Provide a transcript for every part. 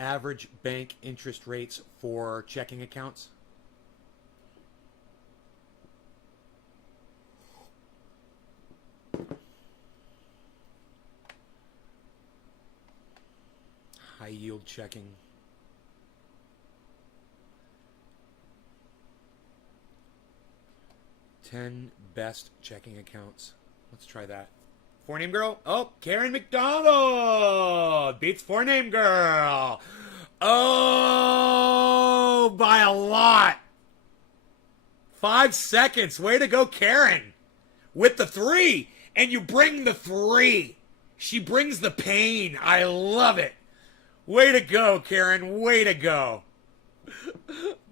average bank interest rates for checking accounts? High yield checking. Ten best checking accounts. Let's try that. Four name girl. Oh, Karen McDonald beats four name girl. Oh, by a lot. 5 seconds. Way to go, Karen. With the 3. And you bring the 3. She brings the pain. I love it. Way to go, Karen. Way to go.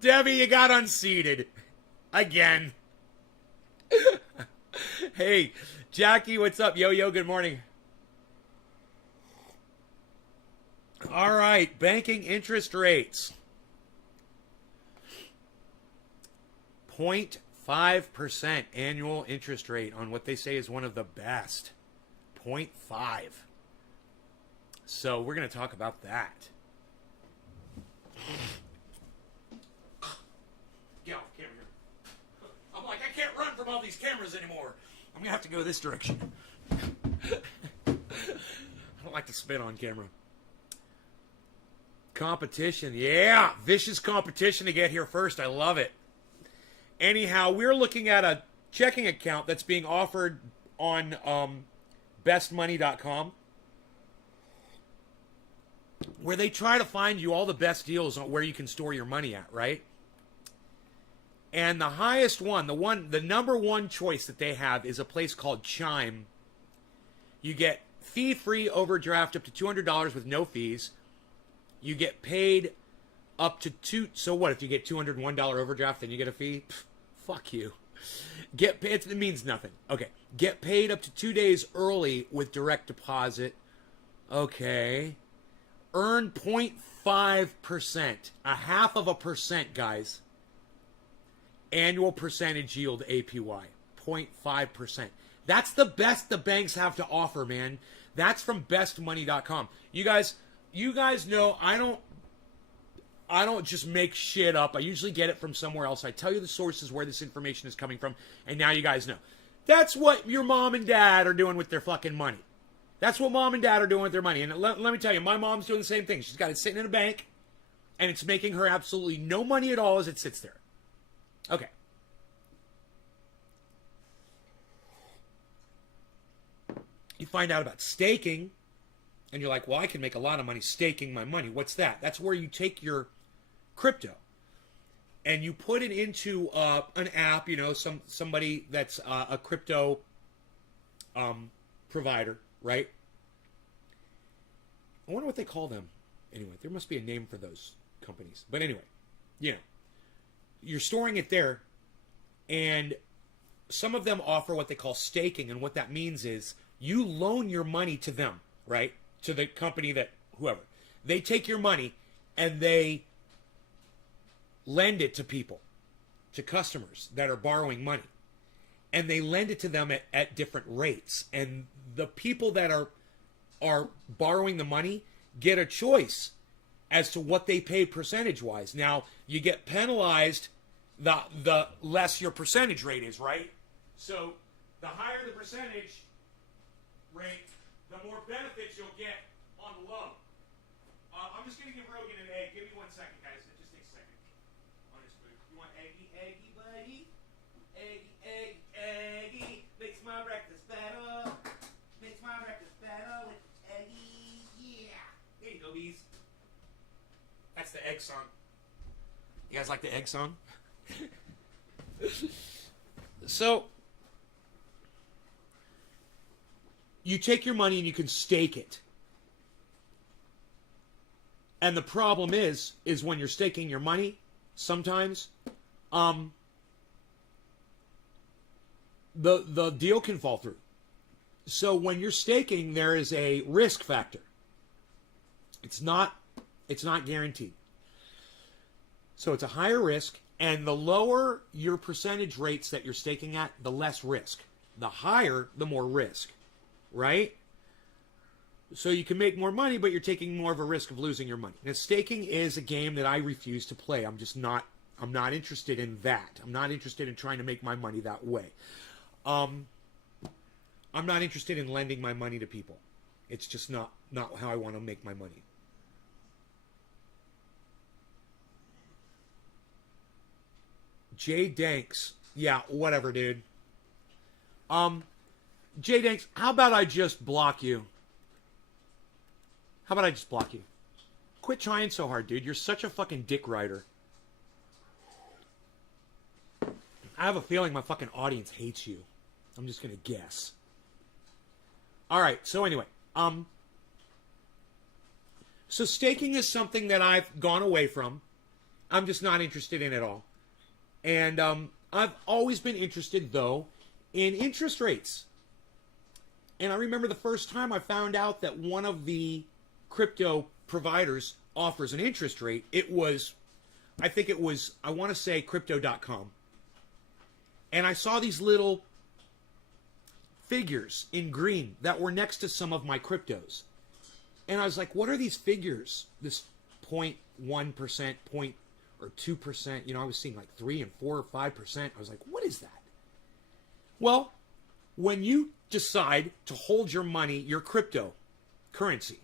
Debbie, you got unseated. Again. Hey, Jackie, what's up? Yo, good morning. All right, banking interest rates. 0.5% annual interest rate on what they say is one of the best. 0.5. So we're going to talk about that. Get off camera here. I'm like, I can't run from all these cameras anymore. I'm going to have to go this direction. I don't like to spit on camera. Competition. Yeah, vicious competition to get here first. I love it. Anyhow, we're looking at a checking account that's being offered on bestmoney.com, where they try to find you all the best deals on where you can store your money at, right? And the highest one, the number one choice that they have is a place called Chime. You get fee-free overdraft up to $200 with no fees. You get paid up to so what if you get $201 overdraft, then you get a fee? Pff, fuck you. Get paid, it means nothing. Okay. Get paid up to 2 days early with direct deposit. Okay. Earn 0.5%. 0.5%, guys. Annual percentage yield APY. 0.5%. That's the best the banks have to offer, man. That's from bestmoney.com. You guys know I don't just make shit up. I usually get it from somewhere else. I tell you the sources where this information is coming from, and now you guys know. That's what your mom and dad are doing with their fucking money. That's what mom and dad are doing with their money. And let me tell you, my mom's doing the same thing. She's got it sitting in a bank, and it's making her absolutely no money at all as it sits there. Okay. You find out about staking, and you're like, well, I can make a lot of money staking my money. What's that? That's where you take your crypto and you put it into an app, somebody that's a crypto provider, right? I wonder what they call them. Anyway, there must be a name for those companies. But anyway, you're storing it there, and some of them offer what they call staking, and what that means is you loan your money to them, right? To the company that, whoever. They take your money and they lend it to people, to customers that are borrowing money. And they lend it to them at different rates. And the people that are borrowing the money get a choice as to what they pay percentage-wise. Now, you get penalized the less your percentage rate is, right? So the higher the percentage rate, the more benefits you'll get on the loan. I'm just going to give Rogan an egg. Give me 1 second, guys. It just takes a second on his food. You want eggy, buddy? Eggy. Makes my breakfast better. Makes my breakfast better with eggy. Yeah. There you go, bees. That's the egg song. You guys like the egg song? So, you take your money and you can stake it. And the problem is when you're staking your money, sometimes the deal can fall through. So when you're staking, there is a risk factor. It's not guaranteed. So it's a higher risk, and the lower your percentage rates that you're staking at, the less risk. The higher, the more risk. Right? So you can make more money, but you're taking more of a risk of losing your money. Now, staking is a game that I refuse to play. I'm not interested in that. I'm not interested in trying to make my money that way. I'm not interested in lending my money to people. It's just not how I want to make my money. Jay Danks. Yeah, whatever, dude. Jay Danks, how about I just block you? How about I just block you? Quit trying so hard, dude. You're such a fucking dick rider. I have a feeling my fucking audience hates you. I'm just gonna guess. Alright, so anyway. So staking is something that I've gone away from. I'm just not interested in at all. And I've always been interested, though, in interest rates. And I remember the first time I found out that one of the crypto providers offers an interest rate. I want to say crypto.com. And I saw these little figures in green that were next to some of my cryptos. And I was like, what are these figures? This 0.1%, or 2%. You know, I was seeing like 3 and 4 or 5%. I was like, what is that? Well, when you decide to hold your money, your cryptocurrency,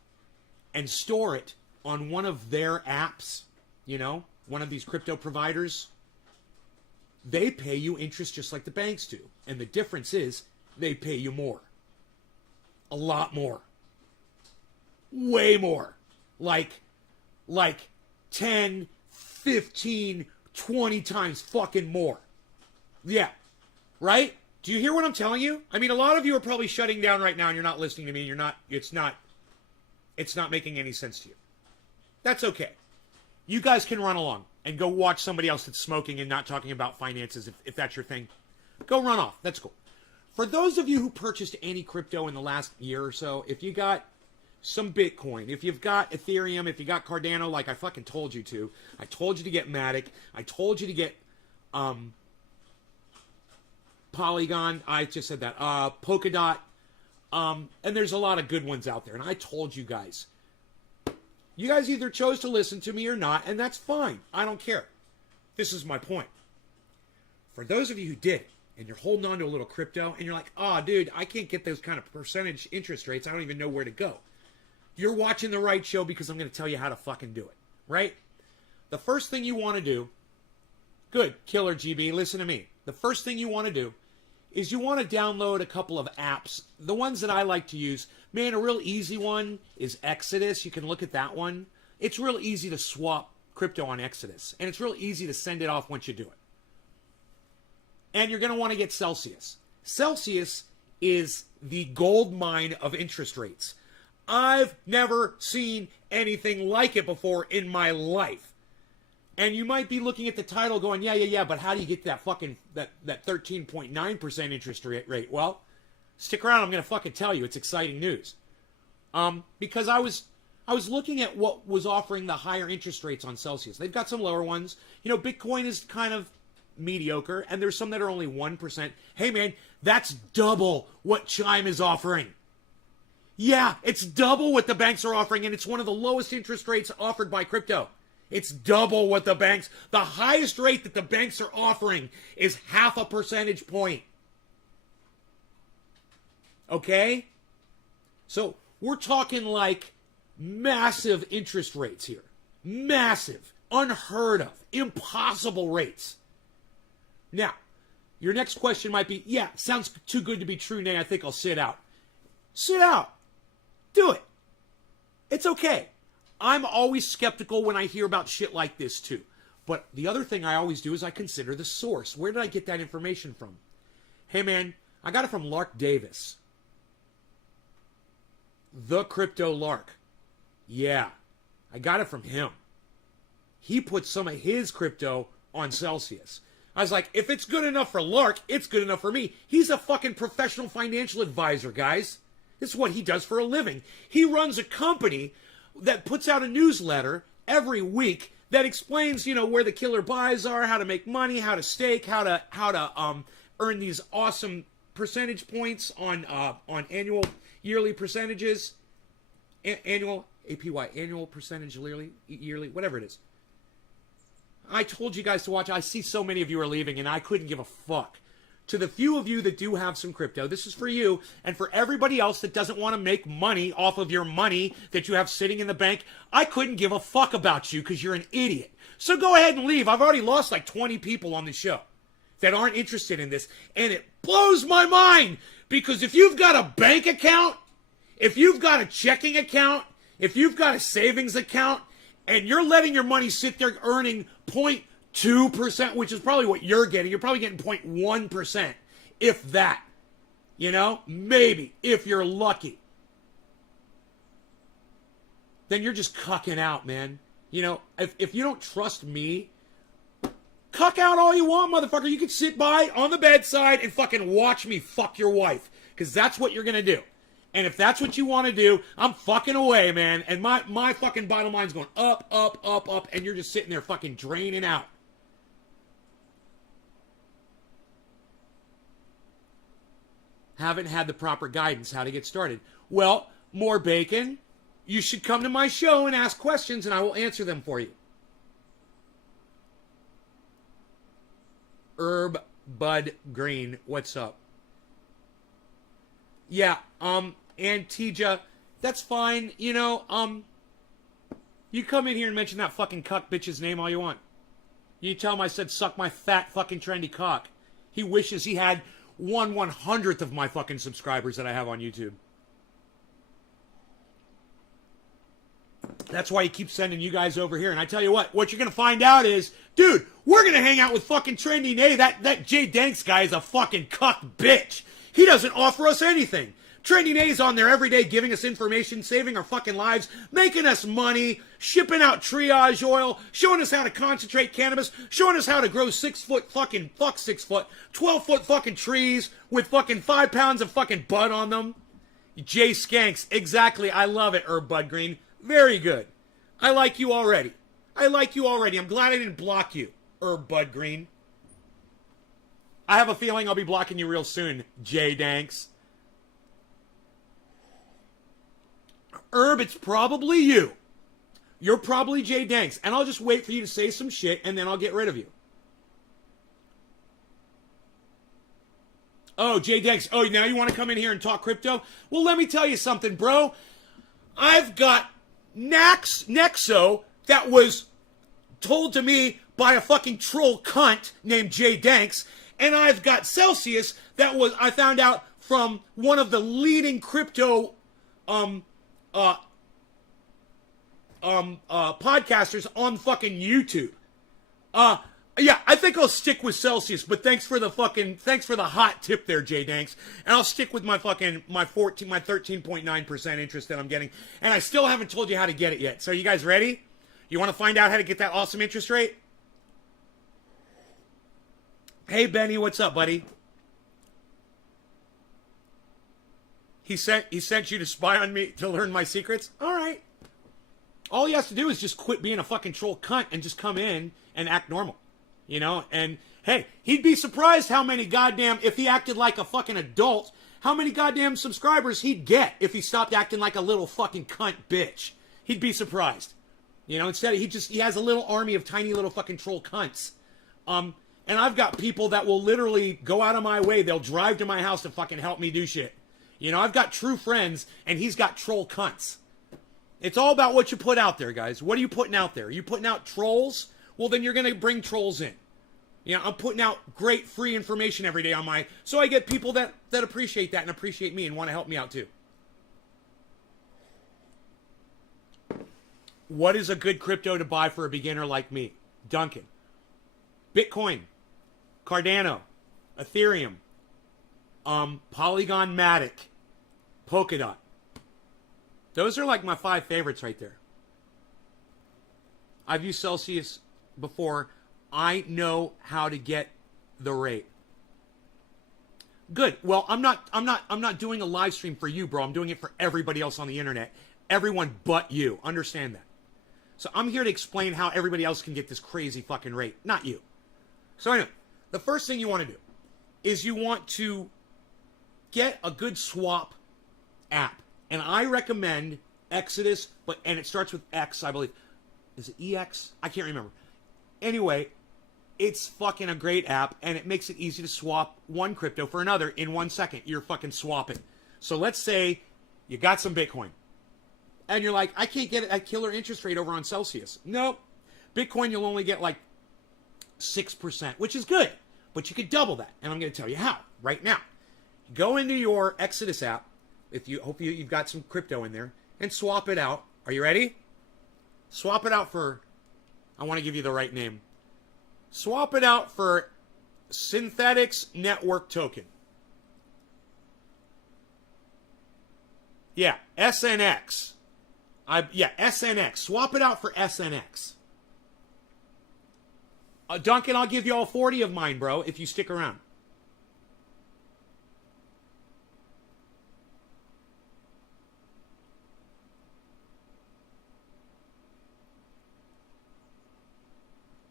and store it on one of their apps, you know, one of these crypto providers, they pay you interest just like the banks do. And the difference is they pay you more. A lot more. Way more. Like 10, 15, 20 times fucking more. Yeah. Right? Do you hear what I'm telling you? I mean, a lot of you are probably shutting down right now and you're not listening to me. It's not making any sense to you. That's okay. You guys can run along and go watch somebody else that's smoking and not talking about finances if that's your thing. Go run off. That's cool. For those of you who purchased any crypto in the last year or so, if you got some Bitcoin, if you've got Ethereum, if you got Cardano, like I fucking told you to, I told you to get Matic, I told you to get Polygon, I just said that, Polkadot, and there's a lot of good ones out there, and I told you guys. You guys either chose to listen to me or not, and that's fine. I don't care. This is my point. For those of you who did, and you're holding on to a little crypto, and you're like, oh, dude, I can't get those kind of percentage interest rates. I don't even know where to go. You're watching the right show because I'm going to tell you how to fucking do it, right? The first thing you want to do, good, Killer GB, listen to me. The first thing you want to do is you want to download a couple of apps. The ones that I like to use, man, a real easy one is Exodus. You can look at that one. It's real easy to swap crypto on Exodus, and it's real easy to send it off once you do it. And you're going to want to get Celsius. Celsius is the gold mine of interest rates. I've never seen anything like it before in my life. And you might be looking at the title going, yeah, but how do you get that fucking, that 13.9% interest rate? Well, stick around, I'm going to fucking tell you. It's exciting news. Because I was looking at what was offering the higher interest rates on Celsius. They've got some lower ones. You know, Bitcoin is kind of mediocre, and there's some that are only 1%. Hey, man, that's double what Chime is offering. Yeah, it's double what the banks are offering, and it's one of the lowest interest rates offered by crypto. It's double what the highest rate that the banks are offering is 0.5 percentage point. Okay? So we're talking like massive interest rates here. Massive, unheard of, impossible rates. Now, your next question might be, yeah, sounds too good to be true, Nay, I think I'll sit out. Sit out. Do it. It's okay. I'm always skeptical when I hear about shit like this too. But the other thing I always do is I consider the source. Where did I get that information from? Hey man, I got it from Lark Davis. The Crypto Lark. Yeah, I got it from him. He put some of his crypto on Celsius. I was like, if it's good enough for Lark, it's good enough for me. He's a fucking professional financial advisor, guys. This is what he does for a living. He runs a company that puts out a newsletter every week that explains, you know, where the killer buys are, how to make money, how to stake, how to earn these awesome percentage points on annual, yearly percentages. Annual, APY, annual percentage yearly, whatever it is. I told you guys to watch. I see so many of you are leaving, and I couldn't give a fuck. To the few of you that do have some crypto, this is for you, and for everybody else that doesn't want to make money off of your money that you have sitting in the bank, I couldn't give a fuck about you because you're an idiot. So go ahead and leave. I've already lost like 20 people on the show that aren't interested in this, and it blows my mind because if you've got a bank account, if you've got a checking account, if you've got a savings account, and you're letting your money sit there earning 0.2%, which is probably what you're probably getting 0.1%, if that. You know, maybe, if you're lucky. Then you're just cucking out, man. You know, if you don't trust me, cuck out all you want, motherfucker. You can sit by on the bedside and fucking watch me fuck your wife, because that's what you're going to do. And if that's what you want to do, I'm fucking away, man. And my fucking bottom line's going up, up, up, up, and you're just sitting there fucking draining out. Haven't had the proper guidance how to get started. Well, more bacon. You should come to my show and ask questions, and I will answer them for you. Herb Bud Green, what's up? Yeah, Antija, that's fine. You know, you come in here and mention that fucking cuck bitch's name all you want. You tell him I said suck my fat fucking trendy cock. He wishes he had 1/100th of my fucking subscribers that I have on YouTube. That's why he keeps sending you guys over here. And I tell you what you're going to find out is, dude, we're going to hang out with fucking Trendy Nay. That Jay Danks guy is a fucking cuck bitch. He doesn't offer us anything. Trendy Nay's on there every day giving us information, saving our fucking lives, making us money, shipping out triage oil, showing us how to concentrate cannabis, showing us how to grow 6 foot fucking, 12 foot fucking trees with fucking 5 pounds of fucking bud on them. Jay Skanks, exactly. I love it, Herb Bud Green. Very good. I like you already. I'm glad I didn't block you, Herb Bud Green. I have a feeling I'll be blocking you real soon, Jay Danks. Herb, it's probably you. You're probably Jay Danks. And I'll just wait for you to say some shit, and then I'll get rid of you. Oh, Jay Danks. Oh, now you want to come in here and talk crypto? Well, let me tell you something, bro. I've got Nexo that was told to me by a fucking troll cunt named Jay Danks, and I've got Celsius that was I found out from one of the leading crypto podcasters on fucking YouTube. Yeah, I think I'll stick with Celsius, but thanks for the hot tip there, Jay Danks. And I'll stick with my 13.9% interest that I'm getting. And I still haven't told you how to get it yet. So you guys ready? You want to find out how to get that awesome interest rate? Hey, Benny, what's up, buddy? He sent you to spy on me to learn my secrets? All right. All he has to do is just quit being a fucking troll cunt and just come in and act normal. You know, and hey, he'd be surprised how many goddamn, if he acted like a fucking adult, how many goddamn subscribers he'd get if he stopped acting like a little fucking cunt bitch. He'd be surprised. You know, instead he has a little army of tiny little fucking troll cunts. And I've got people that will literally go out of my way. They'll drive to my house to fucking help me do shit. You know, I've got true friends and he's got troll cunts. It's all about what you put out there, guys. What are you putting out there? Are you putting out trolls? Well, then you're going to bring trolls in. You know, I'm putting out great free information every day on my... So I get people that appreciate that and appreciate me and want to help me out too. What is a good crypto to buy for a beginner like me? Duncan. Bitcoin. Cardano. Ethereum. Polygon Matic. Polkadot. Those are like my 5 favorites right there. I've used Celsius before. I know how to get the rate. Good. Well, I'm not doing a live stream for you, bro. I'm doing it for everybody else on the internet. Everyone but you. Understand that. So I'm here to explain how everybody else can get this crazy fucking rate, not you. So anyway, the first thing you want to do is you want to get a good swap app. And I recommend Exodus, and it starts with X, I believe. Is it EX? I can't remember. Anyway, it's fucking a great app, and it makes it easy to swap one crypto for another in 1 second. You're fucking swapping. So let's say you got some Bitcoin, and you're like, I can't get a killer interest rate over on Celsius. Nope. Bitcoin, you'll only get like 6%, which is good, but you could double that, and I'm going to tell you how right now. Go into your Exodus app, hopefully you've got some crypto in there, and swap it out. Are you ready? Swap it out for, I want to give you the right name. Swap it out for Synthetics Network Token. Yeah, SNX. SNX. Swap it out for SNX. Duncan, I'll give you all 40 of mine, bro, if you stick around.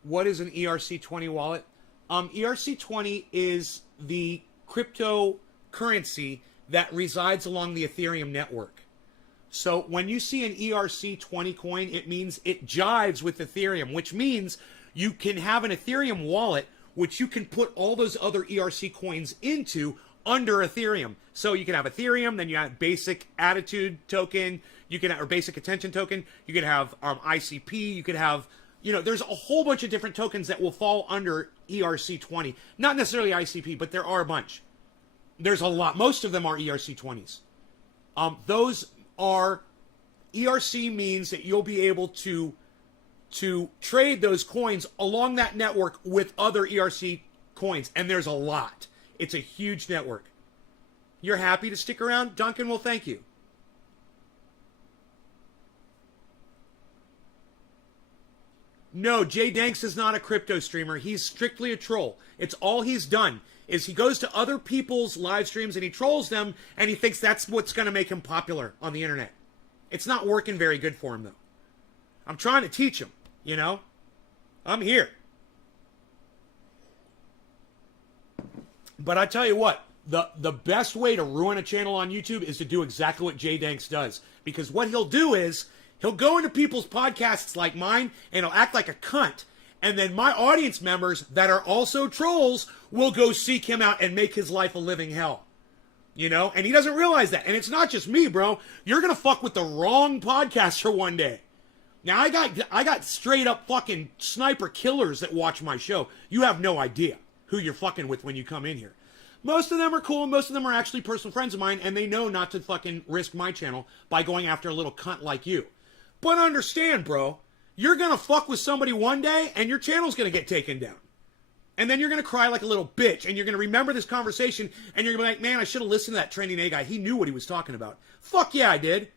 What is an ERC20 wallet? ERC20 is the cryptocurrency that resides along the Ethereum network. So when you see an ERC20 coin, it means it jives with Ethereum, which means you can have an Ethereum wallet, which you can put all those other ERC coins into under Ethereum. So you can have Ethereum, then you have basic attitude token, you can have, or basic attention token, you could have ICP, you could have, there's a whole bunch of different tokens that will fall under ERC20. Not necessarily ICP, but there are a bunch. There's a lot. Most of them are ERC20s. Those are, ERC means that you'll be able to trade those coins along that network with other ERC coins. And there's a lot. It's a huge network. You're happy to stick around? Duncan, well, thank you. No, Jay Danks is not a crypto streamer. He's strictly a troll. It's all he's done is he goes to other people's live streams and he trolls them, and he thinks that's what's going to make him popular on the internet. It's not working very good for him, though. I'm trying to teach him, I'm here. But I tell you what, the best way to ruin a channel on YouTube is to do exactly what Jay Danks does. Because what he'll do is, he'll go into people's podcasts like mine, and he'll act like a cunt. And then my audience members that are also trolls will go seek him out and make his life a living hell. And he doesn't realize that. And it's not just me, bro. You're going to fuck with the wrong podcaster one day. Now, I got straight up fucking sniper killers that watch my show. You have no idea who you're fucking with when you come in here. Most of them are cool, and most of them are actually personal friends of mine, and they know not to fucking risk my channel by going after a little cunt like you. But understand, bro, you're going to fuck with somebody one day, and your channel's going to get taken down. And then you're going to cry like a little bitch, and you're going to remember this conversation, and you're going to be like, man, I should have listened to that Trending A guy. He knew what he was talking about. Fuck yeah, I did.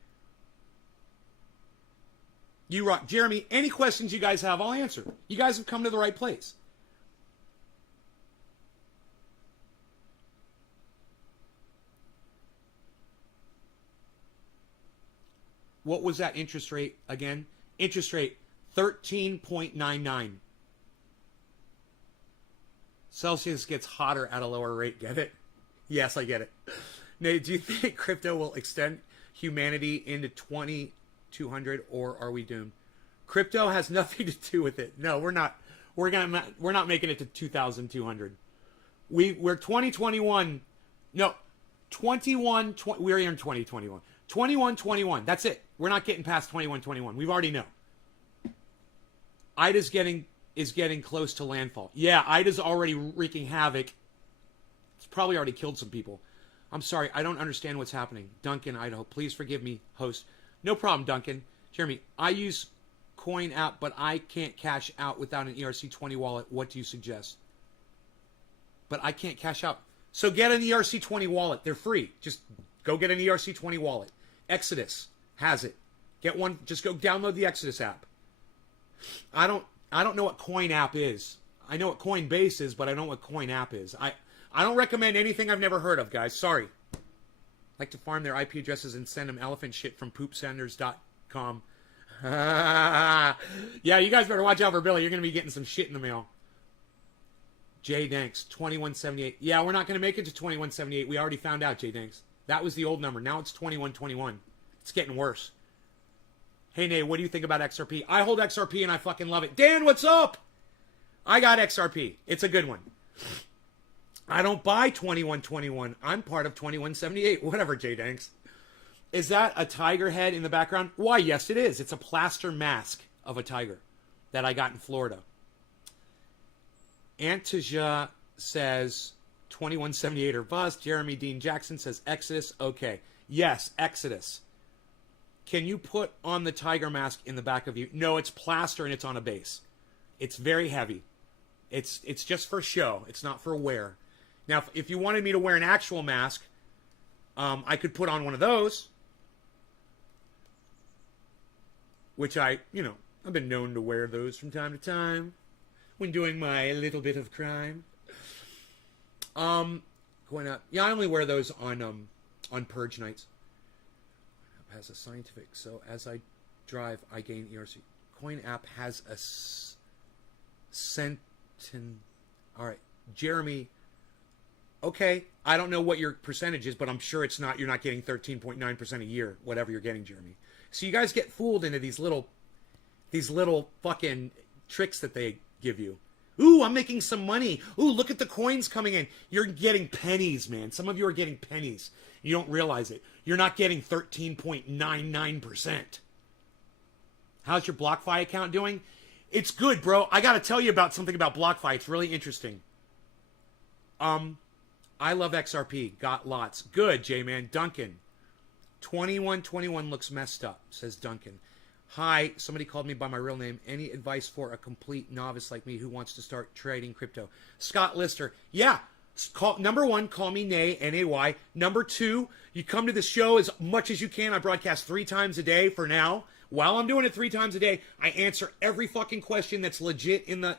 You rock. Jeremy, any questions you guys have, I'll answer. You guys have come to the right place. What was that interest rate again? Interest rate, 13.99. Celsius gets hotter at a lower rate. Get it? Yes, I get it. Nate, do you think crypto will extend humanity into 2200, or are we doomed? Crypto has nothing to do with it. No, we're not. We're not making it to 2200. We're 2021. No, 21. We're here in 2021. 21. That's it. We're not getting past 21. We already know. Ida's getting close to landfall. Yeah, Ida's already wreaking havoc. It's probably already killed some people. I'm sorry, I don't understand what's happening. Duncan, Idaho, please forgive me, host. No problem, Duncan. Jeremy, I use Coin app, but I can't cash out without an ERC20 wallet. What do you suggest? But I can't cash out. So get an ERC20 wallet. They're free. Just go get an ERC20 wallet. Exodus has it. Get one. Just go download the Exodus app. I don't know what Coin app is. I know what Coinbase is, but I don't know what Coin app is. I don't recommend anything I've never heard of, guys. Sorry. Like to farm their IP addresses and send them elephant shit from poopsenders.com. Yeah, you guys better watch out for Billy. You're going to be getting some shit in the mail. Jay Danks, 2178. Yeah, we're not going to make it to 2178. We already found out, Jay Danks. That was the old number. Now it's 2121. It's getting worse. Hey, Nate, what do you think about XRP? I hold XRP and I fucking love it. Dan, what's up? I got XRP. It's a good one. I don't buy 2121. I'm part of 2178. Whatever, J Danks. Is that a tiger head in the background? Why, yes, it is. It's a plaster mask of a tiger that I got in Florida. Antija says 2178 or bust. Jeremy Dean Jackson says Exodus. Okay. Yes, Exodus. Can you put on the tiger mask in the back of you? No, it's plaster and it's on a base. It's very heavy. It's just for show. It's not for wear. Now, if you wanted me to wear an actual mask, I could put on one of those. Which I've been known to wear those from time to time when doing my little bit of crime. Going up. Yeah, I only wear those on purge nights. Has a scientific, so as I drive, I gain ERC. Coin app has a all right, Jeremy. Okay, I don't know what your percentage is, but I'm sure it's not. You're not getting 13.9% a year, whatever you're getting, Jeremy. So you guys get fooled into these little fucking tricks that they give you. Ooh, I'm making some money. Ooh, look at the coins coming in. You're getting pennies, man. Some of you are getting pennies. You don't realize it. You're not getting 13.99%. How's your BlockFi account doing? It's good, bro. I got to tell you about something about BlockFi. It's really interesting. I love XRP. Got lots. Good, J-Man. Duncan. 2121 looks messed up, says Duncan. Hi, somebody called me by my real name. Any advice for a complete novice like me who wants to start trading crypto? Scott Lister. Yeah. Number one, call me Nay, N-A-Y. Number two, you come to the show as much as you can. I broadcast 3 times a day for now. While I'm doing it 3 times a day, I answer every fucking question that's legit in the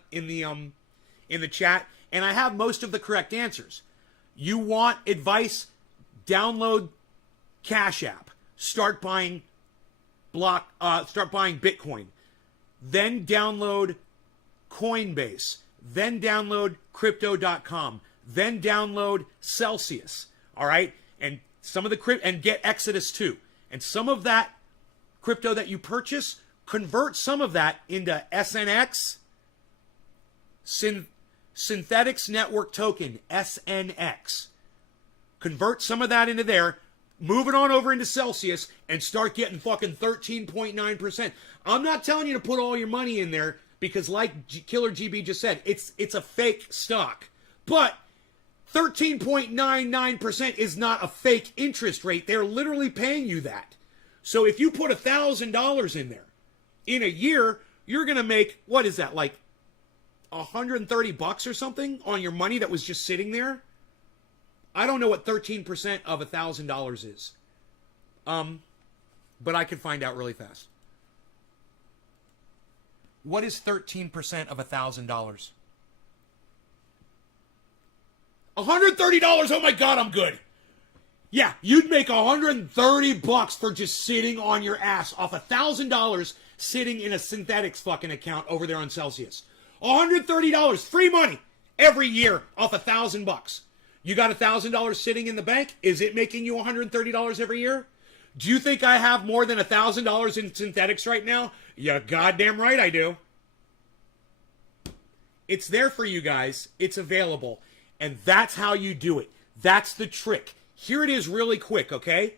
chat, and I have most of the correct answers. You want advice? Download Cash App. Start buying Bitcoin. Then download Coinbase. Then download Crypto.com. Then download Celsius. All right, and some of the and get Exodus too. And some of that crypto that you purchase, convert some of that into SNX, Synthetics Network Token, SNX. Convert some of that into there. Move it on over into Celsius and start getting fucking 13.9%. I'm not telling you to put all your money in there because, like Killer GB just said, it's a fake stock. But 13.99% is not a fake interest rate. They're literally paying you that. So if you put $1,000 in there in a year, you're going to make, what is that, like $130 or something on your money that was just sitting there? I don't know what 13% of $1,000 is. But I can find out really fast. What is 13% of $1,000? $130. Oh my God, I'm good. Yeah, you'd make $130 for just sitting on your ass off $1,000 sitting in a synthetics fucking account over there on Celsius. $130, free money every year off $1,000. You got $1,000 sitting in the bank? Is it making you $130 every year? Do you think I have more than $1,000 in synthetics right now? Yeah, goddamn right I do. It's there for you guys. It's available. And that's how you do it. That's the trick. Here it is really quick, okay?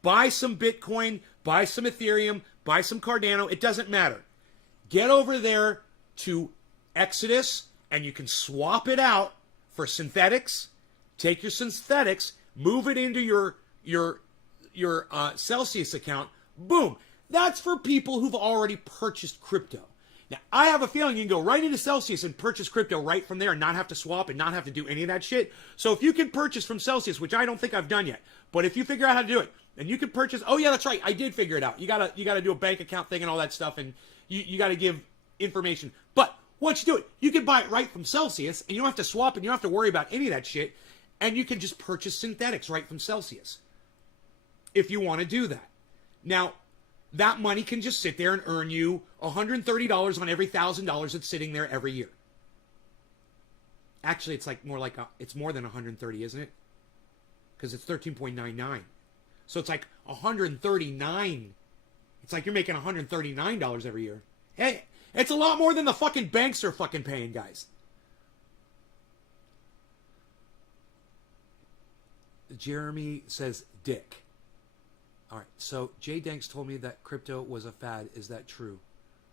Buy some Bitcoin, buy some Ethereum, buy some Cardano. It doesn't matter. Get over there to Exodus, and you can swap it out for synthetics. Take your synthetics, move it into your Celsius account. Boom. That's for people who've already purchased crypto. Now, I have a feeling you can go right into Celsius and purchase crypto right from there and not have to swap and not have to do any of that shit. So if you can purchase from Celsius, which I don't think I've done yet, but if you figure out how to do it, and you can purchase, oh yeah, that's right, I did figure it out. You gotta do a bank account thing and all that stuff, and you gotta give information. But once you do it, you can buy it right from Celsius, and you don't have to swap, and you don't have to worry about any of that shit, and you can just purchase synthetics right from Celsius if you want to do that. Now, that money can just sit there and earn you $130 on every $1,000 that's sitting there every year. Actually, it's it's more than 130, isn't it? Because it's 13.99. So it's like 139. It's like you're making $139 every year. Hey, it's a lot more than the fucking banks are fucking paying, guys. Jeremy says, dick. All right, so Jay Danks told me that crypto was a fad. Is that true?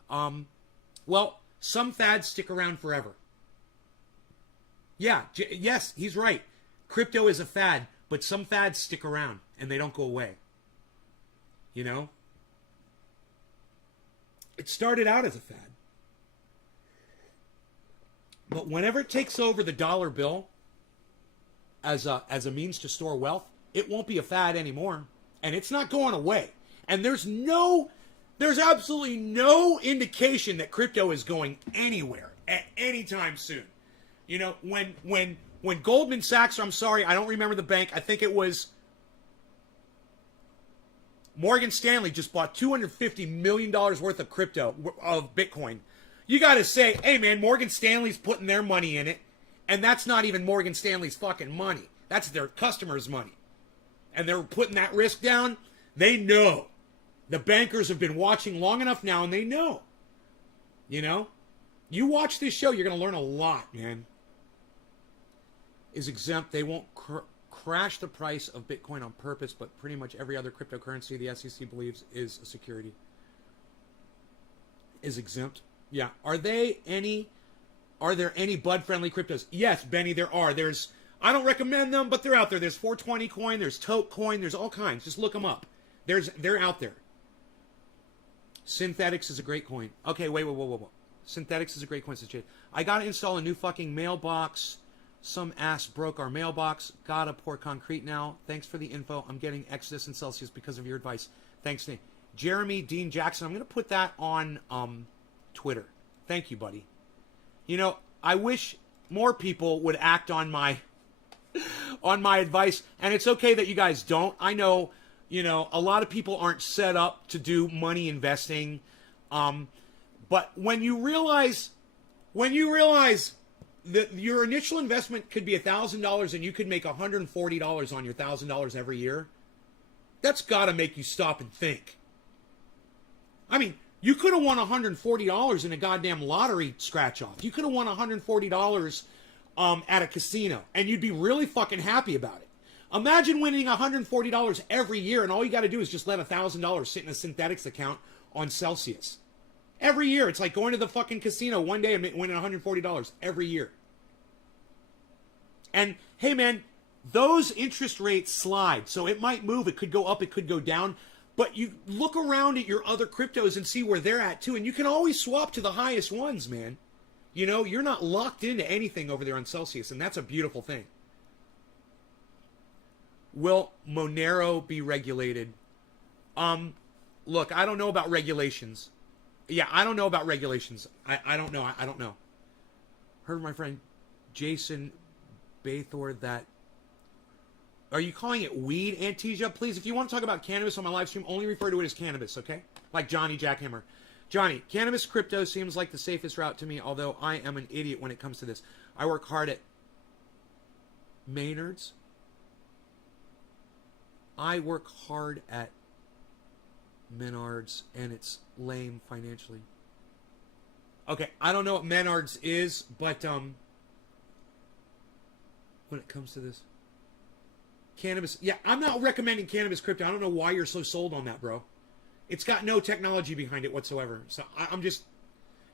Well, some fads stick around forever. Yeah, yes, he's right. Crypto is a fad, but some fads stick around and they don't go away. You know? It started out as a fad. But whenever it takes over the dollar bill as a means to store wealth, it won't be a fad anymore. And it's not going away. And there's absolutely no indication that crypto is going anywhere at any time soon. You know, when Goldman Sachs, I'm sorry, I don't remember the bank, I think it was Morgan Stanley just bought $250 million worth of crypto, of Bitcoin. You got to say, hey man, Morgan Stanley's putting their money in it, and that's not even Morgan Stanley's fucking money. That's their customers' money. And they're putting that risk down. They know. The bankers have been watching long enough now, and they know. You know? You watch this show, you're going to learn a lot, man. Is exempt. They won't crash the price of Bitcoin on purpose, but pretty much every other cryptocurrency the SEC believes is a security is exempt. Yeah. Are there any bud-friendly cryptos? Yes, Benny, there are. I don't recommend them, but they're out there. There's 420 coin, there's Tote coin, there's all kinds. Just look them up. They're out there. Synthetics is a great coin. Okay, wait. Synthetics is a great coin, says Jade. I gotta install a new fucking mailbox. Some ass broke our mailbox. Gotta pour concrete now. Thanks for the info. I'm getting Exodus and Celsius because of your advice. Thanks, Nate. Jeremy Dean Jackson. I'm gonna put that on Twitter. Thank you, buddy. You know, I wish more people would act on my advice, and it's okay that you guys don't. I know, you know, a lot of people aren't set up to do money investing, but when you realize that your initial investment could be $1,000 and you could make $140 on your $1,000 every year, that's got to make you stop and think. I mean, you could have won $140 in a goddamn lottery scratch-off. You could have won $140 at a casino, and you'd be really fucking happy about it. Imagine winning $140 every year, and all you got to do is just let $1,000 sit in a synthetics account on Celsius. Every year. It's like going to the fucking casino one day and winning $140 every year. And, hey, man, those interest rates slide. So it might move. It could go up. It could go down. But you look around at your other cryptos and see where they're at, too. And you can always swap to the highest ones, man. You know, you're not locked into anything over there on Celsius, and that's a beautiful thing. Will Monero be regulated? Look, I don't know about regulations. Yeah, I don't know about regulations. I don't know. I don't know. Heard my friend Jason Bathor that... Are you calling it weed, Antesia? Please, if you want to talk about cannabis on my live stream, only refer to it as cannabis, okay? Like Johnny Jackhammer. Johnny, cannabis crypto seems like the safest route to me, although I am an idiot when it comes to this. I work hard at Maynard's. I work hard at Menards, and it's lame financially. Okay, I don't know what Menards is, but when it comes to this, cannabis, yeah, I'm not recommending cannabis crypto. I don't know why you're so sold on that, bro. It's got no technology behind it whatsoever. So I'm just,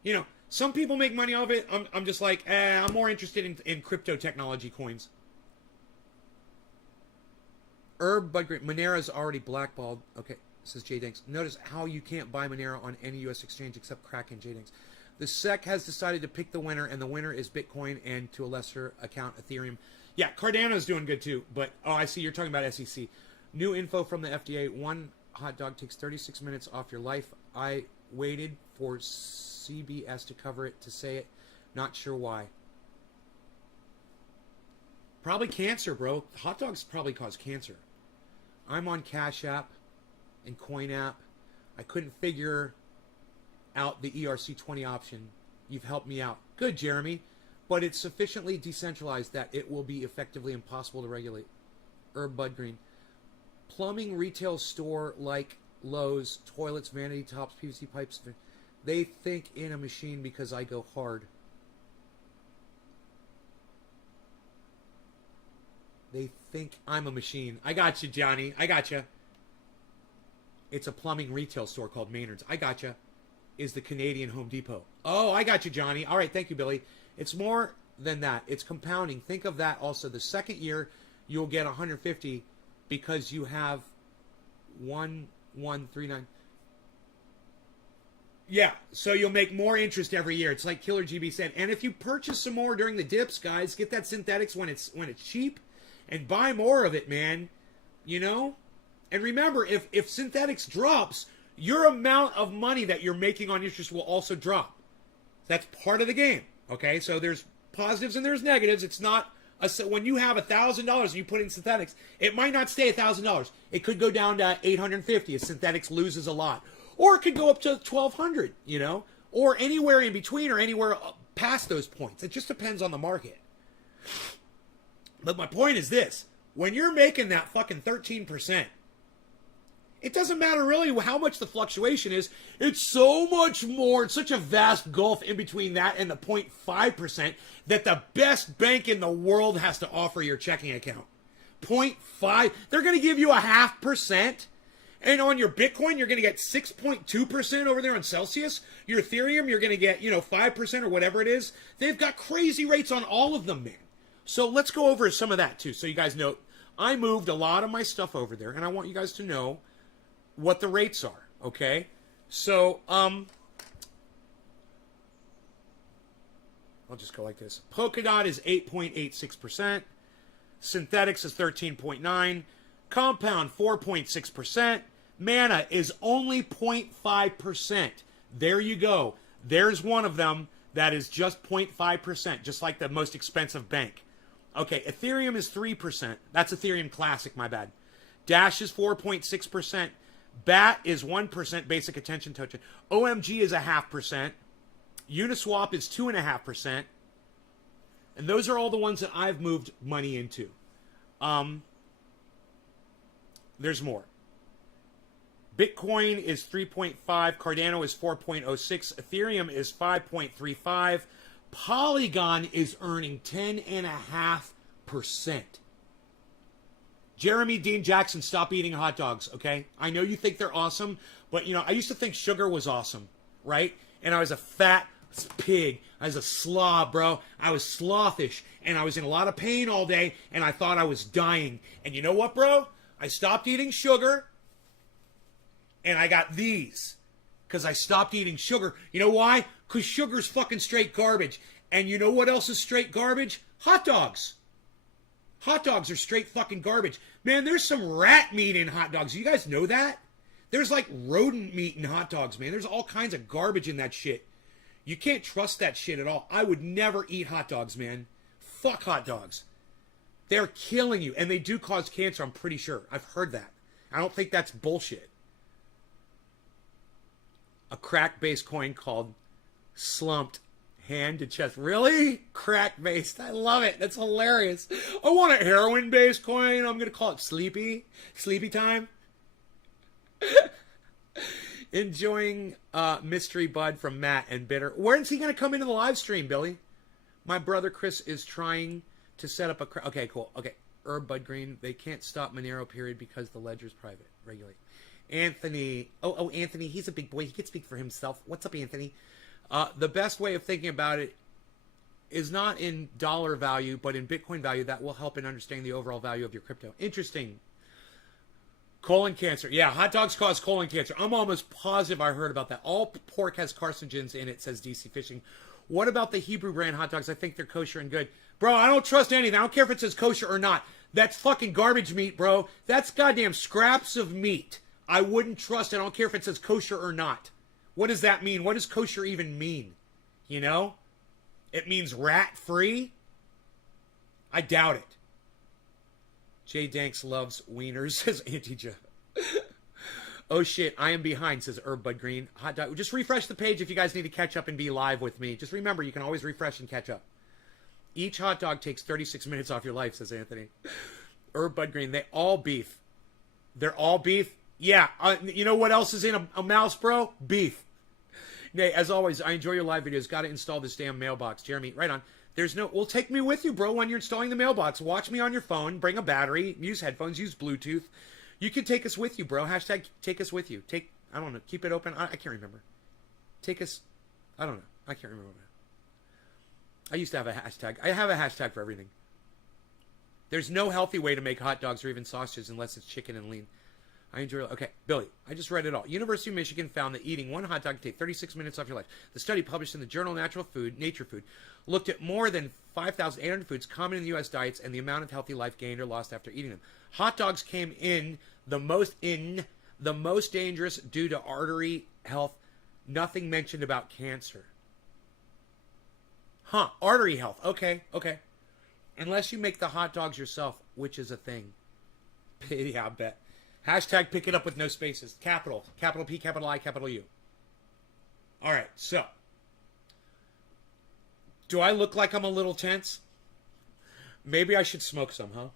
you know, some people make money off it. I'm just like, I'm more interested in crypto technology coins. Herb Bud Green, Monera's already blackballed. Okay, says J Danks. Notice how you can't buy Monero on any U.S. exchange except Kraken, J Danks. The SEC has decided to pick the winner, and the winner is Bitcoin and, to a lesser account, Ethereum. Yeah, Cardano's doing good too, but, oh, I see you're talking about SEC. New info from the FDA. One hot dog takes 36 minutes off your life. I waited for CBS to cover it, to say it. Not sure why. Probably cancer, bro. Hot dogs probably cause cancer. I'm on Cash App and Coin App. I couldn't figure out the ERC20 option. You've helped me out. Good, Jeremy. But it's sufficiently decentralized that it will be effectively impossible to regulate. Herb Bud Green. Plumbing retail store like Lowe's, toilets, vanity tops, PVC pipes. They think in a machine because I go hard. They think I'm a machine. I got you, Johnny. I got you. It's a plumbing retail store called Maynard's. I got you. Is the Canadian Home Depot. Oh, I got you, Johnny. All right, thank you, Billy. It's more than that. It's compounding. Think of that also. The second year, you'll get 150 because you have 1139. Yeah, so you'll make more interest every year. It's like Killer GB said. And if you purchase some more during the dips, guys, get that synthetics when it's cheap and buy more of it, man. You know? And remember, if synthetics drops, your amount of money that you're making on interest will also drop. That's part of the game. Okay? So there's positives and there's negatives. It's not when you have $1,000 and you put in synthetics, it might not stay $1,000. It could go down to $850 if synthetics loses a lot. Or it could go up to $1,200, you know? Or anywhere in between or anywhere past those points. It just depends on the market. But my point is this. When you're making that fucking 13%, it doesn't matter really how much the fluctuation is. It's so much more. It's such a vast gulf in between that and the 0.5% that the best bank in the world has to offer your checking account. 0.5. They're going to give you 0.5%. And on your Bitcoin, you're going to get 6.2% over there on Celsius. Your Ethereum, you're going to get, 5% or whatever it is. They've got crazy rates on all of them, man. So let's go over some of that, too. So you guys know, I moved a lot of my stuff over there, and I want you guys to know what the rates are, okay? So, I'll just go like this. Polkadot is 8.86%. Synthetics is 13.9%. Compound, 4.6%. Mana is only 0.5%. There you go. There's one of them that is just 0.5%, just like the most expensive bank. Okay, Ethereum is 3%. That's Ethereum Classic, my bad. Dash is 4.6%. BAT is 1%, basic attention token. OMG is 0.5%. Uniswap is 2.5%. And those are all the ones that I've moved money into. There's more. Bitcoin is 3.5. Cardano is 4.06. Ethereum is 5.35. Polygon is earning 10.5%. Jeremy Dean Jackson, stop eating hot dogs, okay? I know you think they're awesome, but, I used to think sugar was awesome, right? And I was a fat pig. I was a slob, bro. I was slothish, and I was in a lot of pain all day, and I thought I was dying. And you know what, bro? I stopped eating sugar, and I got these because I stopped eating sugar. You know why? Because sugar's fucking straight garbage. And you know what else is straight garbage? Hot dogs. Hot dogs are straight fucking garbage. Man, there's some rat meat in hot dogs. You guys know that? There's like rodent meat in hot dogs, man. There's all kinds of garbage in that shit. You can't trust that shit at all. I would never eat hot dogs, man. Fuck hot dogs. They're killing you. And they do cause cancer, I'm pretty sure. I've heard that. I don't think that's bullshit. Crack-based coin called Slumped Hand to Chest. Really? Crack-based. I love it. That's hilarious. I want a heroin-based coin. I'm going to call it Sleepy. Sleepy time. Enjoying Mystery Bud from Matt and Bitter. When's he going to come into the live stream, Billy? My brother Chris is trying to set up a... Okay, cool. Okay. Herb Bud Green. They can't stop Monero, period, because the ledger's private. Regulate. Anthony. Oh, Anthony. He's a big boy. He can speak for himself. What's up, Anthony? The best way of thinking about it is not in dollar value, but in Bitcoin value. That will help in understanding the overall value of your crypto. Interesting. Colon cancer. Yeah, hot dogs cause colon cancer. I'm almost positive I heard about that. All pork has carcinogens in it, says DC Fishing. What about the Hebrew brand hot dogs? I think they're kosher and good. Bro, I don't trust anything. I don't care if it says kosher or not. That's fucking garbage meat, bro. That's goddamn scraps of meat. I wouldn't trust it. I don't care if it says kosher or not. What does that mean? What does kosher even mean? You know? It means rat-free? I doubt it. Jay Danks loves wieners, says Auntie Joe. Oh shit, I am behind, says Herb Bud Green. Hot dog. Just refresh the page if you guys need to catch up and be live with me. Just remember, you can always refresh and catch up. Each hot dog takes 36 minutes off your life, says Anthony. Herb Bud Green, they all beef. They're all beef? Yeah, you know what else is in a mouse, bro? Beef. Nay, as always, I enjoy your live videos. Got to install this damn mailbox. Jeremy, right on. Well, take me with you, bro, when you're installing the mailbox. Watch me on your phone. Bring a battery. Use headphones. Use Bluetooth. You can take us with you, bro. Hashtag take us with you. I don't know. Keep it open. I can't remember. Take us. I don't know. I can't remember. I used to have a hashtag. I have a hashtag for everything. There's no healthy way to make hot dogs or even sausages unless it's chicken and lean. I enjoy it. Okay, Billy, I just read it all. University of Michigan found that eating one hot dog can take 36 minutes off your life. The study, published in the journal Nature Food, looked at more than 5,800 foods common in the U.S. diets and the amount of healthy life gained or lost after eating them. Hot dogs came in the most dangerous due to artery health. Nothing mentioned about cancer. Huh, artery health. Okay. Unless you make the hot dogs yourself, which is a thing. Yeah, I bet. Hashtag pick it up with no spaces. Capital P, capital I, capital U. All right, so. Do I look like I'm a little tense? Maybe I should smoke some, huh?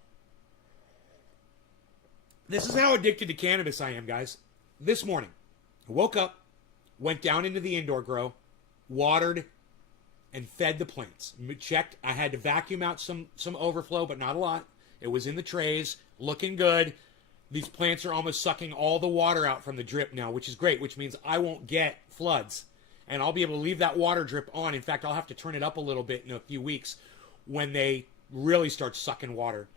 This is how addicted to cannabis I am, guys. This morning, I woke up, went down into the indoor grow, watered, and fed the plants. Checked. I had to vacuum out some overflow, but not a lot. It was in the trays, looking good. These plants are almost sucking all the water out from the drip now, which is great, which means I won't get floods. And I'll be able to leave that water drip on. In fact, I'll have to turn it up a little bit in a few weeks when they really start sucking water.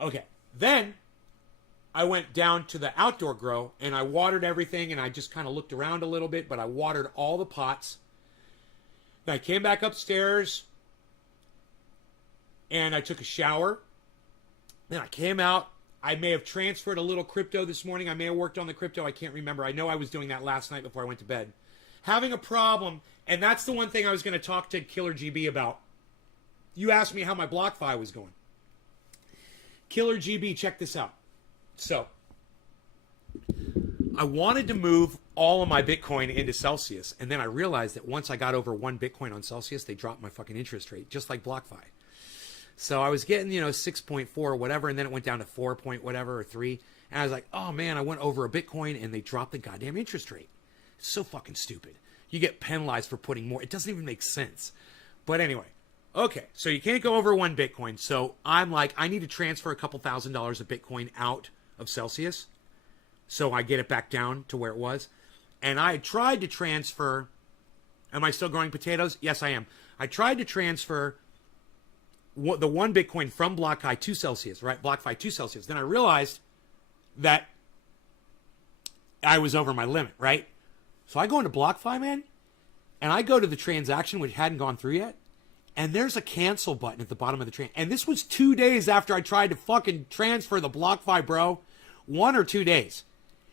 Okay, then I went down to the outdoor grow, and I watered everything, and I just kind of looked around a little bit, but I watered all the pots. Then I came back upstairs, and I took a shower. Then I came out. I may have transferred a little crypto this morning. I may have worked on the crypto. I can't remember. I know I was doing that last night before I went to bed. Having a problem, and that's the one thing I was going to talk to Killer GB about. You asked me how my BlockFi was going. Killer GB, check this out. So, I wanted to move all of my Bitcoin into Celsius, and then I realized that once I got over 1 Bitcoin on Celsius, they dropped my fucking interest rate, just like BlockFi. So I was getting, 6.4 or whatever, and then it went down to 4 point whatever or 3. And I was like, oh man, I went over a Bitcoin and they dropped the goddamn interest rate. It's so fucking stupid. You get penalized for putting more. It doesn't even make sense. But anyway, okay, so you can't go over 1 Bitcoin. So I'm like, I need to transfer a couple $1,000s of Bitcoin out of Celsius so I get it back down to where it was. And I tried to transfer. Am I still growing potatoes? Yes, I am. I tried to transfer the 1 Bitcoin from BlockFi to Celsius, right? BlockFi to Celsius. Then I realized that I was over my limit, right? So I go into BlockFi, man, and I go to the transaction which hadn't gone through yet, and there's a cancel button at the bottom of the and this was 2 days after I tried to fucking transfer the BlockFi, bro. 1 or 2 days.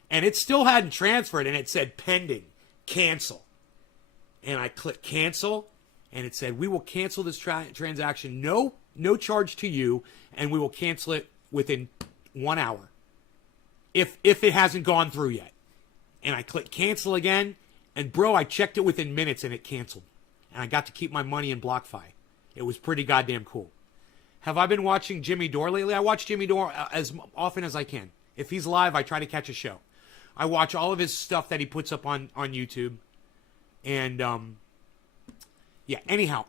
And it still hadn't transferred, and it said pending, cancel. And I clicked cancel, and it said, we will cancel this transaction. No charge to you, and we will cancel it within 1 hour. If it hasn't gone through yet. And I clicked cancel again, and bro, I checked it within minutes, and it canceled. And I got to keep my money in BlockFi. It was pretty goddamn cool. Have I been watching Jimmy Dore lately? I watch Jimmy Dore as often as I can. If he's live, I try to catch a show. I watch all of his stuff that he puts up on YouTube. And, yeah, anyhow.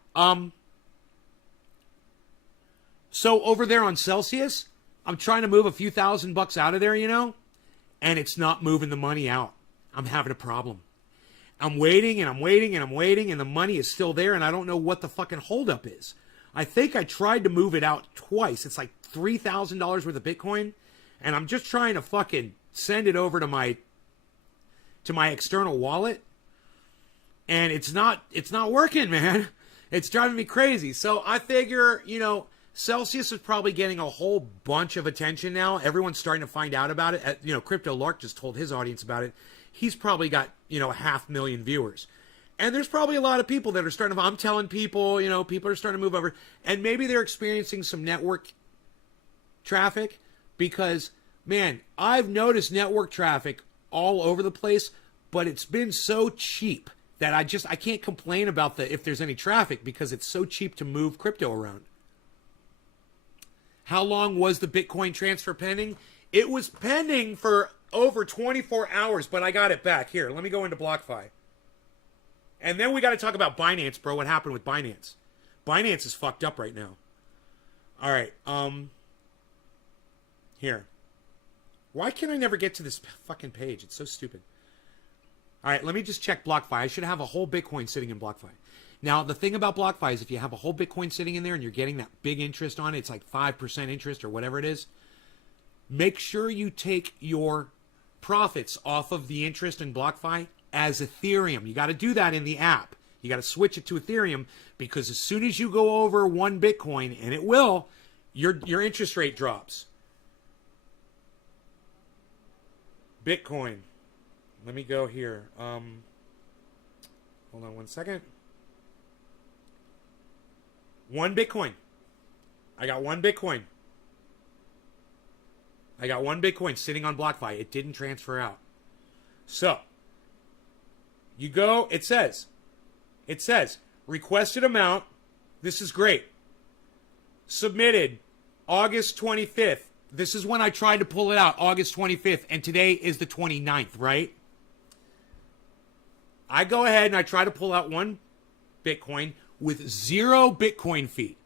So over there on Celsius, I'm trying to move a few $1,000 out of there, and it's not moving the money out. I'm having a problem. I'm waiting and I'm waiting and I'm waiting, and the money is still there, and I don't know what the fucking holdup is. I think I tried to move it out twice. It's like $3,000 worth of Bitcoin, and I'm just trying to fucking send it over to my external wallet, and it's not working, man. It's driving me crazy. So I figure, Celsius is probably getting a whole bunch of attention now. Everyone's starting to find out about it. Crypto Lark just told his audience about it. He's probably got, 500,000 viewers. And there's probably a lot of people that are starting to, I'm telling people, people are starting to move over. And maybe they're experiencing some network traffic because, man, I've noticed network traffic all over the place, but it's been so cheap that I can't complain about if there's any traffic because it's so cheap to move crypto around. How long was the Bitcoin transfer pending? It was pending for over 24 hours, but I got it back. Here, let me go into BlockFi. And then we got to talk about Binance, bro. What happened with Binance? Binance is fucked up right now. All right. Here. Why can I never get to this fucking page? It's so stupid. All right, let me just check BlockFi. I should have a whole Bitcoin sitting in BlockFi. Now, the thing about BlockFi is if you have a whole Bitcoin sitting in there and you're getting that big interest on it, it's like 5% interest or whatever it is, make sure you take your profits off of the interest in BlockFi as Ethereum. You got to do that in the app. You got to switch it to Ethereum because as soon as you go over 1 Bitcoin, and it will, your interest rate drops. Bitcoin. Let me go here. Hold on 1 second. 1 Bitcoin. I got 1 Bitcoin. I got 1 Bitcoin sitting on BlockFi. It didn't transfer out. So, you go, it says, requested amount. This is great. Submitted August 25th. This is when I tried to pull it out, August 25th, and today is the 29th, right? I go ahead and I try to pull out 1 Bitcoin with 0 Bitcoin fee.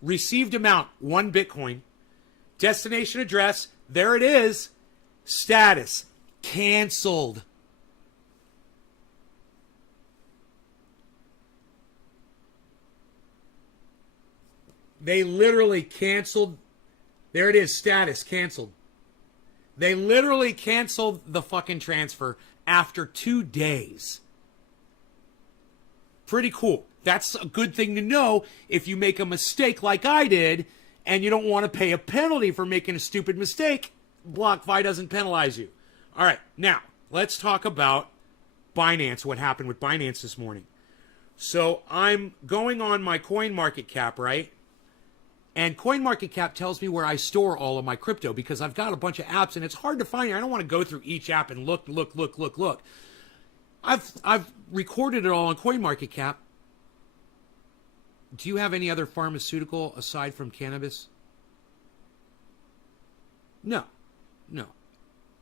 Received amount, 1 Bitcoin. Destination address, there it is. Status, canceled. They literally canceled. There it is, status, canceled. They literally canceled the fucking transfer after 2 days. Pretty cool. That's a good thing to know if you make a mistake like I did and you don't want to pay a penalty for making a stupid mistake. BlockFi doesn't penalize you. All right, now let's talk about Binance, what happened with Binance this morning. So I'm going on my CoinMarketCap, right? And CoinMarketCap tells me where I store all of my crypto because I've got a bunch of apps and it's hard to find. I don't want to go through each app and look. I've recorded it all on CoinMarketCap. Do you have any other pharmaceutical aside from cannabis? No. No,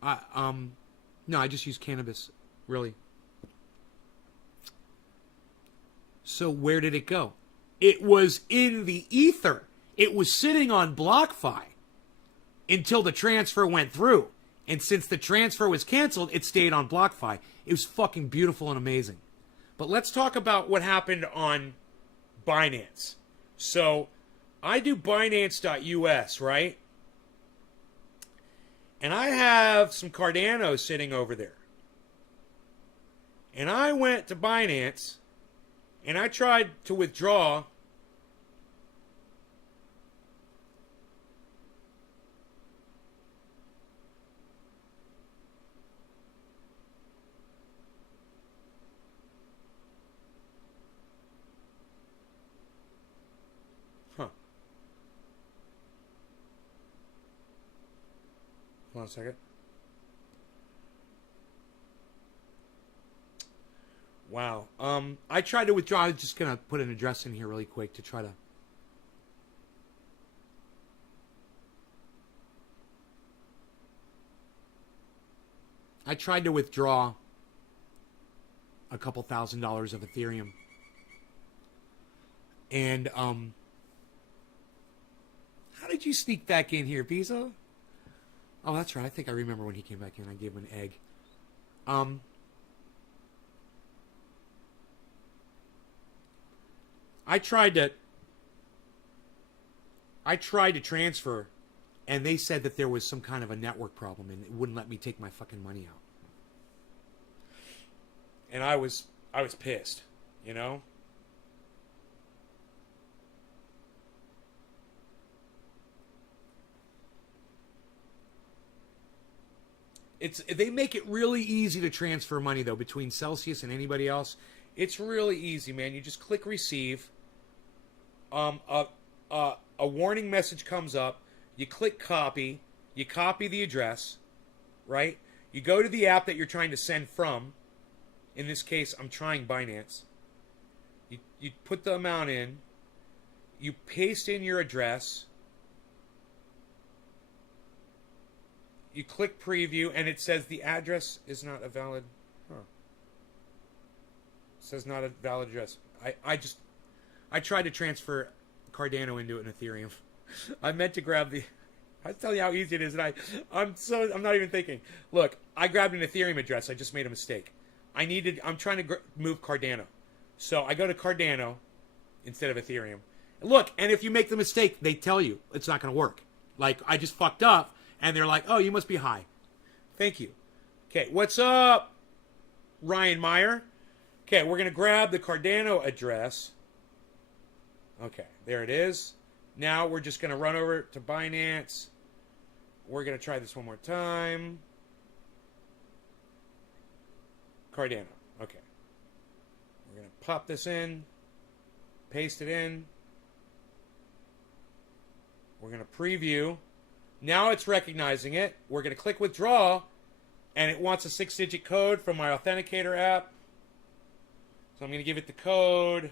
I just use cannabis, really. So where did it go? It was in the ether. It was sitting on BlockFi until the transfer went through. And since the transfer was canceled, it stayed on BlockFi. It was fucking beautiful and amazing. But let's talk about what happened on Binance. So I do Binance.us, right? And I have some Cardano sitting over there. And I went to Binance and I tried to withdraw Hold on a second. Wow. I tried to withdraw. I'm just going to put an address in here really quick to try to... I tried to withdraw a couple $1,000s of Ethereum. And, how did you sneak back in here, Pizza? Oh, that's right. I think I remember when he came back in. I gave him an egg. I tried to transfer, and they said that there was some kind of a network problem, and it wouldn't let me take my fucking money out. And I was pissed, you know? They make it really easy to transfer money, though, between Celsius and anybody else. It's really easy, man. You just click receive. A warning message comes up. You click copy. You copy the address, right? You go to the app that you're trying to send from. In this case, I'm trying Binance. You put the amount in. You paste in your address. You click preview, and it says the address is not a valid. Huh. It says not a valid address. I tried to transfer Cardano into an Ethereum. I meant to grab the. I tell you how easy it is, and I'm not even thinking. Look, I grabbed an Ethereum address. I just made a mistake. I'm trying to move Cardano, so I go to Cardano instead of Ethereum. Look, and if you make the mistake, they tell you it's not going to work. Like, I just fucked up, and they're like, oh, you must be high. Thank you. Okay, what's up, Ryan Meyer? Okay, we're going to grab the Cardano address. Okay, there it is. Now we're just going to run over to Binance. We're going to try this one more time. Cardano. Okay. We're going to pop this in. Paste it in. We're going to preview. Now it's recognizing it. We're going to click withdraw, and it wants a 6-digit code from my authenticator app. So I'm going to give it the code.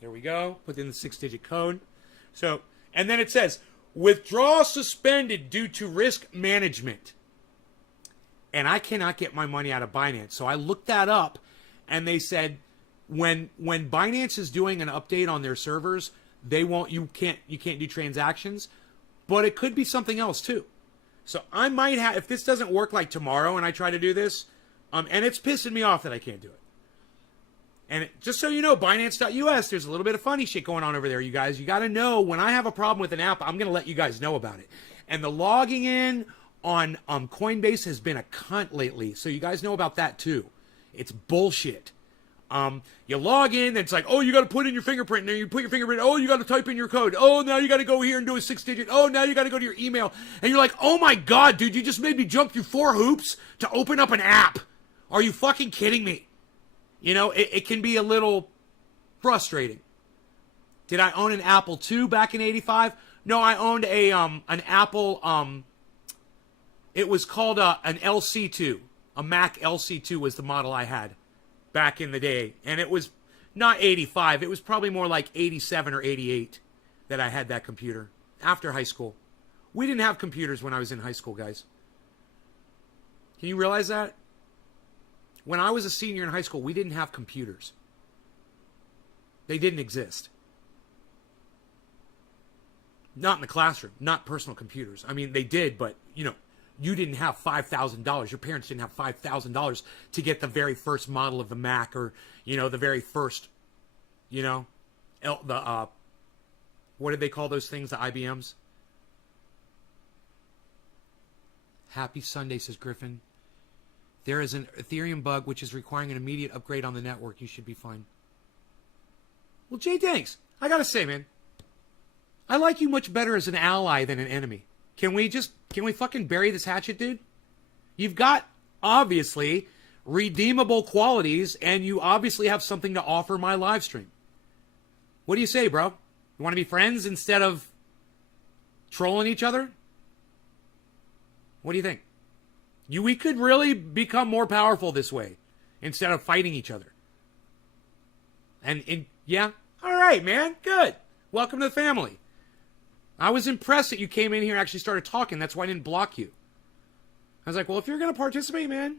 There we go. Put in the 6-digit code. So, and then it says, withdrawal suspended due to risk management. And I cannot get my money out of Binance. So I looked that up, and they said when Binance is doing an update on their servers, you can't do transactions, but it could be something else too. So I might have, if this doesn't work like tomorrow and I try to do this, and it's pissing me off that I can't do it. And just so you know, Binance.us, there's a little bit of funny shit going on over there, you guys. You got to know, when I have a problem with an app, I'm going to let you guys know about it. And the logging in on Coinbase has been a cunt lately, so you guys know about that too. It's bullshit. You log in, and it's like, oh, you got to put in your fingerprint, and then you put your fingerprint, oh, you got to type in your code, oh, now you got to go here and do a 6-digit, oh, now you got to go to your email, and you're like, oh my god, dude, you just made me jump through 4 hoops to open up an app. Are you fucking kidding me? You know, it can be a little frustrating. Did I own an Apple II back in '85? No, I owned an Apple, it was called an LC2. A Mac LC2 was the model I had back in the day. And it was not 85. It was probably more like 87 or 88 that I had that computer after high school. We didn't have computers when I was in high school, guys. Can you realize that? When I was a senior in high school, we didn't have computers. They didn't exist. Not in the classroom, not personal computers. I mean, they did, but, you know, you didn't have $5,000. Your parents didn't have $5,000 to get the very first model of the Mac, or, you know, the very first, you know, what did they call those things, the IBMs? Happy Sunday, says Griffin. There is an Ethereum bug which is requiring an immediate upgrade on the network. You should be fine. Well, Jay, thanks. I gotta say, man, I like you much better as an ally than an enemy. Can we fucking bury this hatchet, dude? You've got, obviously, redeemable qualities, and you obviously have something to offer my live stream. What do you say, bro? You want to be friends instead of trolling each other? What do you think? We could really become more powerful this way instead of fighting each other. And yeah, all right, man, good. Welcome to the family. I was impressed that you came in here and actually started talking. That's why I didn't block you. I was like, well, if you're going to participate, man,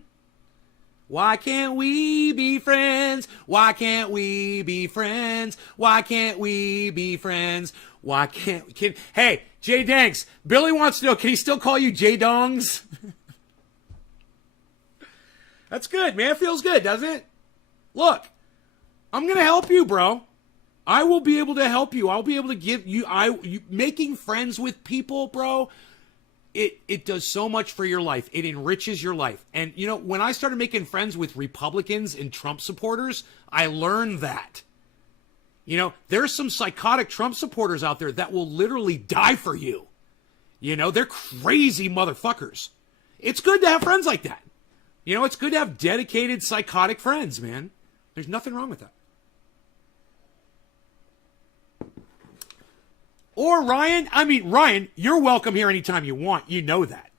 why can't we be friends? Why can't we be friends? Why can't we be friends? Why can't... Hey, Jay Danks, Billy wants to know, can he still call you Jay Dongs? That's good, man. It feels good, doesn't it? Look, I'm going to help you, bro. I will be able to help you. I'll be able to give you... making friends with people, bro, it does so much for your life. It enriches your life. And, you know, when I started making friends with Republicans and Trump supporters, I learned that. You know, there's some psychotic Trump supporters out there that will literally die for you. You know, they're crazy motherfuckers. It's good to have friends like that. You know, it's good to have dedicated psychotic friends, man. There's nothing wrong with that. Or Ryan, you're welcome here anytime you want. You know that.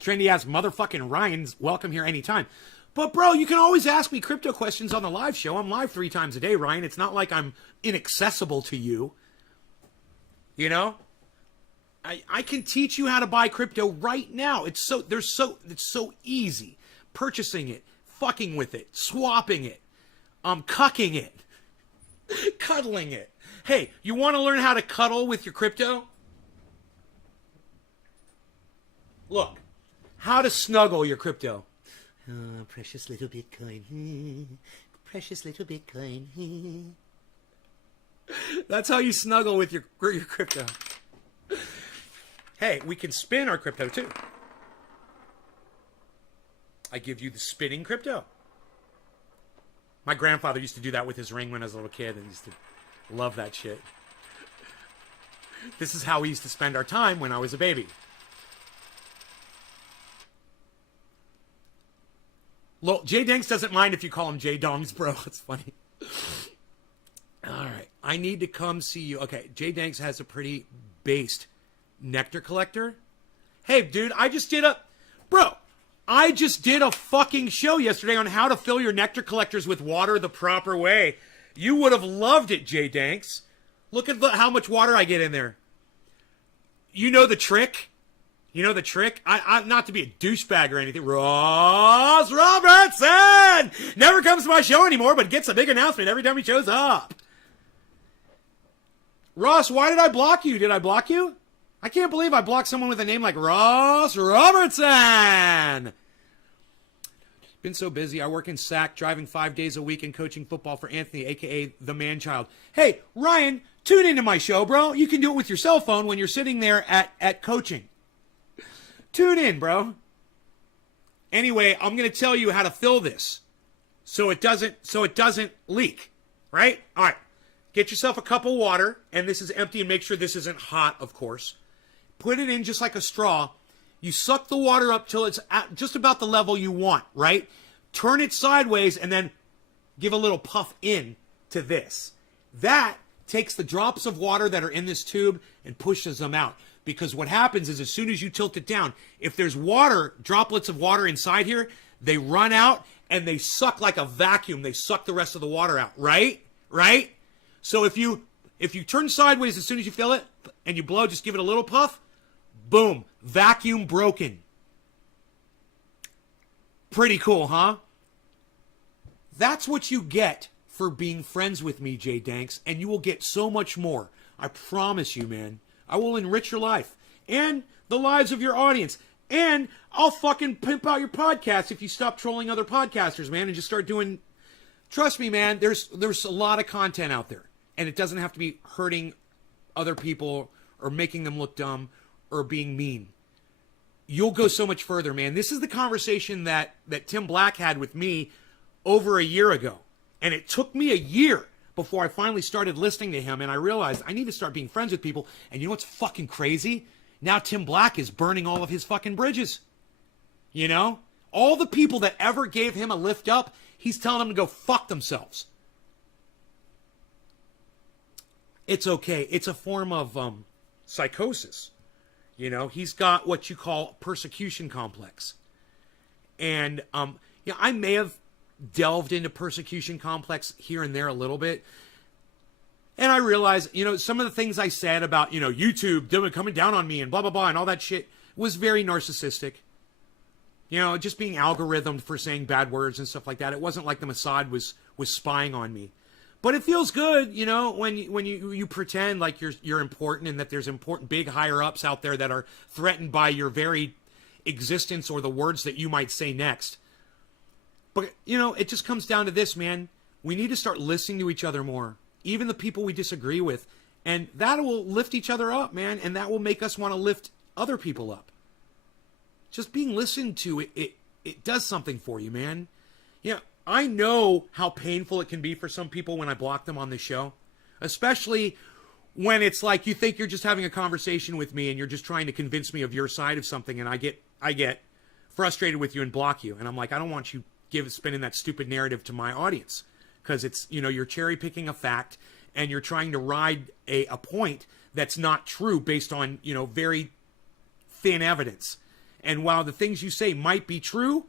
Trendy ass motherfucking Ryan's welcome here anytime. But, bro, you can always ask me crypto questions on the live show. I'm live 3 times a day, Ryan. It's not like I'm inaccessible to you. You know? I can teach you how to buy crypto right now. It's so easy. Purchasing it, fucking with it, swapping it, cucking it, cuddling it. Hey, you want to learn how to cuddle with your crypto? Look, how to snuggle your crypto. Oh, precious little Bitcoin. Precious little Bitcoin. That's how you snuggle with your crypto. Hey, we can spin our crypto too. I give you the spinning crypto. My grandfather used to do that with his ring when I was a little kid, and used to love that shit. This is how we used to spend our time when I was a baby. Jay Danks doesn't mind if you call him Jay Dongs, bro. It's funny. All right. I need to come see you. Okay. Jay Danks has a pretty based nectar collector. Hey, dude, I just did a fucking show yesterday on how to fill your nectar collectors with water the proper way. You would have loved it, Jay Danks. Look at how much water I get in there. You know the trick? You know the trick? I'm not to be a douchebag or anything. Ross Robertson never comes to my show anymore, but gets a big announcement every time he shows up. Ross, why did I block you? Did I block you? I can't believe I blocked someone with a name like Ross Robertson. Been so busy. I work in SAC, driving 5 days a week and coaching football for Anthony, a.k.a. the man-child. Hey, Ryan, tune into my show, bro. You can do it with your cell phone when you're sitting there at coaching. Tune in, bro. Anyway, I'm going to tell you how to fill this so it doesn't leak, right? All right. Get yourself a cup of water, and this is empty, and make sure this isn't hot, of course. Put it in just like a straw. You suck the water up till it's at just about the level you want, right? Turn it sideways and then give a little puff in to this. That takes the drops of water that are in this tube and pushes them out. Because what happens is as soon as you tilt it down, if there's water, droplets of water inside here, they run out and they suck like a vacuum. They suck the rest of the water out, right? Right? So if you turn sideways as soon as you fill it and you blow, just give it a little puff, boom, vacuum broken. Pretty cool, huh? That's what you get for being friends with me, Jay Danks, and you will get so much more. I promise you, man. I will enrich your life and the lives of your audience. And I'll fucking pimp out your podcast if you stop trolling other podcasters, man, and just start doing... Trust me, man, there's a lot of content out there. And it doesn't have to be hurting other people or making them look dumb or being mean. You'll go so much further, man. This is the conversation that Tim Black had with me over a year ago. And it took me a year before I finally started listening to him. And I realized I need to start being friends with people. And you know what's fucking crazy? Now Tim Black is burning all of his fucking bridges. You know? All the people that ever gave him a lift up, he's telling them to go fuck themselves. It's okay. It's a form of psychosis. You know, he's got what you call persecution complex. And I may have delved into persecution complex here and there a little bit. And I realized, some of the things I said about, YouTube coming down on me and blah, blah, blah, and all that shit was very narcissistic. Just being algorithmed for saying bad words and stuff like that. It wasn't like the Mossad was spying on me. But it feels good, when you pretend like you're important and that there's important big higher ups out there that are threatened by your very existence or the words that you might say next. But, it just comes down to this, man. We need to start listening to each other more, even the people we disagree with. And that will lift each other up, man. And that will make us want to lift other people up. Just being listened to, it does something for you, man. I know how painful it can be for some people when I block them on this show. Especially when it's like you think you're just having a conversation with me and you're just trying to convince me of your side of something, and I get frustrated with you and block you. And I'm like, I don't want you spinning that stupid narrative to my audience. Because it's, you're cherry picking a fact and you're trying to ride a point that's not true based on, very thin evidence. And while the things you say might be true,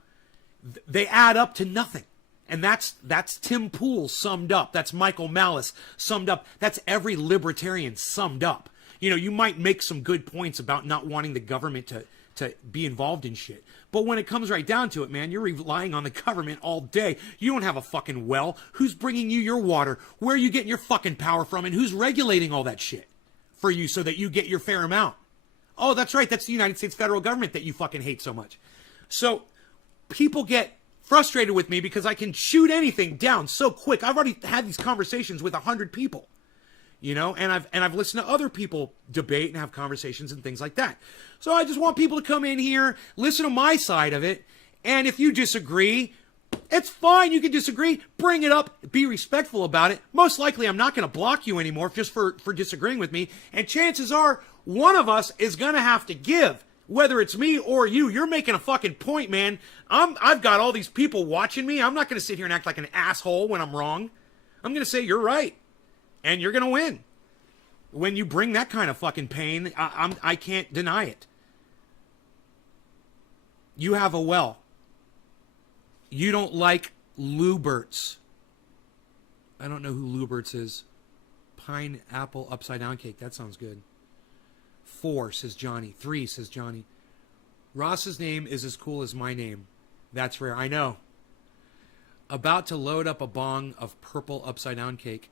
they add up to nothing. And that's Tim Pool summed up. That's Michael Malice summed up. That's every libertarian summed up. You know, you might make some good points about not wanting the government to be involved in shit. But when it comes right down to it, man, you're relying on the government all day. You don't have a fucking well. Who's bringing you your water? Where are you getting your fucking power from? And who's regulating all that shit for you so that you get your fair amount? Oh, that's right. That's the United States federal government that you fucking hate so much. So people get frustrated with me because I can shoot anything down so quick. I've already had these conversations with 100 people, you know, and I've listened to other people debate and have conversations and things like that. So I just want people to come in here, listen to my side of it, and if you disagree, it's fine. You can disagree, bring it up, be respectful about it. Most likely I'm not going to block you anymore just for disagreeing with me, and chances are one of us is going to have to give. Whether it's me or you, you're making a fucking point, man. I've got all these people watching me. I'm not going to sit here and act like an asshole when I'm wrong. I'm going to say you're right, and you're going to win. When you bring that kind of fucking pain, I can't deny it. You have a well. You don't like Luberts. I don't know who Luberts is. Pineapple upside down cake. That sounds good. 4, says Johnny. 3, says Johnny. Ross's name is as cool as my name. That's rare. I know. About to load up a bong of purple upside down cake.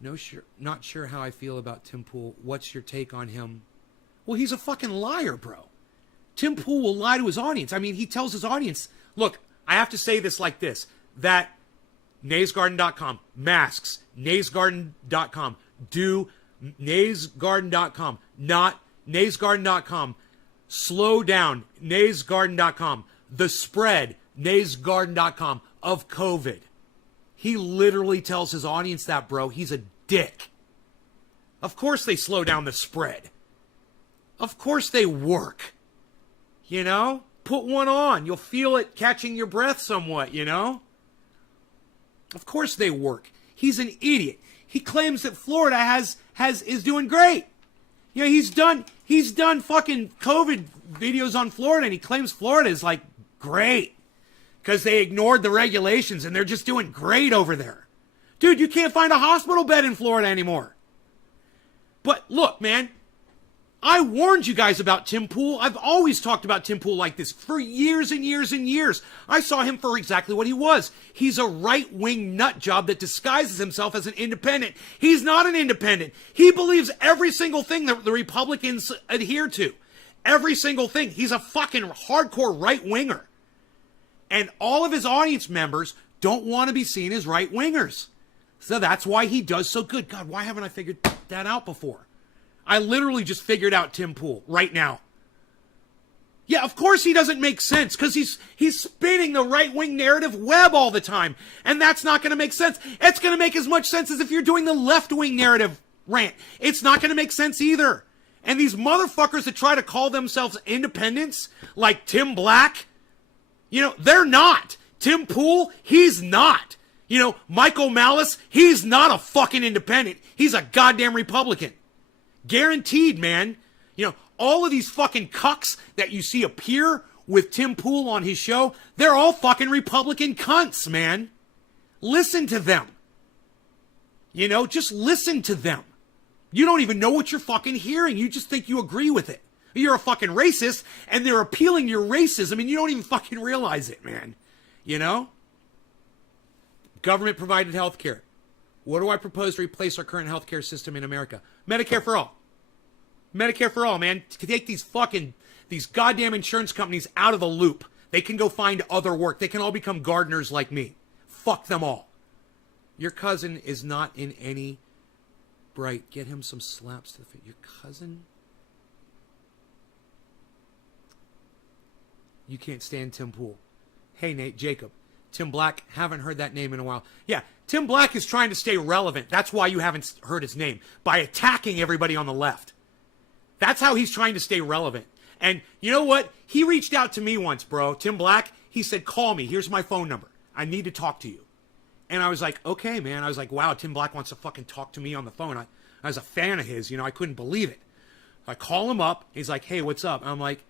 Not sure how I feel about Tim Pool. What's your take on him? Well, he's a fucking liar, bro. Tim Pool will lie to his audience. I mean, he tells his audience, look, I have to say this like this, that naysgarden.com, masks, naysgarden.com, do naysgarden.com, not naysgarden.com, slow down, naysgarden.com, the spread, naysgarden.com, of COVID. He literally tells his audience that, bro. He's a dick. Of course they slow down the spread. Of course they work. You know? Put one on. You'll feel it catching your breath somewhat, you know? Of course they work. He's an idiot. He claims that Florida is doing great. You know, he's done fucking COVID videos on Florida, and he claims Florida is like great because they ignored the regulations and they're just doing great over there. Dude, you can't find a hospital bed in Florida anymore. But look, man, I warned you guys about Tim Pool. I've always talked about Tim Pool like this for years and years and years. I saw him for exactly what he was. He's a right-wing nut job that disguises himself as an independent. He's not an independent. He believes every single thing that the Republicans adhere to. Every single thing. He's a fucking hardcore right-winger. And all of his audience members don't want to be seen as right-wingers. So that's why he does so good. God, why haven't I figured that out before? I literally just figured out Tim Pool right now. Yeah, of course he doesn't make sense because he's spinning the right-wing narrative web all the time. And that's not going to make sense. It's going to make as much sense as if you're doing the left-wing narrative rant. It's not going to make sense either. And these motherfuckers that try to call themselves independents, like Tim Black, you know, they're not. Tim Pool, he's not. You know, Michael Malice, he's not a fucking independent. He's a goddamn Republican. Guaranteed, man. You know, all of these fucking cucks that you see appear with Tim Pool on his show, they're all fucking Republican cunts, man. Listen to them. You know, just listen to them. You don't even know what you're fucking hearing. You just think you agree with it. You're a fucking racist, and they're appealing to your racism, and you don't even fucking realize it, man. You know? Government-provided health care. What do I propose to replace our current healthcare system in America? Medicare for all. Medicare for all, man. To take these goddamn insurance companies out of the loop. They can go find other work. They can all become gardeners like me. Fuck them all. Your cousin is not in any bright. Get him some slaps to the face. Your cousin? You can't stand Tim Pool. Hey, Nate, Jacob. Tim Black, haven't heard that name in a while. Yeah, Tim Black is trying to stay relevant. That's why you haven't heard his name. By attacking everybody on the left. That's how he's trying to stay relevant. And you know what? He reached out to me once, bro. Tim Black, he said, call me. Here's my phone number. I need to talk to you. And I was like, okay, man. I was like, wow, Tim Black wants to fucking talk to me on the phone. I was a fan of his. You know, I couldn't believe it. I call him up. He's like, hey, what's up? I'm like,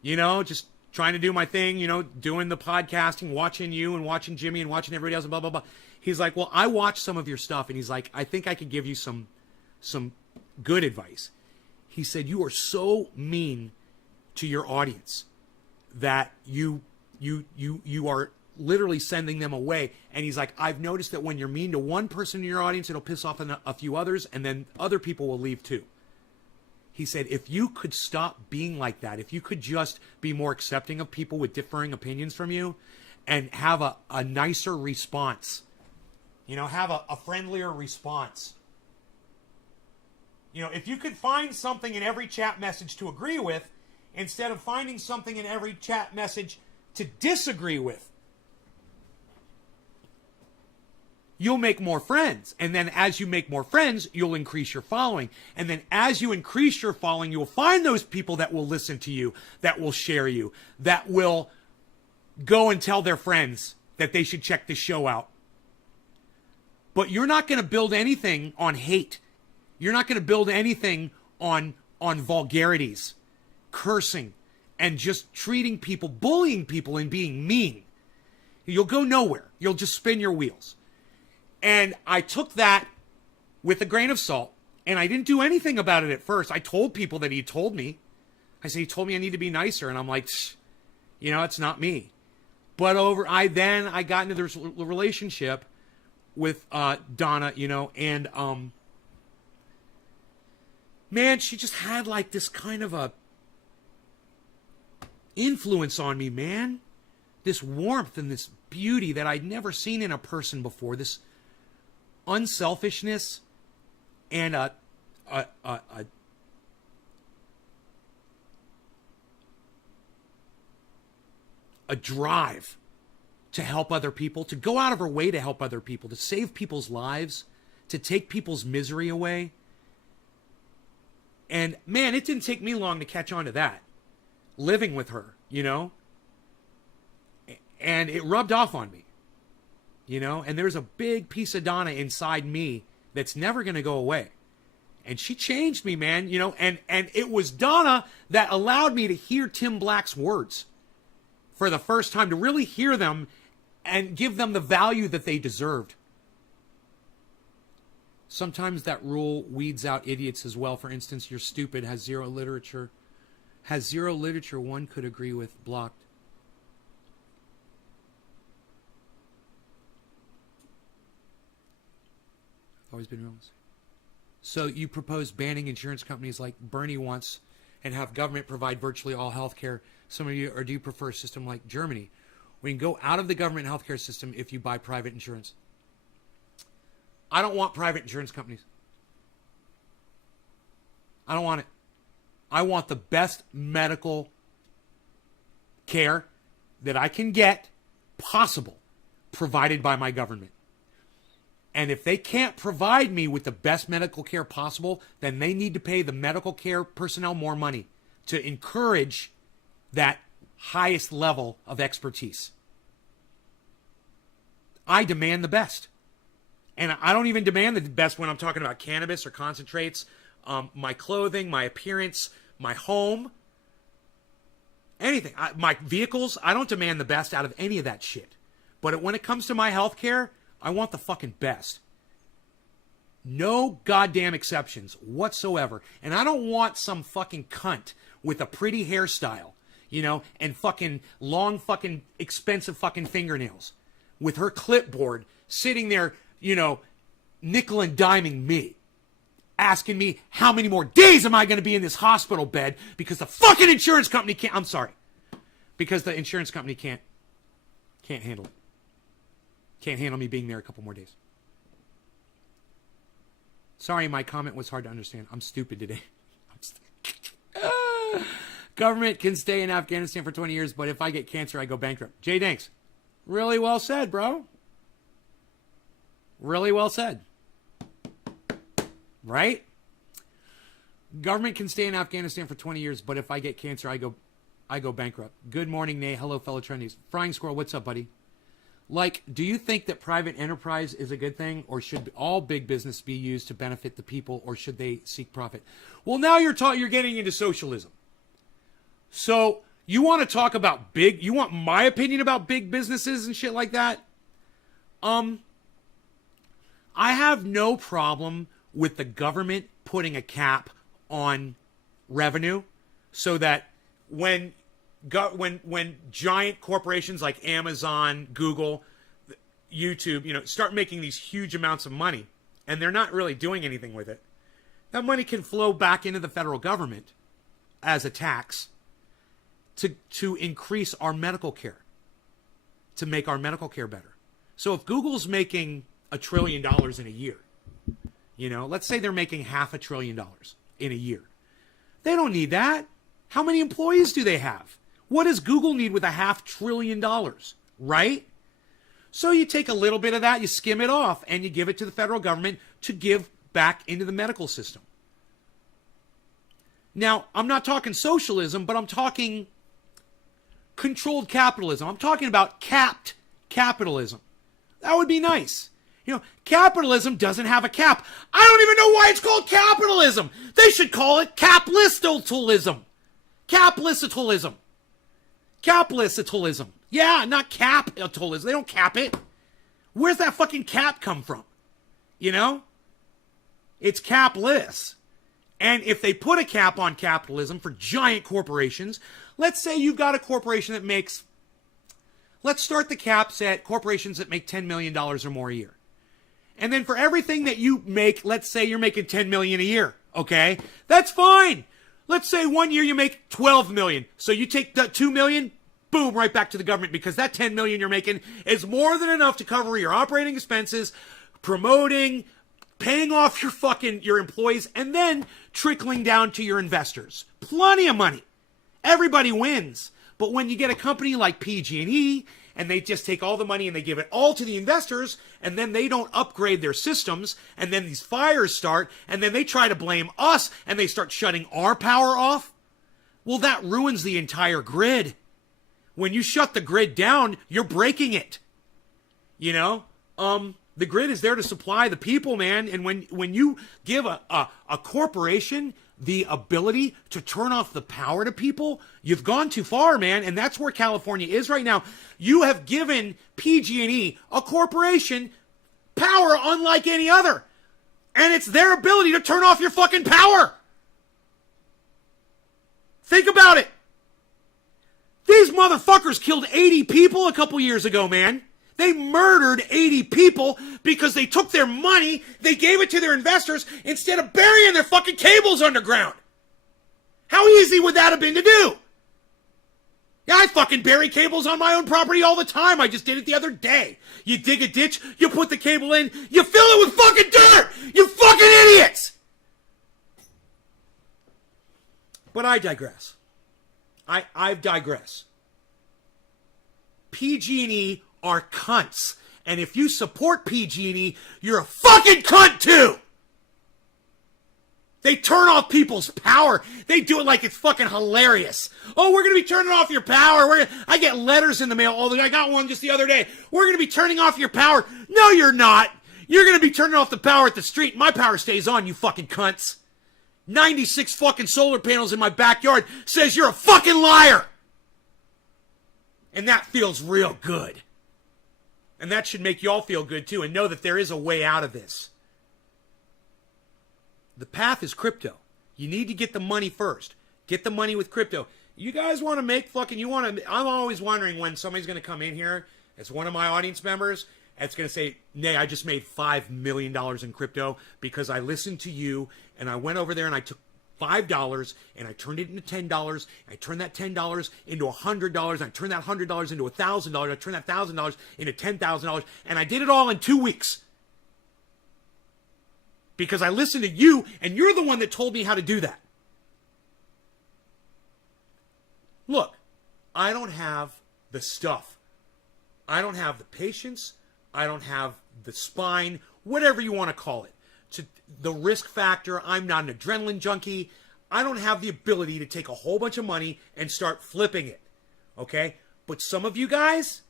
you know, just trying to do my thing, you know, doing the podcasting, watching you and watching Jimmy and watching everybody else and blah, blah, blah. He's like, well, I watched some of your stuff, and he's like, I think I could give you some good advice. He said, you are so mean to your audience that you are literally sending them away. And he's like, I've noticed that when you're mean to one person in your audience, it'll piss off a few others, and then other people will leave too. He said, if you could stop being like that, if you could just be more accepting of people with differing opinions from you and have a nicer response, you know, have a friendlier response. You know, if you could find something in every chat message to agree with instead of finding something in every chat message to disagree with, you'll make more friends. And then as you make more friends, you'll increase your following. And then as you increase your following, you'll find those people that will listen to you, that will share you, that will go and tell their friends that they should check this show out. But you're not going to build anything on hate. You're not going to build anything on vulgarities, cursing, and just treating people, bullying people, and being mean. You'll go nowhere. You'll just spin your wheels. And I took that with a grain of salt, and I didn't do anything about it at first. I told people that he told me. I said, he told me I need to be nicer, and I'm like, you know, it's not me. But I got into this relationship with Donna, you know, and man, she just had like this kind of a influence on me, man. This warmth and this beauty that I'd never seen in a person before. This unselfishness and a drive to help other people, to go out of her way to help other people, to save people's lives, to take people's misery away. And man, it didn't take me long to catch on to that. Living with her, you know? And it rubbed off on me, you know? And there's a big piece of Donna inside me that's never going to go away. And she changed me, man, you know? And it was Donna that allowed me to hear Tim Black's words for the first time, to really hear them and give them the value that they deserved. Sometimes that rule weeds out idiots as well. For instance, you're stupid, has zero literature. Has zero literature, one could agree with, blocked. Always been real. So you propose banning insurance companies like Bernie wants and have government provide virtually all health care. Some of you, or do you prefer a system like Germany? We can go out of the government healthcare system if you buy private insurance. I don't want private insurance companies. I don't want it. I want the best medical care that I can get possible, provided by my government. And if they can't provide me with the best medical care possible, then they need to pay the medical care personnel more money to encourage that highest level of expertise. I demand the best. And I don't even demand the best when I'm talking about cannabis or concentrates, my clothing, my appearance, my home, anything. My vehicles, I don't demand the best out of any of that shit. But when it comes to my health care, I want the fucking best. No goddamn exceptions whatsoever. And I don't want some fucking cunt with a pretty hairstyle, you know, and fucking long fucking expensive fucking fingernails with her clipboard sitting there, you know, nickel and diming me, asking me how many more days am I going to be in this hospital bed because the fucking insurance company can't, I'm sorry, because the insurance company can't handle it. Can't handle me being there a couple more days. Sorry, my comment was hard to understand. I'm stupid today. Government can stay in Afghanistan for 20 years, but if I get cancer, I go bankrupt. Jay Danks. Really well said, bro. Really well said. Right? Government can stay in Afghanistan for 20 years, but if I get cancer, I go bankrupt. Good morning, Nay. Hello, fellow trendies. Frying Squirrel, what's up, buddy? Like, do you think that private enterprise is a good thing, or should all big business be used to benefit the people, or should they seek profit? Well, now you're getting into socialism. So You want to talk about you want my opinion about big businesses and shit like that? I have no problem with the government putting a cap on revenue so that when giant corporations like Amazon, Google, YouTube, start making these huge amounts of money and they're not really doing anything with it, that money can flow back into the federal government as a tax to increase our medical care, to make our medical care better. So if Google's making $1 trillion in a year, let's say they're making $500 billion in a year. They don't need that. How many employees do they have? What does Google need with $500 billion, right? So you take a little bit of that, you skim it off, and you give it to the federal government to give back into the medical system. Now, I'm not talking socialism, but I'm talking controlled capitalism. I'm talking about capped capitalism. That would be nice. Capitalism doesn't have a cap. I don't even know why it's called capitalism. They should call it capitalism. Capitalism. Capitalism. Yeah, not capitalism. They don't cap it. Where's that fucking cap come from? It's capless. And if they put a cap on capitalism for giant corporations, let's say you've got a corporation that makes, let's start the caps at corporations that make $10 million or more a year. And then for everything that you make, let's say you're making $10 million a year, okay? That's fine. Let's say 1 year you make $12 million. So you take the $2 million, boom, right back to the government because that $10 million you're making is more than enough to cover your operating expenses, promoting, paying off your employees, and then trickling down to your investors. Plenty of money. Everybody wins. But when you get a company like PG&E and they just take all the money and they give it all to the investors and then they don't upgrade their systems and then these fires start and then they try to blame us and they start shutting our power off, well, that ruins the entire grid. When you shut the grid down, you're breaking it. The grid is there to supply the people, man. And when you give a corporation the ability to turn off the power to people, you've gone too far, man. And that's where California is right now. You have given PG&E, a corporation, power unlike any other. And it's their ability to turn off your fucking power. Think about it. These motherfuckers killed 80 people a couple years ago, man. They murdered 80 people because they took their money, they gave it to their investors instead of burying their fucking cables underground. How easy would that have been to do? Yeah, I fucking bury cables on my own property all the time. I just did it the other day. You dig a ditch, you put the cable in, you fill it with fucking dirt! You fucking idiots! But I digress. I digress. PG&E are cunts. And if you support PG&E, you're a fucking cunt too! They turn off people's power. They do it like it's fucking hilarious. Oh, we're going to be turning off your power. I get letters in the mail all the time. I got one just the other day. We're going to be turning off your power. No, you're not. You're going to be turning off the power at the street. My power stays on, you fucking cunts. 96 fucking solar panels in my backyard says you're a fucking liar. And that feels real good. And that should make y'all feel good too and know that there is a way out of this. The path is crypto. You need to get the money first. Get the money with crypto. You guys want to make I'm always wondering when somebody's going to come in here as one of my audience members that's going to say, Nay, I just made $5 million in crypto because I listened to you and I went over there and I took $5 and I turned it into $10. I turned that $10 into $100. I turned that $100 into $1,000. I turned that $1,000 into $10,000. And I did it all in 2 weeks. Because I listened to you, and you're the one that told me how to do that. Look, I don't have the stuff. I don't have the patience. I don't have the spine, whatever you want to call it. To the risk factor, I'm not an adrenaline junkie. I don't have the ability to take a whole bunch of money and start flipping it. Okay? But some of you guys,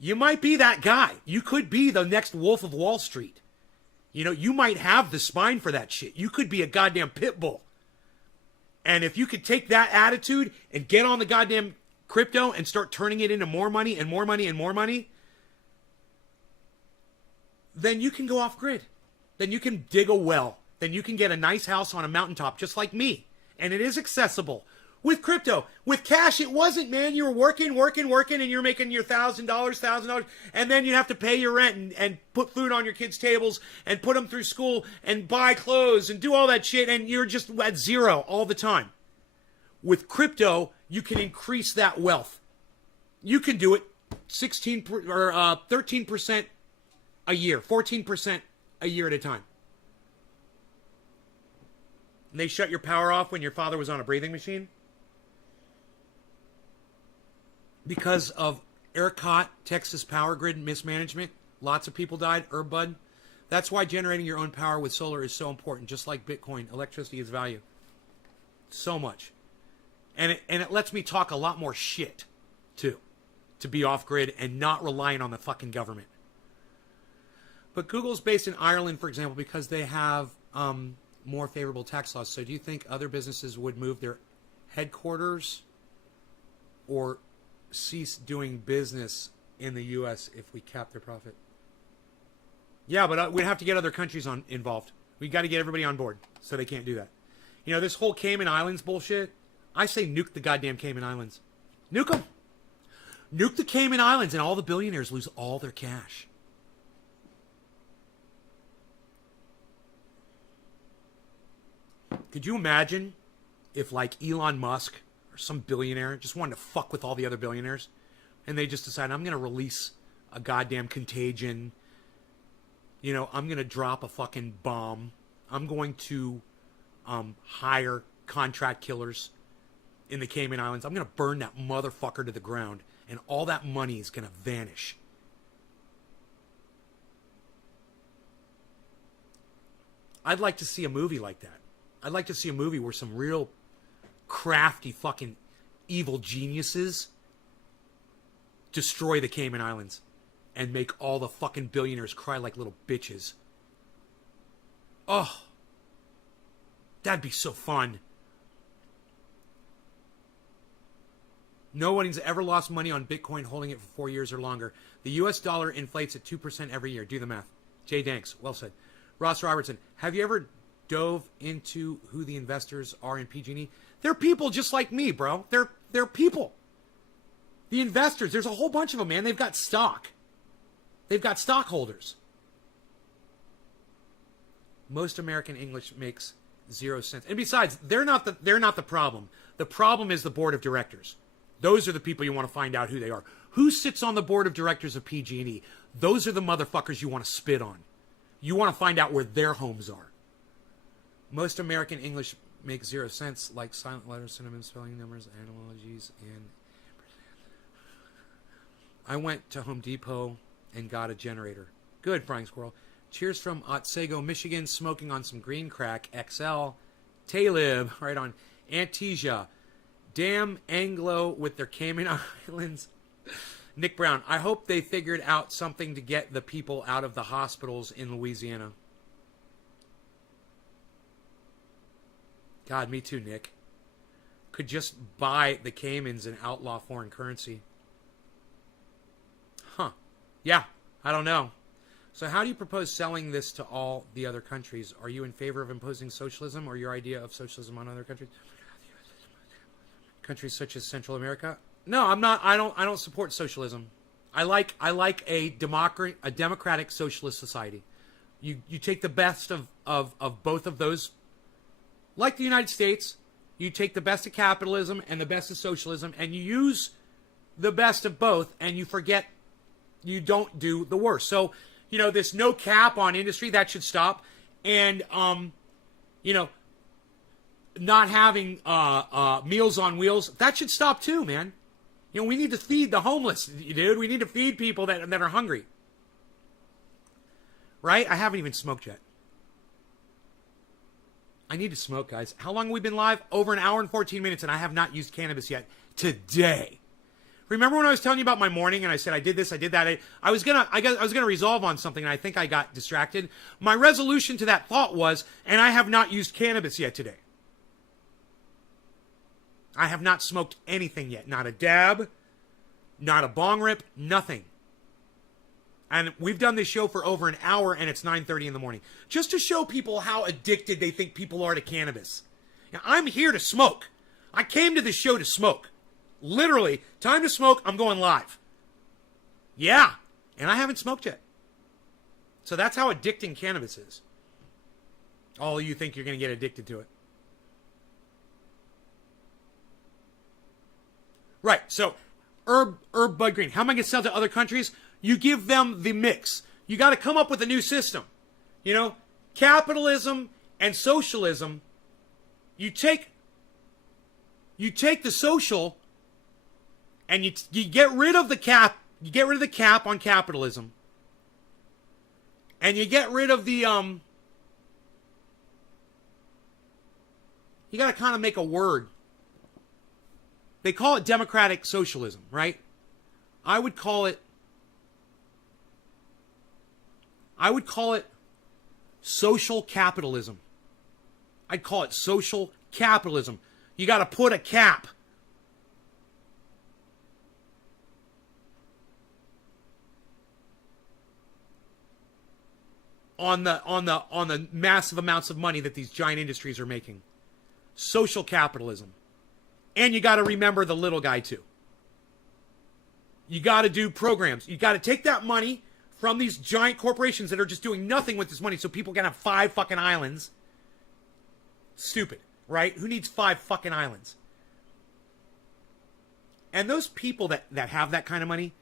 you might be that guy. You could be the next Wolf of Wall Street. You know, you might have the spine for that shit. You could be a goddamn pit bull. And if you could take that attitude and get on the goddamn crypto and start turning it into more money and more money and more money, then you can go off grid. Then you can dig a well. Then you can get a nice house on a mountaintop just like me. And it is accessible. With crypto, with cash, it wasn't, man. You were working, and you're making your $1,000, and then you have to pay your rent and put food on your kids' tables and put them through school and buy clothes and do all that shit, and you're just at zero all the time. With crypto, you can increase that wealth. You can do it 13% a year, 14% a year at a time. And they shut your power off when your father was on a breathing machine? Because of ERCOT, Texas power grid mismanagement, lots of people died, Bud. That's why generating your own power with solar is so important. Just like Bitcoin, electricity is value. So much. And it lets me talk a lot more shit, too, to be off-grid and not relying on the fucking government. But Google's based in Ireland, for example, because they have more favorable tax laws. So do you think other businesses would move their headquarters or cease doing business in the U.S. if we cap their profit? Yeah, but we'd have to get other countries involved. We got to get everybody on board, so they can't do that. You know, this whole Cayman Islands bullshit, I say nuke the goddamn Cayman Islands. Nuke them. Nuke the Cayman Islands and all the billionaires lose all their cash. Could you imagine if, like, Elon Musk some billionaire just wanted to fuck with all the other billionaires, and they just decided, I'm going to release a goddamn contagion, you know, I'm going to drop a fucking bomb, I'm going to hire contract killers in the Cayman Islands, I'm going to burn that motherfucker to the ground, and all that money is going to vanish. I'd like to see a movie like that. I'd like to see a movie where some real crafty fucking evil geniuses destroy the Cayman Islands and make all the fucking billionaires cry like little bitches. Oh, that'd be so fun. No one's ever lost money on Bitcoin holding it for 4 years or longer. The US dollar inflates at 2% every year. Do the math. Jay Danks, well said. Ross Robertson, have you ever dove into who the investors are in PG&E? They're people just like me, bro. They're people. The investors, there's a whole bunch of them, man. They've got stock. They've got stockholders. Most American English makes 0 sense. And besides, they're not the problem. The problem is the board of directors. Those are the people you want to find out who they are. Who sits on the board of directors of PG&E? Those are the motherfuckers you want to spit on. You want to find out where their homes are. Most American English makes 0 sense, like silent letters, cinnamon, spelling numbers, analogies, and... I went to Home Depot and got a generator. Good, Frying Squirrel. Cheers from Otsego, Michigan, smoking on some green crack, XL. Talib, right on. Antesia. Damn Anglo with their Cayman Islands. Nick Brown, I hope they figured out something to get the people out of the hospitals in Louisiana. God, me too, Nick. Could just buy the Caymans and outlaw foreign currency. Huh. Yeah, I don't know. So how do you propose selling this to all the other countries? Are you in favor of imposing socialism or your idea of socialism on other countries? Countries such as Central America? No, I'm not. I don't support socialism. I like a democratic socialist society. You take the best of both of those. Like the United States, you take the best of capitalism and the best of socialism, and you use the best of both, and you forget, you don't do the worst. So, you know, this no cap on industry, that should stop. And, you know, not having Meals on Wheels, that should stop too, man. You know, we need to feed the homeless, dude. We need to feed people that are hungry. Right? I haven't even smoked yet. I need to smoke, guys. How long have we been live? Over an hour and 14 minutes, and I have not used cannabis yet today. Remember when I was telling you about my morning, and I said I did this, I did that. I was gonna resolve on something, and I think I got distracted. My resolution to that thought was, and I have not used cannabis yet today. I have not smoked anything yet. Not a dab, not a bong rip, nothing. And we've done this show for over an hour, and it's 9:30 in the morning. Just to show people how addicted they think people are to cannabis. Now, I'm here to smoke. I came to this show to smoke. Literally, time to smoke, I'm going live. Yeah, and I haven't smoked yet. So that's how addicting cannabis is. All you think you're going to get addicted to it. Right, so herb bud green. How am I going to sell to other countries? You give them the mix. You got to come up with a new system. You know, capitalism and socialism. You take the social and you get rid of the cap. You get rid of the cap on capitalism. And you get rid of the you got to kind of make a word. They call it democratic socialism, right? I would call it social capitalism. I'd call it social capitalism. You got to put a cap on the massive amounts of money that these giant industries are making. Social capitalism. And you got to remember the little guy too. You got to do programs. You got to take that money from these giant corporations that are just doing nothing with this money so people can have 5 fucking islands. Stupid, right? Who needs 5 fucking islands? And those people that have that kind of money,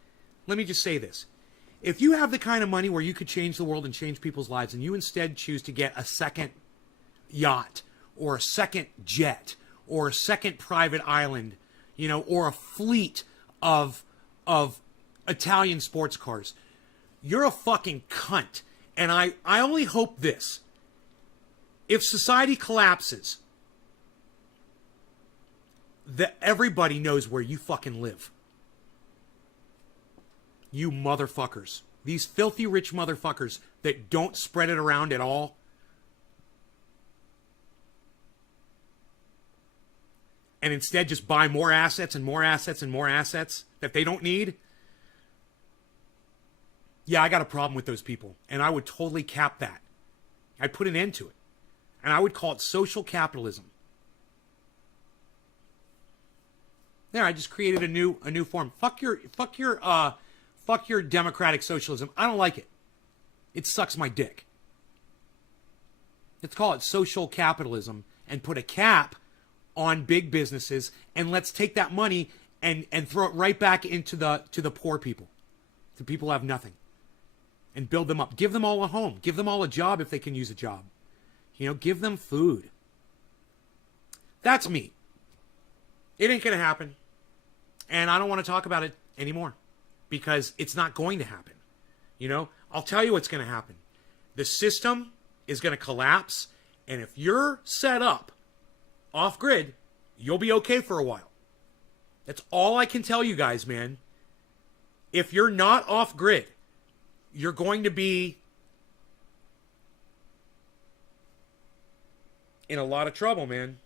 let me just say this. If you have the kind of money where you could change the world and change people's lives, and you instead choose to get a second yacht or a second jet or a second private island, you know, or a fleet of Italian sports cars, you're a fucking cunt. And I only hope this. If society collapses, that everybody knows where you fucking live. You motherfuckers. These filthy rich motherfuckers that don't spread it around at all. And instead just buy more assets and more assets and more assets that they don't need. Yeah, I got a problem with those people. And I would totally cap that. I'd put an end to it. And I would call it social capitalism. There, I just created a new form. Fuck your democratic socialism. I don't like it. It sucks my dick. Let's call it social capitalism and put a cap on big businesses, and let's take that money and throw it right back into the poor people. The people who have nothing. And build them up. Give them all a home. Give them all a job if they can use a job. You know, give them food. That's me. It ain't going to happen. And I don't want to talk about it anymore. Because it's not going to happen. You know, I'll tell you what's going to happen. The system is going to collapse. And if you're set up off-grid, you'll be okay for a while. That's all I can tell you guys, man. If you're not off-grid, you're going to be in a lot of trouble, man.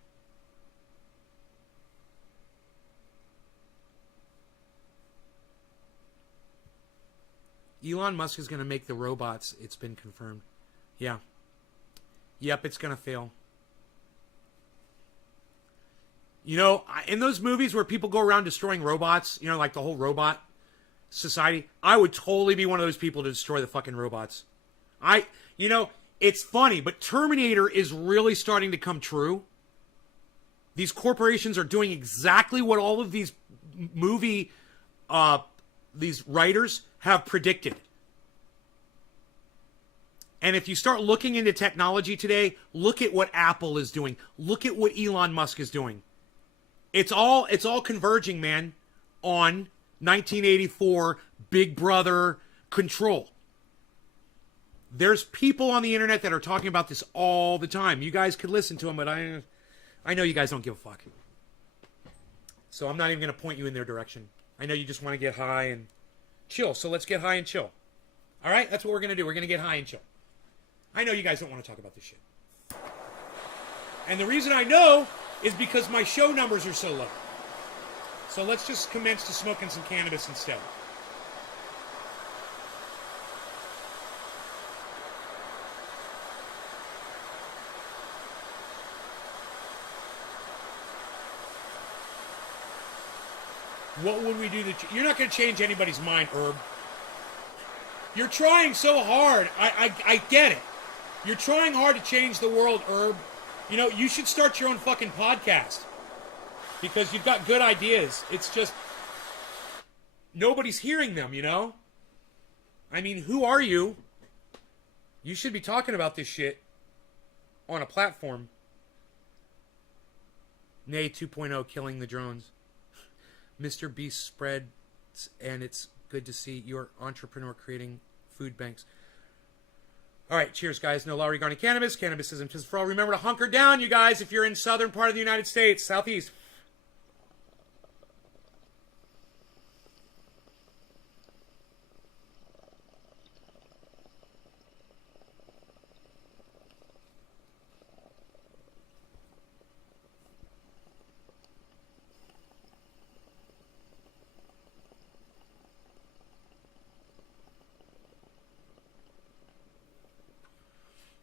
Elon Musk is going to make the robots. It's been confirmed. Yeah. Yep, it's going to fail. You know, in those movies where people go around destroying robots, you know, like the whole robot society, I would totally be one of those people to destroy the fucking robots. You know, it's funny, but Terminator is really starting to come true. These corporations are doing exactly what all of these these writers have predicted. And if you start looking into technology today, look at what Apple is doing. Look at what Elon Musk is doing. It's all converging, man, on 1984 Big Brother control. There's people on the internet that are talking about this all the time. You guys could listen to them, but I know you guys don't give a fuck. So I'm not even going to point you in their direction. I know you just want to get high and chill. So let's get high and chill. All right? That's what we're going to do. We're going to get high and chill. I know you guys don't want to talk about this shit. And the reason I know is because my show numbers are so low. So let's just commence to smoking some cannabis instead. What would we do? You're not going to change anybody's mind, Herb. You're trying so hard. I get it. You're trying hard to change the world, Herb. You know, you should start your own fucking podcast. Because you've got good ideas. It's just, nobody's hearing them, you know? I mean, who are you? You should be talking about this shit on a platform. Nay 2.0, killing the drones. Mr. Beast spreads, and it's good to see your entrepreneur creating food banks. All right, cheers, guys. No law regarding cannabis. Cannabis isn't just for all. Remember to hunker down, you guys, if you're in southern part of the United States, southeast.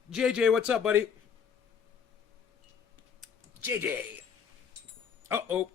JJ, what's up, buddy? JJ. Uh-oh.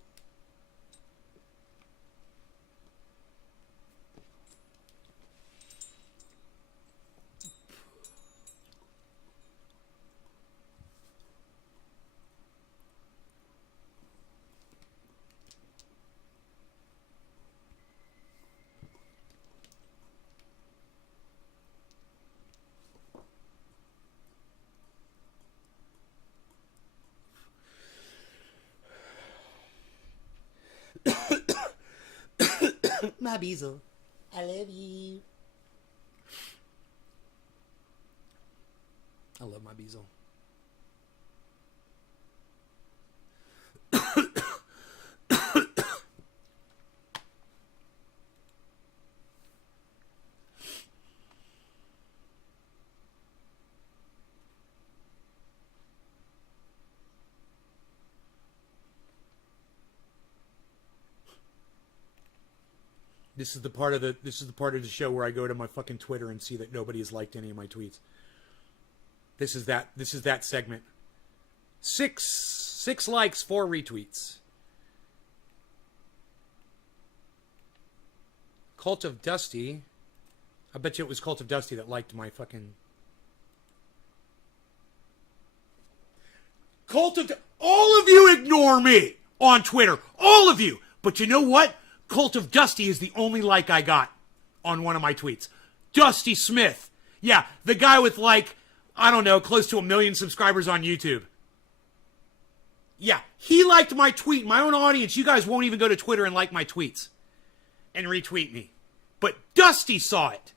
My Beezle, I love you. I love my Beezle. This is the part of the show where I go to my fucking Twitter and see that nobody has liked any of my tweets. This is that segment. Six likes, 4 retweets. Cult of Dusty. I bet you it was Cult of Dusty that liked my fucking all of you ignore me on Twitter. All of you. But you know what? Cult of Dusty is the only like I got on one of my tweets. Dusty Smith. Yeah, the guy with like, I don't know, close to 1 million subscribers on YouTube. Yeah, he liked my tweet. My own audience, you guys won't even go to Twitter and like my tweets and retweet me. But Dusty saw it.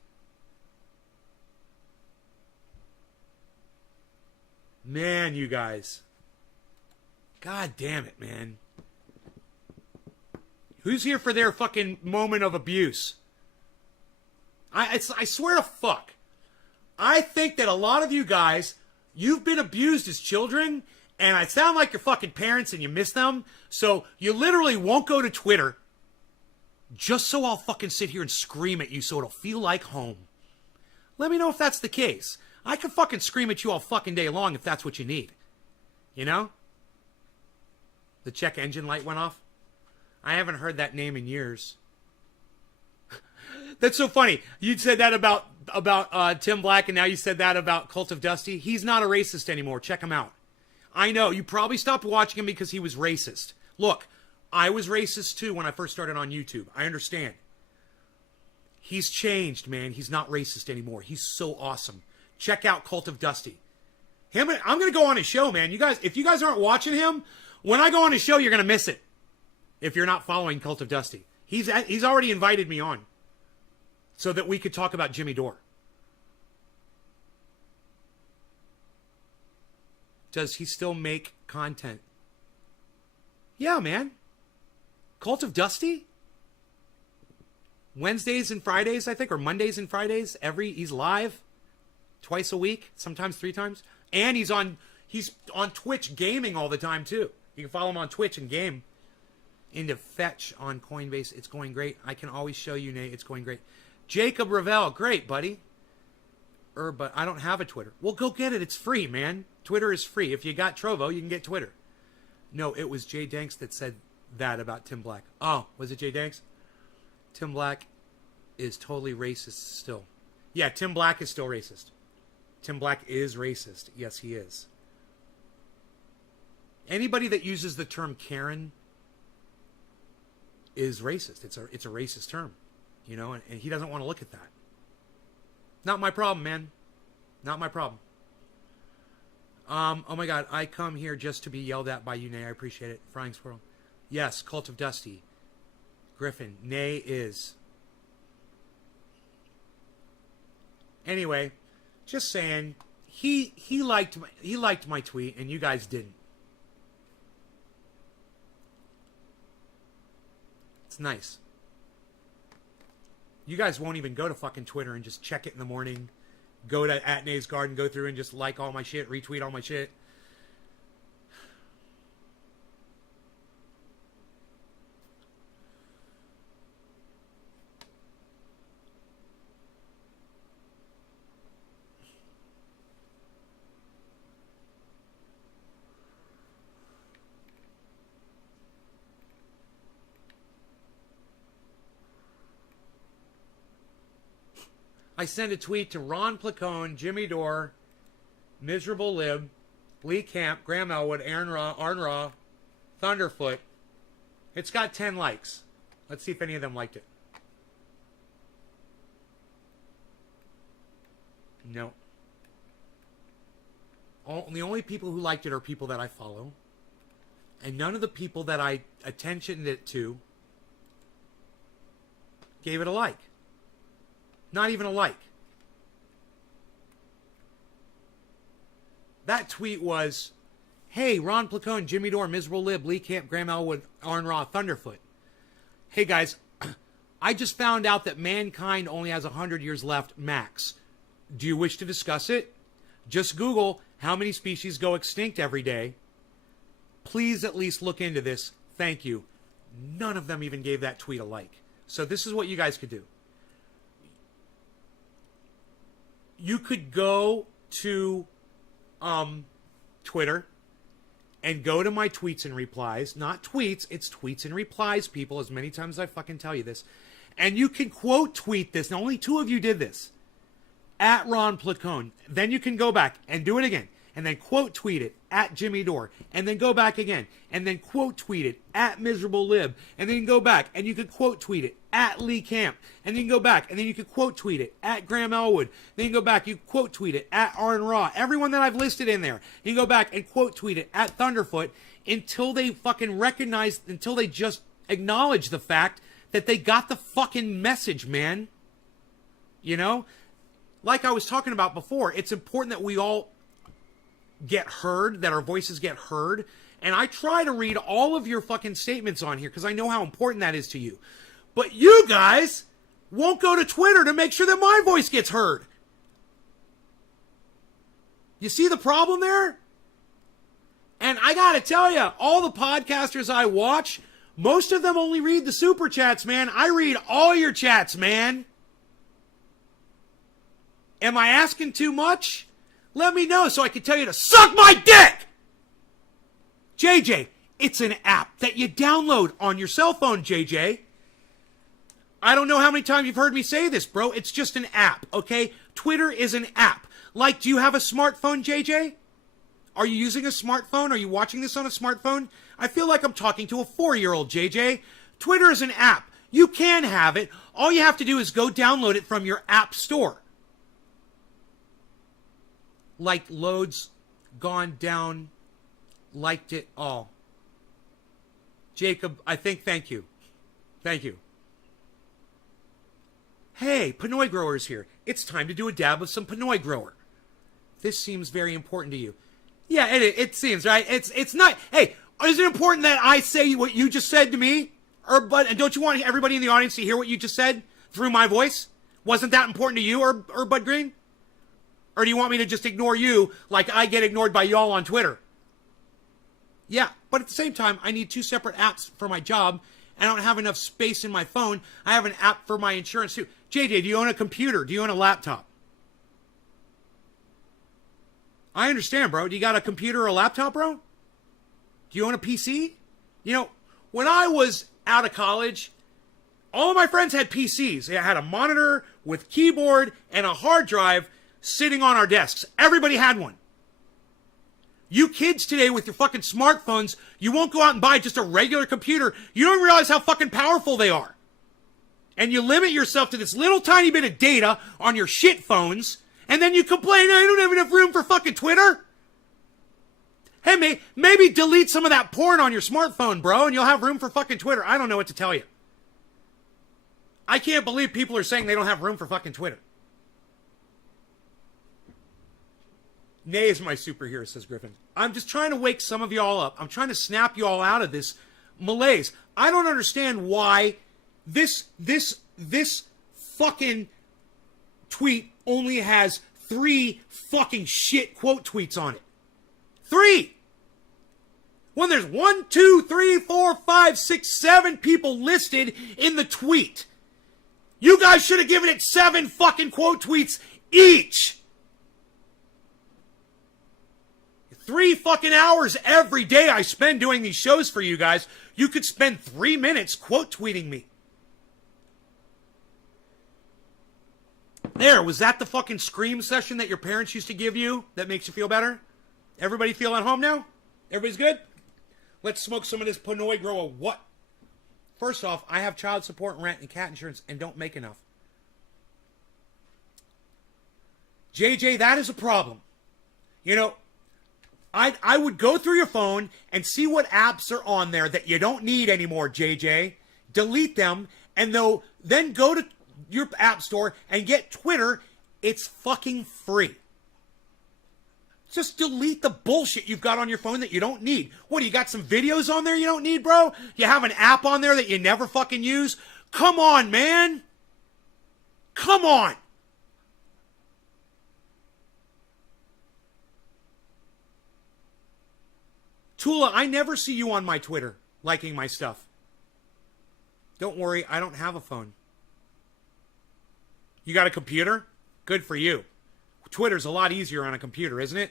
Man, you guys. God damn it, man. Who's here for their fucking moment of abuse? I swear to fuck. I think that a lot of you guys, you've been abused as children, and I sound like your fucking parents and you miss them, so you literally won't go to Twitter just so I'll fucking sit here and scream at you so it'll feel like home. Let me know if that's the case. I can fucking scream at you all fucking day long if that's what you need. You know? The check engine light went off. I haven't heard that name in years. That's so funny. You said that about Tim Black, and now you said that about Cult of Dusty. He's not a racist anymore. Check him out. I know, you probably stopped watching him because he was racist. Look, I was racist too when I first started on YouTube. I understand. He's changed, man. He's not racist anymore. He's so awesome. Check out Cult of Dusty. I'm going to go on his show, man. You guys, if you guys aren't watching him, when I go on his show, you're going to miss it. If you're not following Cult of Dusty. He's already invited me on so that we could talk about Jimmy Dore. Does he still make content? Yeah, man. Cult of Dusty? Wednesdays and Fridays, I think, or Mondays and Fridays. He's live twice a week, sometimes 3 times. And he's on Twitch gaming all the time, too. You can follow him on Twitch and game. Into Fetch on Coinbase. It's going great. I can always show you, Nate. It's going great. Jacob Ravel. Great, buddy. But I don't have a Twitter. Well, go get it. It's free, man. Twitter is free. If you got Trovo, you can get Twitter. No, it was Jay Danks that said that about Tim Black. Oh, was it Jay Danks? Tim Black is totally racist still. Yeah, Tim Black is still racist. Tim Black is racist. Yes, he is. Anybody that uses the term Karen is racist. It's a racist term, you know, and he doesn't want to look at that. Not my problem, man. Not my problem. Oh my God, I come here just to be yelled at by you, Nay. I appreciate it. Frying Squirrel. Yes, Cult of Dusty. Griffin. Nay is. Anyway, just saying, he liked my tweet and you guys didn't. It's nice. You guys won't even go to fucking Twitter and just check it in the morning. Go to @NaysGarden, go through and just like all my shit, retweet all my shit. I sent a tweet to Ron Placone, Jimmy Dore, Miserable Lib, Lee Camp, Graham Elwood, Arn Ra, Thunderfoot. It's got 10 likes. Let's see if any of them liked it. No. The only people who liked it are people that I follow. And none of the people that I attentioned it to gave it a like. Not even a like. That tweet was, hey, Ron Placone, Jimmy Dore, Miserable Lib, Lee Camp, Graham Elwood, Arn Ra, Thunderfoot. Hey guys, I just found out that mankind only has 100 years left max. Do you wish to discuss it? Just Google how many species go extinct every day. Please at least look into this. Thank you. None of them even gave that tweet a like. So this is what you guys could do. You could go to Twitter and go to my tweets and replies. Not tweets, it's tweets and replies, people, as many times as I fucking tell you this. And you can quote tweet this. Now, only 2 of you did this. @Ron Placone. Then you can go back and do it again. And then quote tweet it @Jimmy Dore. And then go back again. And then quote tweet it @Miserable Lib. And then go back and you could quote tweet it @Lee Camp. And then you go back and then you could quote tweet it @Graham Elwood. Then you go back, you quote tweet it @Arn Ra. Everyone that I've listed in there. You go back and quote tweet it @Thunderfoot until they fucking recognize, until they just acknowledge the fact that they got the fucking message, man. You know? Like I was talking about before, it's important that we all get heard, that our voices get heard. And I try to read all of your fucking statements on here because I know how important that is to you. But you guys won't go to Twitter to make sure that my voice gets heard. You see the problem there? And I gotta tell you, all the podcasters I watch, most of them only read the super chats, man. I read all your chats, man. Am I asking too much? Let me know so I can tell you to suck my dick! JJ, it's an app that you download on your cell phone, JJ. I don't know how many times you've heard me say this, bro. It's just an app, okay? Twitter is an app. Like, do you have a smartphone, JJ? Are you using a smartphone? Are you watching this on a smartphone? I feel like I'm talking to a 4-year-old, JJ. Twitter is an app. You can have it. All you have to do is go download it from your app store. Like loads gone down, liked it all. Jacob, I think, thank you. Thank you. Hey, Pinoy Grower's here. It's time to do a dab of some Pinoy Grower. This seems very important to you. Yeah, it seems, right? It's not. Hey, is it important that I say what you just said to me? But don't you want everybody in the audience to hear what you just said through my voice? Wasn't that important to you, or Bud Green? Or do you want me to just ignore you like I get ignored by y'all on Twitter? Yeah, but at the same time, I need 2 separate apps for my job. I don't have enough space in my phone. I have an app for my insurance too. JJ, do you own a computer? Do you own a laptop? I understand, bro. Do you got a computer or a laptop, bro? Do you own a PC? You know, when I was out of college, all of my friends had PCs. They had a monitor with keyboard and a hard drive sitting on our desks. Everybody had one. You kids today with your fucking smartphones, you won't go out and buy just a regular computer. You don't realize how fucking powerful they are. And you limit yourself to this little tiny bit of data on your shit phones, and then you complain, I don't have enough room for fucking Twitter. Hey, maybe delete some of that porn on your smartphone, bro, and you'll have room for fucking Twitter. I don't know what to tell you. I can't believe people are saying they don't have room for fucking Twitter. Nay is my superhero, says Griffin. I'm just trying to wake some of y'all up. I'm trying to snap you all out of this malaise. I don't understand why this fucking tweet only has 3 fucking shit quote tweets on it. 3! When there's 1, 2, 3, 4, 5, 6, 7 people listed in the tweet. You guys should have given it 7 fucking quote tweets each. 3 fucking hours every day I spend doing these shows for you guys. You could spend 3 minutes quote tweeting me. There, was that the fucking scream session that your parents used to give you that makes you feel better? Everybody feel at home now? Everybody's good? Let's smoke some of this Pinoy Grow or what? First off, I have child support and rent and cat insurance and don't make enough. JJ, that is a problem. You know, I would go through your phone and see what apps are on there that you don't need anymore, JJ. Delete them, and then go to your app store and get Twitter. It's fucking free. Just delete the bullshit you've got on your phone that you don't need. What, you got some videos on there you don't need, bro? You have an app on there that you never fucking use? Come on, man. Come on. Tula, I never see you on my Twitter liking my stuff. Don't worry, I don't have a phone. You got a computer? Good for you. Twitter's a lot easier on a computer, isn't it?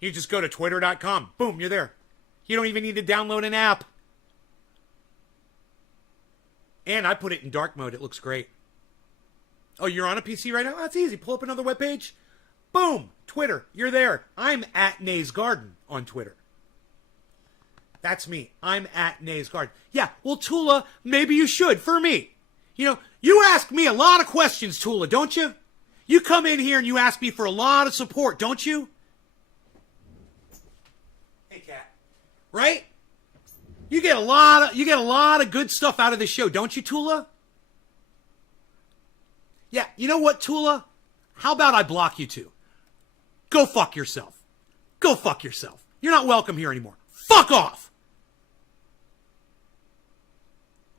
You just go to twitter.com. Boom, you're there. You don't even need to download an app. And I put it in dark mode. It looks great. Oh, you're on a PC right now? That's easy. Pull up another webpage. Boom, Twitter. You're there. I'm at Nay's Garden on Twitter. That's me. I'm at Nay's Garden. Yeah, well, Tula, maybe you should for me. You know, you ask me a lot of questions, Tula, don't you? You come in here and you ask me for a lot of support, don't you? Hey, cat. Right? You get a lot of good stuff out of this show, don't you, Tula? Yeah, you know what, Tula? How about I block you two? Go fuck yourself. Go fuck yourself. You're not welcome here anymore. Fuck off!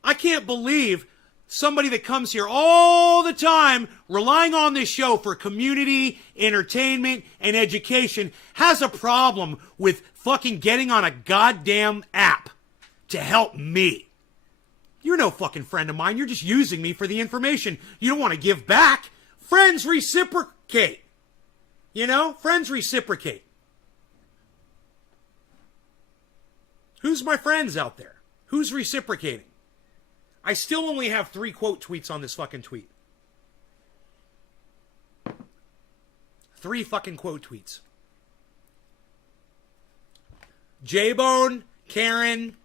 I can't believe somebody that comes here all the time, relying on this show for community, entertainment, and education, has a problem with fucking getting on a goddamn app to help me. You're no fucking friend of mine. You're just using me for the information. You don't want to give back. Friends reciprocate. You know? Friends reciprocate. Who's my friends out there? Who's reciprocating? I still only have 3 quote tweets on this fucking tweet. 3 fucking quote tweets. J-Bone, Karen,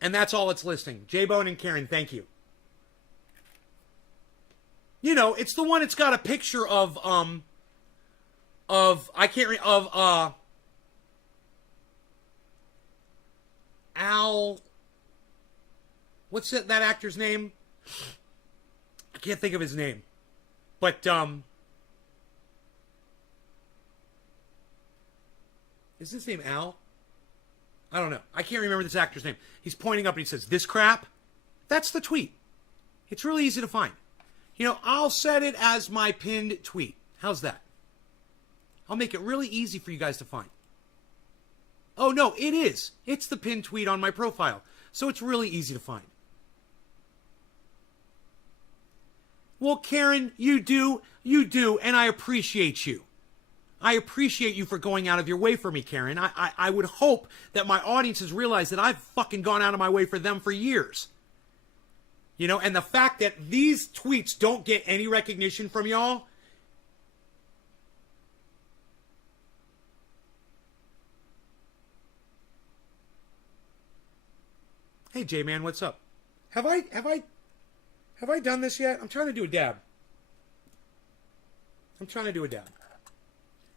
and that's all it's listing. J-Bone and Karen, thank you. You know, it's the one that's got a picture of Al, what's that actor's name? I can't think of his name. But, is his name Al? I don't know. I can't remember this actor's name. He's pointing up and he says, "This crap." That's the tweet. It's really easy to find. You know, I'll set it as my pinned tweet. How's that? I'll make it really easy for you guys to find. Oh, no, it is. It's the pinned tweet on my profile. So it's really easy to find. Well, Karen, you do, and I appreciate you. I appreciate you for going out of your way for me, Karen. I would hope that my audience has realized that I've fucking gone out of my way for them for years. You know, and the fact that these tweets don't get any recognition from y'all. Hey, J-Man, what's up? Have I done this yet? I'm trying to do a dab.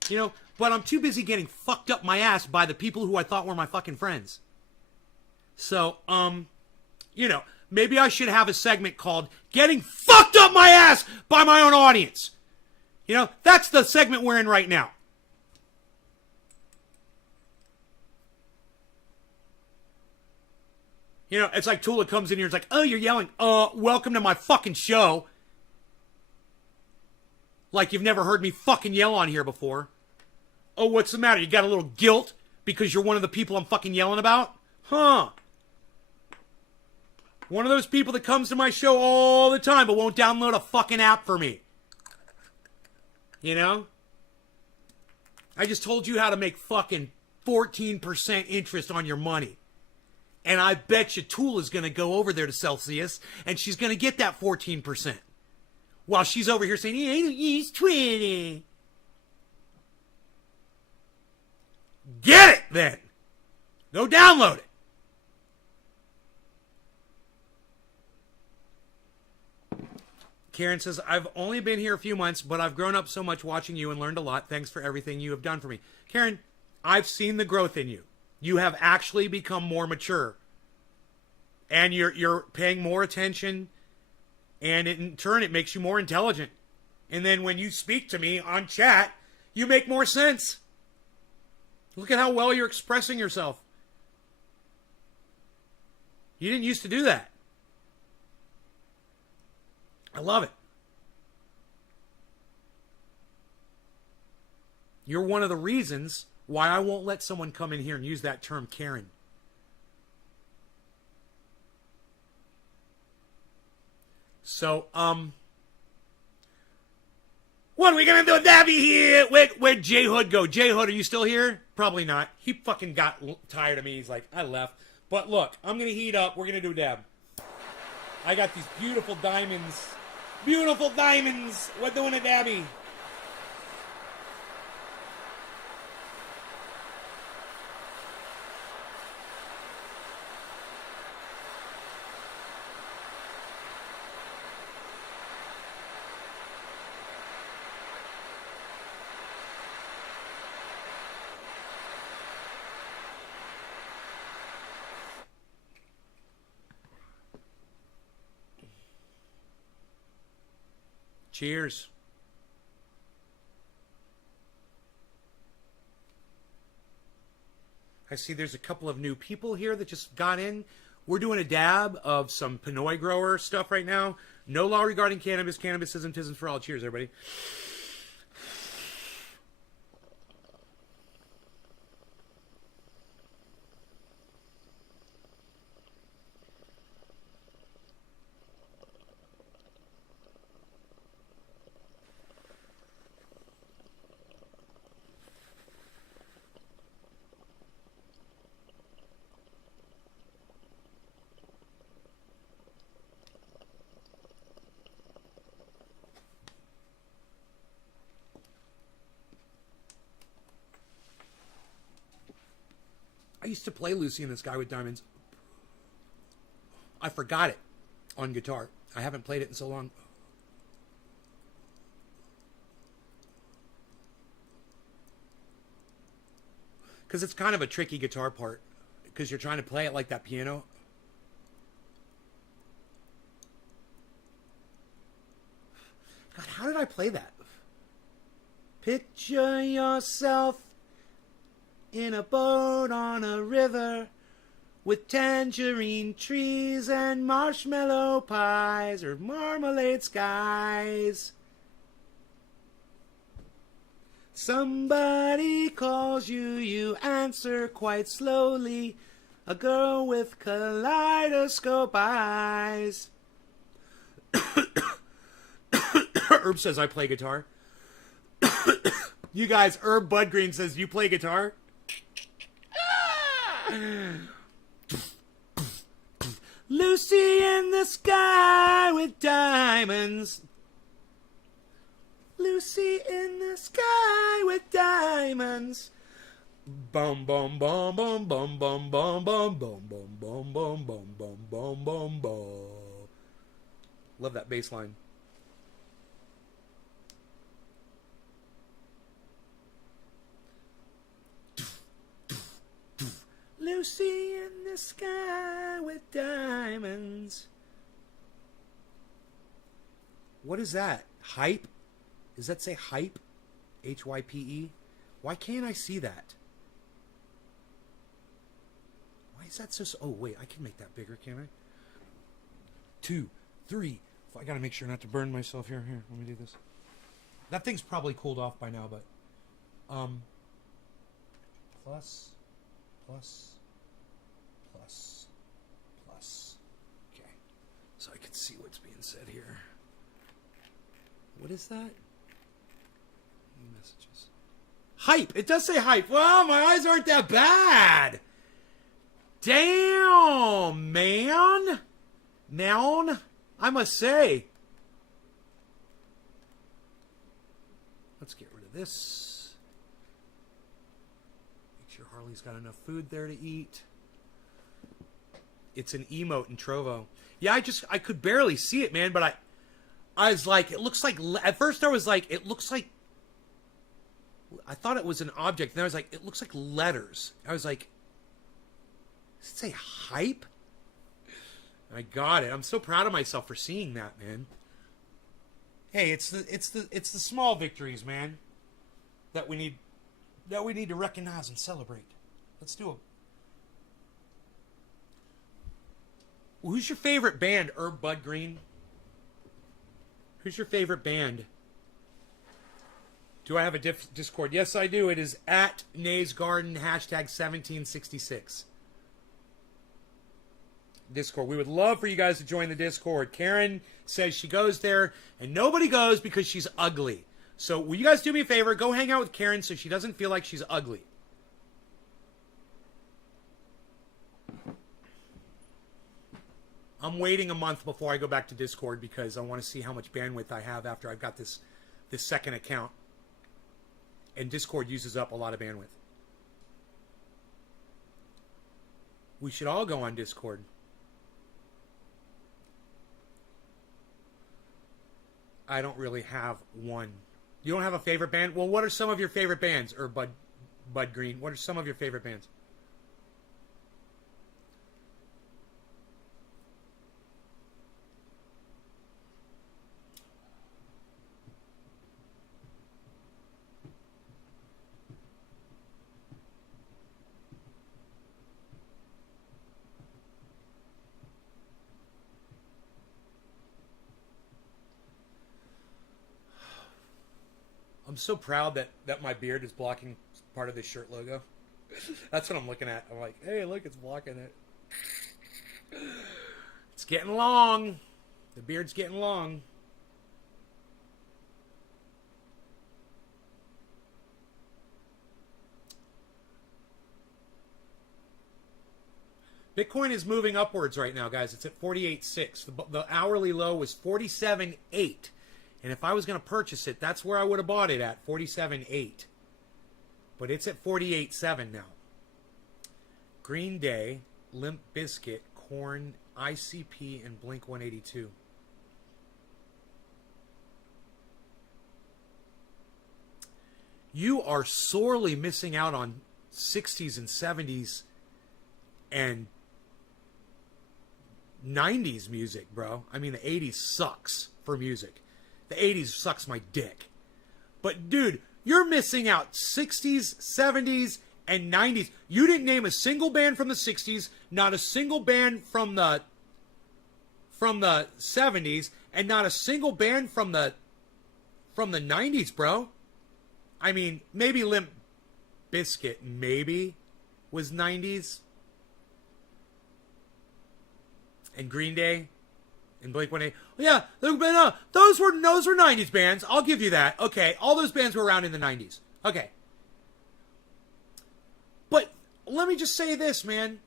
You know, but I'm too busy getting fucked up my ass by the people who I thought were my fucking friends. So, you know, maybe I should have a segment called Getting Fucked Up My Ass by My Own Audience. You know, that's the segment we're in right now. You know, it's like Tula comes in here and it's like, oh, you're yelling. Welcome to my fucking show. Like you've never heard me fucking yell on here before. Oh, what's the matter? You got a little guilt because you're one of the people I'm fucking yelling about? Huh. One of those people that comes to my show all the time but won't download a fucking app for me. You know? I just told you how to make fucking 14% interest on your money. And I bet you Tula's going to go over there to Celsius and she's going to get that 14%. While she's over here saying, he's 20. Get it then. Go download it. Karen says, I've only been here a few months, but I've grown up so much watching you and learned a lot. Thanks for everything you have done for me. Karen, I've seen the growth in you. You have actually become more mature. And you're paying more attention. And in turn, it makes you more intelligent. And then when you speak to me on chat, you make more sense. Look at how well you're expressing yourself. You didn't used to do that. I love it. You're one of the reasons why I won't let someone come in here and use that term Karen. So, what are we gonna do with Dabby here? Where'd J Hood go? J Hood, are you still here? Probably not. He fucking got tired of me. He's like, I left. But look, I'm gonna heat up. We're gonna do a dab. I got these beautiful diamonds. Beautiful diamonds. We're doing a dabby. Cheers. I see there's a couple of new people here that just got in. We're doing a dab of some Pinoy grower stuff right now. No law regarding cannabis. Cannabisism, tism for all. Cheers, everybody. I used to play Lucy and the Sky with Diamonds. I forgot it on guitar. I haven't played it in so long. Because it's kind of a tricky guitar part. Because you're trying to play it like that piano. God, how did I play that? Picture yourself in a boat on a river with tangerine trees and marshmallow pies or marmalade skies. Somebody calls you, you answer quite slowly. A girl with kaleidoscope eyes. Herb says I play guitar. You guys, Herb Budgreen says you play guitar. Lucy in the sky with diamonds. Lucy in the sky with diamonds. Bum bum bum bum bum bum bum bum bum bum bum bum bum bum bum bum bum. Love that bass line. Lucy in the sky with diamonds. What is that? Hype? Does that say hype? Hype? Why can't I see that? Why is that so... Oh, wait. I can make that bigger, can't I? 2, 3. I gotta make sure not to burn myself here. Here, let me do this. That thing's probably cooled off by now, but... Plus... Okay. So I can see what's being said here. What is that? New messages. Hype! It does say hype. Well, my eyes aren't that bad. Damn, man. Noun, I must say. Let's get rid of this. Make sure Harley's got enough food there to eat. It's an emote in Trovo. Yeah, I could barely see it, man, but I was like, it looks like, at first I was like, it looks like, I thought it was an object, and I was like, it looks like letters. I was like, does it say hype? I got it. I'm so proud of myself for seeing that, man. Hey, it's the small victories, man, that we need to recognize and celebrate. Let's do it. Who's your favorite band, Herb Budgreen? Who's your favorite band? Do I have a Discord? Yes, I do. It is at Nays Garden, hashtag 1766. Discord. We would love for you guys to join the Discord. Karen says she goes there, and nobody goes because she's ugly. So will you guys do me a favor? Go hang out with Karen so she doesn't feel like she's ugly. I'm waiting a month before I go back to Discord because I want to see how much bandwidth I have after I've got this second account. And Discord uses up a lot of bandwidth. We should all go on Discord. I don't really have one. You don't have a favorite band? Well, what are some of your favorite bands? Or Bud Green, what are some of your favorite bands? I'm so proud that my beard is blocking part of this shirt logo. That's what I'm looking at. I'm like, hey, look, it's blocking it. It's getting long. The beard's getting long. Bitcoin is moving upwards right now, guys. It's at 48.6. The hourly low was 47.8. And if I was going to purchase it, that's where I would have bought it at, 47.8. But it's at 48.7 now. Green Day, Limp Bizkit, Korn, ICP, and Blink-182. You are sorely missing out on 60s and 70s and 90s music, bro. I mean, the 80s sucks for music. The 80s sucks my dick. But, dude, you're missing out 60s, 70s, and 90s. You didn't name a single band from the 60s, not a single band from the 70s, and not a single band from the 90s, bro. I mean, maybe Limp Bizkit, maybe, was 90s. And Green Day. And Blink-182. Yeah, those were 90s bands. I'll give you that. Okay, all those bands were around in the 90s. Okay. But let me just say this, man.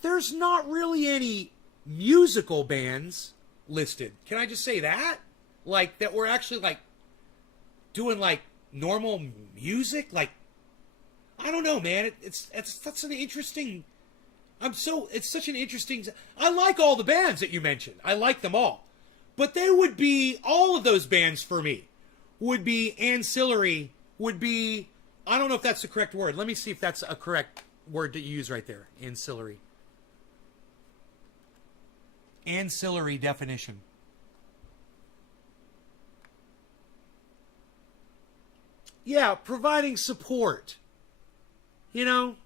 There's not really any musical bands listed. Can I just say that? Like, that we're actually, like, doing, like, normal music? Like, I don't know, man. It's such an interesting... It's such an interesting... I like all the bands that you mentioned. I like them all. But they would be... All of those bands for me would be ancillary, would be... I don't know if that's the correct word. Let me see if that's a correct word to use right there. Ancillary. Ancillary definition. Yeah, providing support. You know?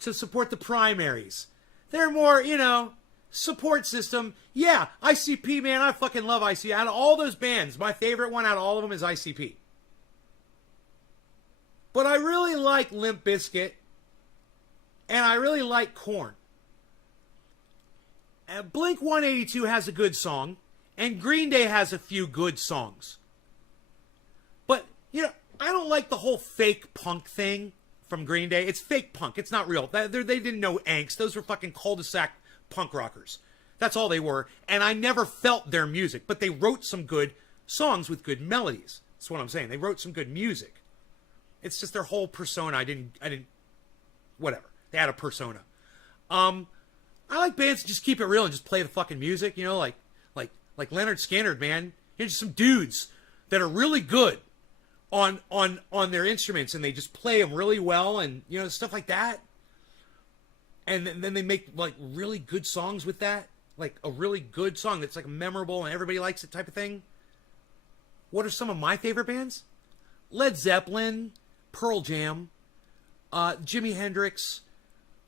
To support the primaries. They're more, you know, support system. Yeah, ICP, man, I fucking love ICP. Out of all those bands, my favorite one out of all of them is ICP. But I really like Limp Bizkit. And I really like Korn. Blink-182 has a good song. And Green Day has a few good songs. But, you know, I don't like the whole fake punk thing from Green Day. It's fake punk. It's not real. They didn't know angst. Those were fucking cul-de-sac punk rockers. That's all they were. And I never felt their music. But they wrote some good songs with good melodies. That's what I'm saying. They wrote some good music. It's just their whole persona. I didn't, whatever. They had a persona. I like bands that just keep it real and just play the fucking music. You know, like Leonard Skinner, man. Here's just some dudes that are really good on their instruments, and they just play them really well, and you know, stuff like that. And then they make like really good songs with that, like a really good song that's like memorable and everybody likes it type of thing. What are some of my favorite bands? Led Zeppelin, Pearl Jam, Jimi Hendrix,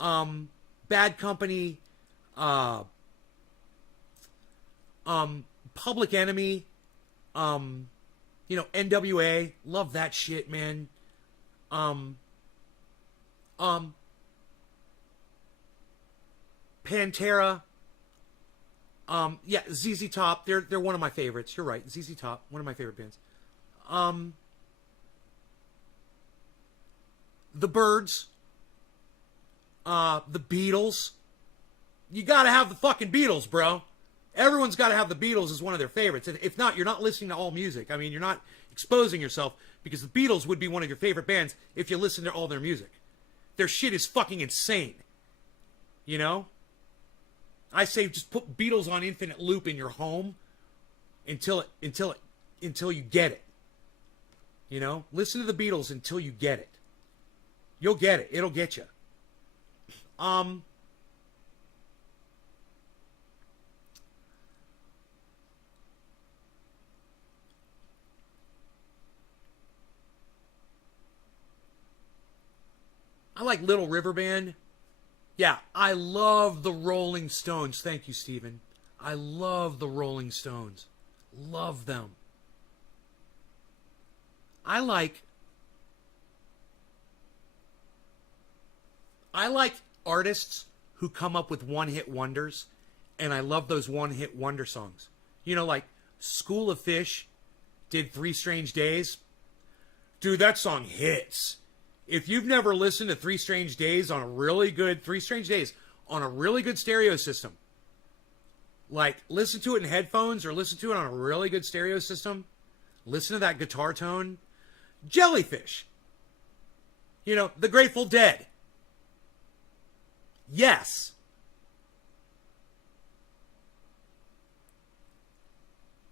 Bad Company, Public Enemy, you know, NWA, love that shit, man. Pantera, yeah, ZZ Top, they're one of my favorites. You're right, ZZ Top, one of my favorite bands. The Byrds, the Beatles. You gotta have the fucking Beatles, bro. Everyone's got to have the Beatles as one of their favorites. If not, you're not listening to all music. I mean, you're not exposing yourself, because the Beatles would be one of your favorite bands if you listen to all their music. Their shit is fucking insane. You know? I say just put Beatles on infinite loop in your home until you get it. You know? Listen to the Beatles until you get it. You'll get it. It'll get you. I like Little River Band. Yeah, I love the Rolling Stones. Thank you, Stephen. I love the Rolling Stones. Love them. I like artists who come up with one-hit wonders, and I love those one-hit wonder songs. You know, like School of Fish did 3 Strange Days. Dude, that song hits. If you've never listened to 3 Strange Days on a really good stereo system, like listen to it in headphones or listen to it on a really good stereo system, listen to that guitar tone. Jellyfish. You know, The Grateful Dead. Yes.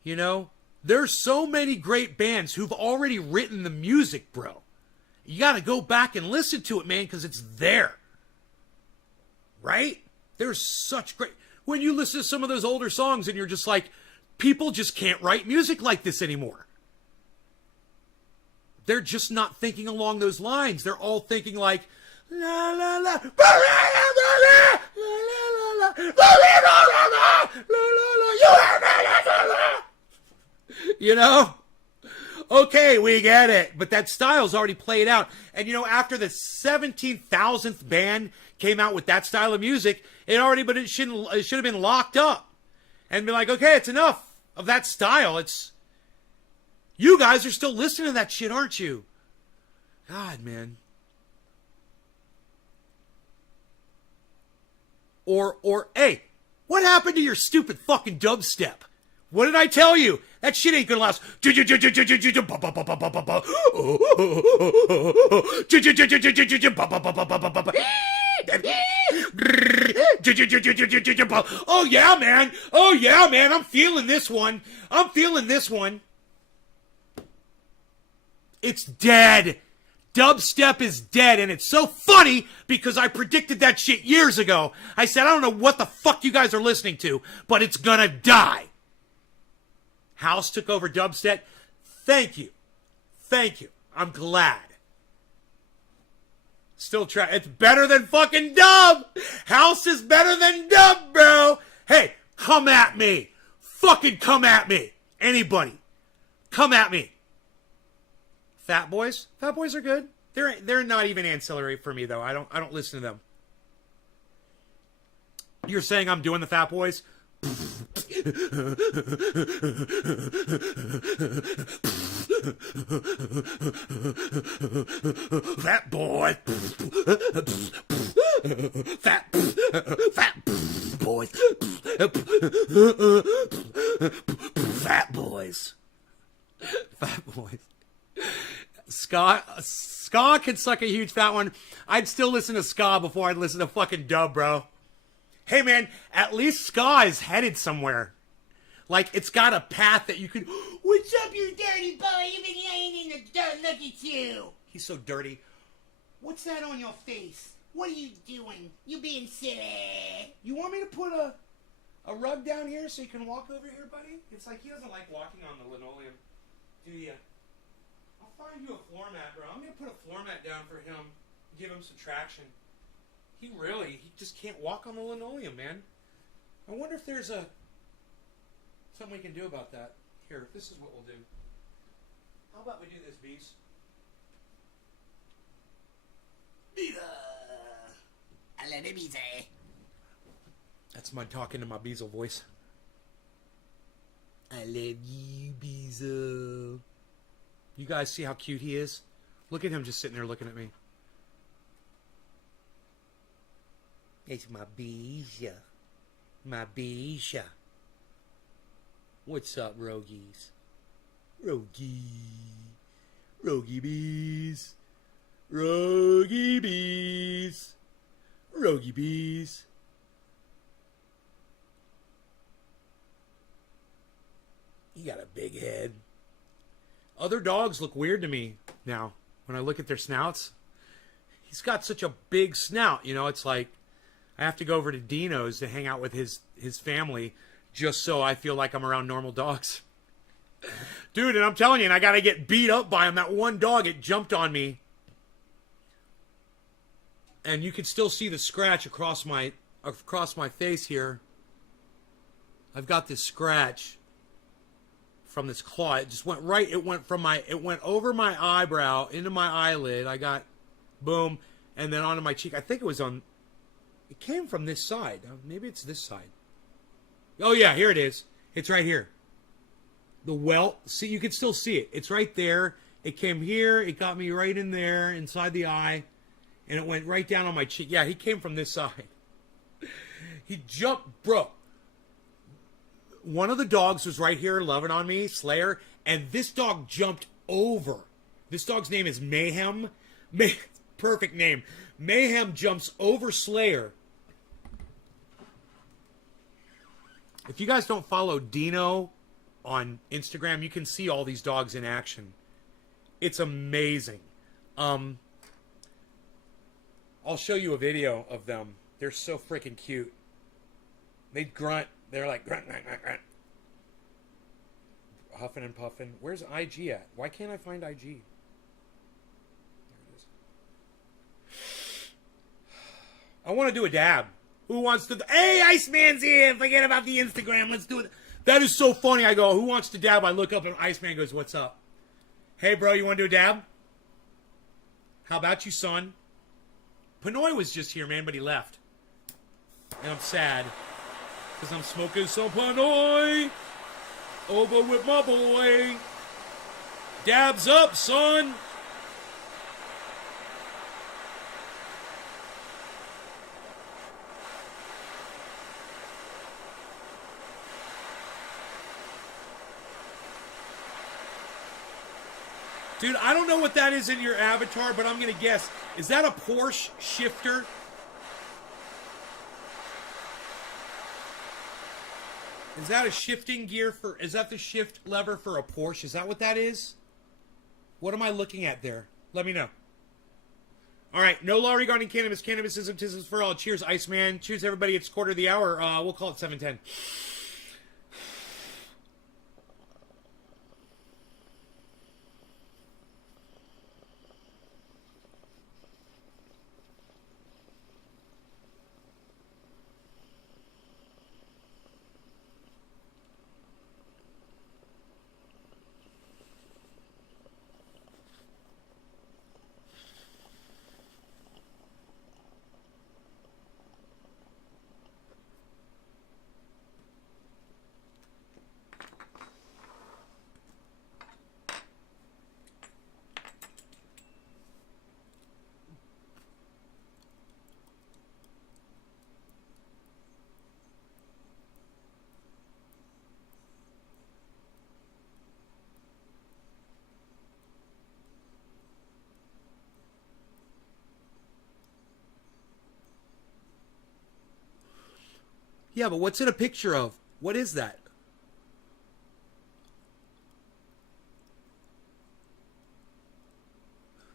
You know, there's so many great bands who've already written the music, bro. You got to go back and listen to it, man, because it's there. Right? There's such great... When you listen to some of those older songs and you're just like, people just can't write music like this anymore. They're just not thinking along those lines. They're all thinking like, la la la, la la la la la la You know? Okay, we get it. But that style's already played out. And, you know, after the 17,000th band came out with that style of music, it should have been locked up. And be like, okay, it's enough of that style. You guys are still listening to that shit, aren't you? God, man. Or, hey, what happened to your stupid fucking dubstep? What did I tell you? That shit ain't gonna last. Oh yeah, man. Oh yeah, man. I'm feeling this one. It's dead. Dubstep is dead, and it's so funny because I predicted that shit years ago. I said, I don't know what the fuck you guys are listening to, but it's gonna die. House took over dubstep. Thank you. I'm glad. Still try. It's better than fucking dub. House is better than dub, bro. Hey, come at me. Fucking come at me. Anybody. Come at me. Fat Boys? Fat Boys are good. They're not even ancillary for me though. I don't listen to them. You're saying I'm doing the Fat Boys? Fat boy. Fat boys. Fat boys. Fat boys. Ska can suck a huge fat one. I'd still listen to ska before I'd listen to fucking dub, bro. Hey, man, at least ska is headed somewhere. Like, it's got a path that you could... What's up, you dirty boy? You've been laying in the dirt. Look at you. He's so dirty. What's that on your face? What are you doing? You being silly. You want me to put a rug down here so you can walk over here, buddy? It's like he doesn't like walking on the linoleum. Do you? I'll find you a floor mat, bro. I'm going to put a floor mat down for him. Give him some traction. He just can't walk on the linoleum, man. I wonder if there's something we can do about that. Here, this is what we'll do. How about we do this, bees? I let it be say. That's my talking to my Beezle voice. I love you, Beezle. You guys see how cute he is? Look at him just sitting there looking at me. It's my Beesia. My Beesia. What's up, Rogies? Rogie bees. Rogie bees. Rogie bees. He got a big head. Other dogs look weird to me now when I look at their snouts. He's got such a big snout, you know, it's like I have to go over to Dino's to hang out with his family just so I feel like I'm around normal dogs. Dude, and I'm telling you, and I got to get beat up by him. That one dog, it jumped on me. And you can still see the scratch across my face here. I've got this scratch from this claw. It just went right, it went over my eyebrow into my eyelid. I got boom, and then onto my cheek. I think it came from this side. Maybe it's this side. Oh yeah, here it is. It's right here. The welt. See, you can still see it. It's right there. It came here. It got me right in there, inside the eye. And it went right down on my cheek. Yeah, he came from this side. He jumped, bro. One of the dogs was right here loving on me, Slayer. And this dog jumped over. This dog's name is Mayhem. Perfect name. Mayhem jumps over Slayer. If you guys don't follow Dino on Instagram, you can see all these dogs in action. It's amazing. I'll show you a video of them. They're so freaking cute. They grunt. They're like grunt, grunt, grunt, grunt. Huffing and puffing. Where's IG at? Why can't I find IG? There it is. I want to do a dab. Who wants to... Hey, Iceman's here. Forget about the Instagram. Let's do it. That is so funny. I go, who wants to dab? I look up and Iceman goes, what's up? Hey, bro, you want to do a dab? How about you, son? Pinoy was just here, man, but he left. And I'm sad. Because I'm smoking some Pinoy. Over with my boy. Dabs up, son. Dude, I don't know what that is in your avatar, but I'm going to guess. Is that a Porsche shifter? Is that a shifting gear for... Is that the shift lever for a Porsche? Is that what that is? What am I looking at there? Let me know. All right, no law regarding cannabis. Cannabis ism for all. Cheers, Iceman. Cheers, everybody. It's quarter of the hour. We'll call it 7:10. Yeah, but what's it a picture of? What is that?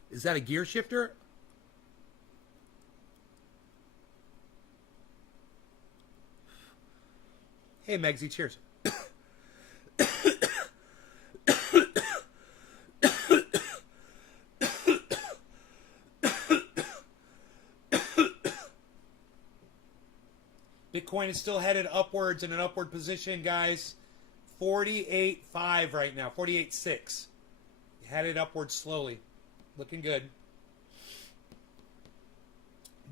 Is that a gear shifter? Hey, Megsy, cheers. Bitcoin is still headed upwards in an upward position, guys. 48.5 right now. 48.6. Headed upwards slowly. Looking good.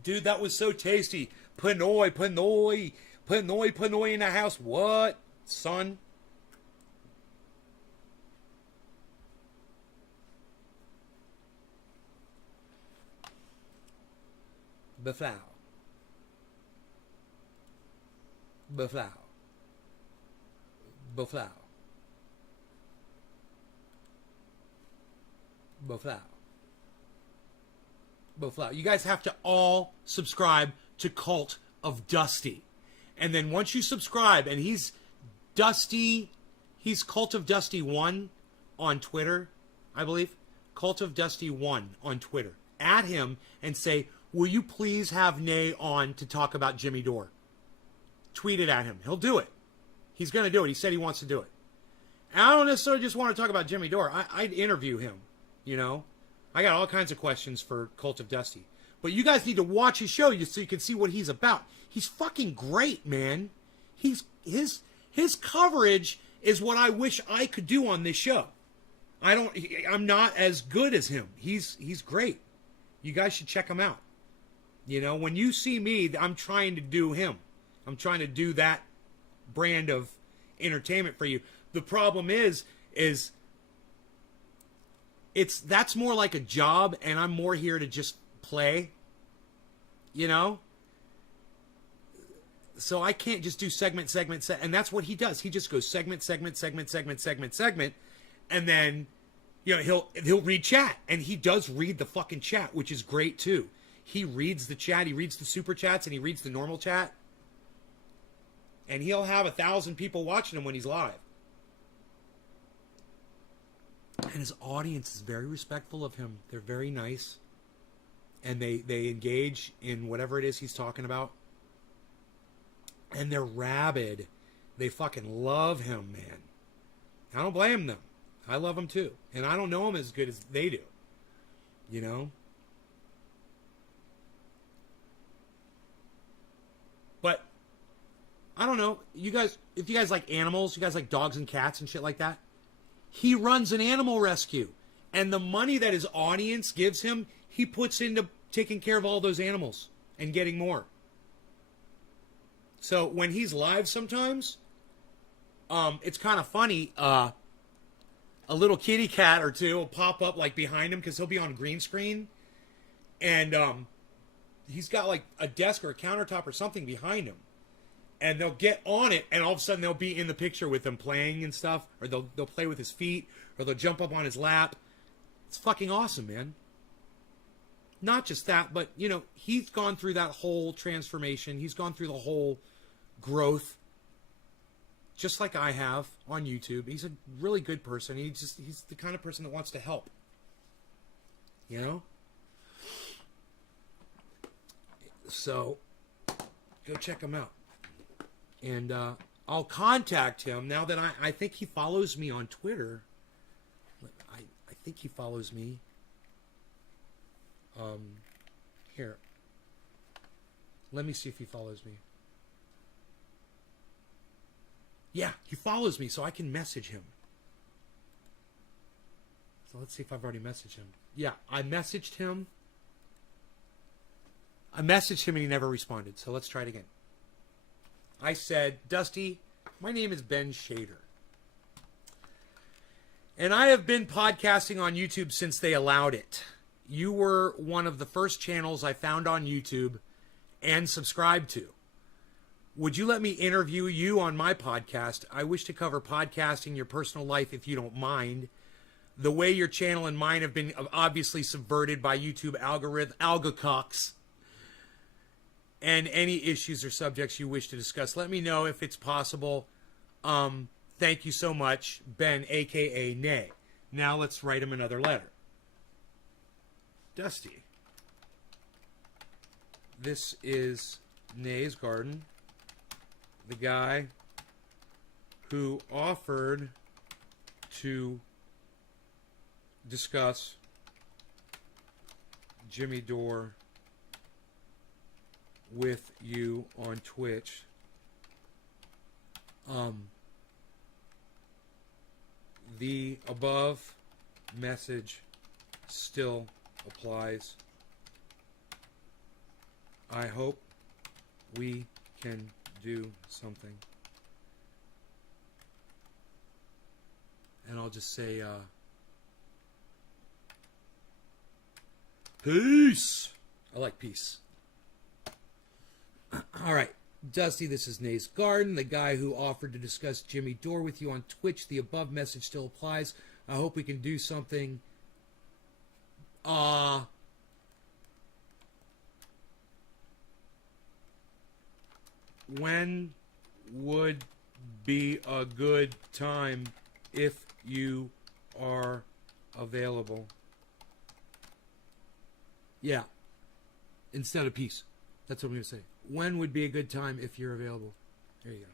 Dude, that was so tasty. Pinoy, Pinoy. Pinoy, Pinoy in the house. What, son? Beflow. Beflow. Beflow. Beflow. Beflow. You guys have to all subscribe to Cult of Dusty. And then once you subscribe, and he's Dusty, he's Cult of Dusty 1 on Twitter, I believe. Cult of Dusty 1 on Twitter. Add him and say, will you please have Nay on to talk about Jimmy Dore? Tweet it at him. He'll do it. He's going to do it. He said he wants to do it. And I don't necessarily just want to talk about Jimmy Dore. I'd interview him, you know. I got all kinds of questions for Cult of Dusty. But you guys need to watch his show so you can see what he's about. He's fucking great, man. His coverage is what I wish I could do on this show. I'm not as good as him. He's great. You guys should check him out. You know, when you see me, I'm trying to do him. I'm trying to do that brand of entertainment for you. The problem is that's more like a job, and I'm more here to just play, you know? So I can't just do segment, and that's what he does. He just goes segment, and then, you know, he'll read chat, and he does read the fucking chat, which is great too. He reads the chat, he reads the super chats, and he reads the normal chat. And he'll have 1,000 people watching him when he's live. And his audience is very respectful of him. They're very nice. And they engage in whatever it is he's talking about. And they're rabid. They fucking love him, man. I don't blame them. I love him too. And I don't know him as good as they do. You know? I don't know, you guys, if you guys like animals, you guys like dogs and cats and shit like that, he runs an animal rescue. And the money that his audience gives him, he puts into taking care of all those animals and getting more. So when he's live sometimes, it's kind of funny. A little kitty cat or two will pop up like behind him because he'll be on green screen. And he's got like a desk or a countertop or something behind him. And they'll get on it, and all of a sudden they'll be in the picture with him playing and stuff. Or they'll play with his feet, or they'll jump up on his lap. It's fucking awesome, man. Not just that, but, you know, he's gone through that whole transformation. He's gone through the whole growth, just like I have on YouTube. He's a really good person. He's the kind of person that wants to help. You know? So, go check him out. And I'll contact him now that I think he follows me on Twitter. I think he follows me. Here. Let me see if he follows me. Yeah, he follows me, so I can message him. So let's see if I've already messaged him. Yeah, I messaged him. And he never responded. So let's try it again. I said, Dusty, my name is Ben Shader. And I have been podcasting on YouTube since they allowed it. You were one of the first channels I found on YouTube and subscribed to. Would you let me interview you on my podcast? I wish to cover podcasting, your personal life, if you don't mind. The way your channel and mine have been obviously subverted by YouTube algococks. And any issues or subjects you wish to discuss, let me know if it's possible. Thank you so much, Ben, a.k.a. Nay. Now let's write him another letter. Dusty. This is Nay's Garden. The guy who offered to discuss Jimmy Dore with you on Twitch. The above message still applies. I hope we can do something. And I'll just say, peace. I like peace. All right, Dusty, this is Nay's Garden, the guy who offered to discuss Jimmy Dore with you on Twitch. The above message still applies. I hope we can do something. When would be a good time if you are available? Yeah. Instead of peace. That's what I'm going to say. When would be a good time if you're available? There you go.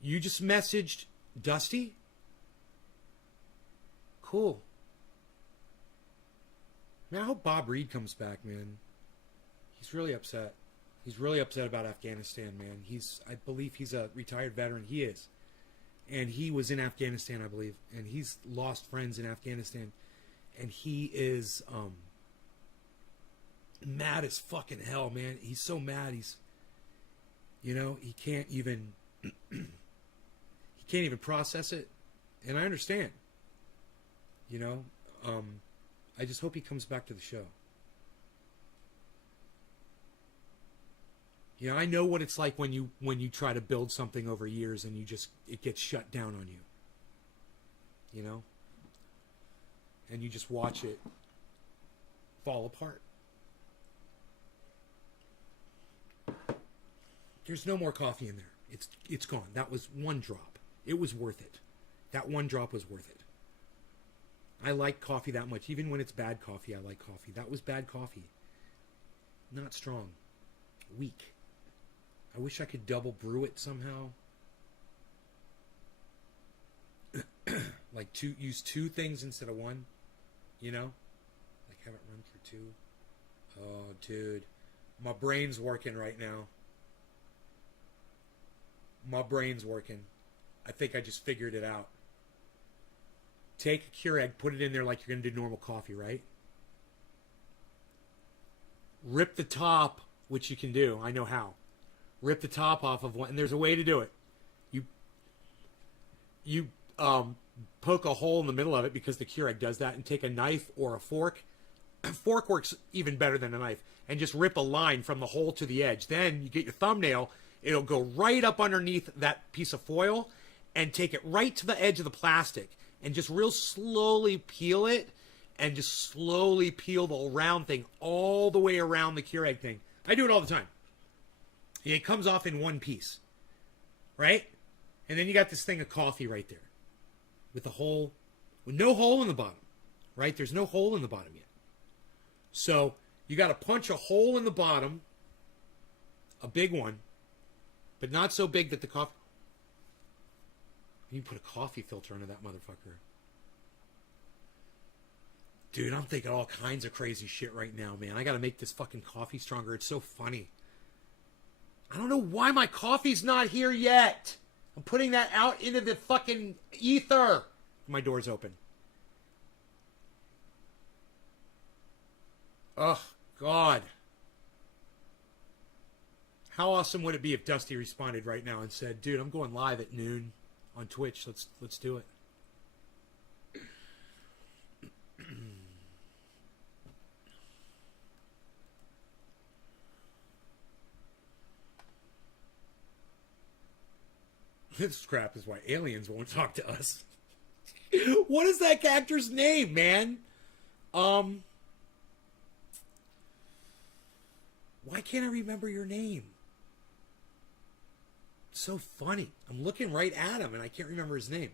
You just messaged Dusty? Cool. Man, I hope Bob Reed comes back, man. He's really upset. He's really upset about Afghanistan, man. I believe he's a retired veteran. He is. And he was in Afghanistan, I believe. And he's lost friends in Afghanistan. And he is, mad as fucking hell, man. He's so mad. He can't even process it. And I understand. I just hope he comes back to the show. I know what it's like when you try to build something over years and it gets shut down on you. And you just watch it fall apart. There's no more coffee in there. It's gone. That was one drop. It was worth it. That one drop was worth it. I like coffee that much. Even when it's bad coffee, I like coffee. That was bad coffee. Not strong. Weak. I wish I could double brew it somehow. Like use two things instead of one. Like have it run through two. Oh, dude. My brain's working right now. My brain's working. I think I just figured it out. Take a Keurig, put it in there like you're going to do normal coffee, right? Rip the top, which you can do. I know how. Rip the top off of one, and there's a way to do it. You poke a hole in the middle of it because the Keurig does that, and take a knife or a fork. Fork works even better than a knife, and just rip a line from the hole to the edge. Then you get your thumbnail, it'll go right up underneath that piece of foil and take it right to the edge of the plastic and just real slowly peel it and just slowly peel the round thing all the way around the Keurig thing. I do it all the time. It comes off in one piece, right? And then you got this thing of coffee right there with the hole, with no hole in the bottom, right? There's no hole in the bottom yet. So you got to punch a hole in the bottom, a big one, but not so big that the coffee... You put a coffee filter under that motherfucker. Dude, I'm thinking all kinds of crazy shit right now, man. I got to make this fucking coffee stronger. It's so funny. I don't know why my coffee's not here yet. I'm putting that out into the fucking ether. My door's open. Oh, God. How awesome would it be if Dusty responded right now and said, dude, I'm going live at noon on Twitch. Let's do it. This crap is why aliens won't talk to us. What is that actor's name, man? Why can't I remember your name? It's so funny. I'm looking right at him and I can't remember his name.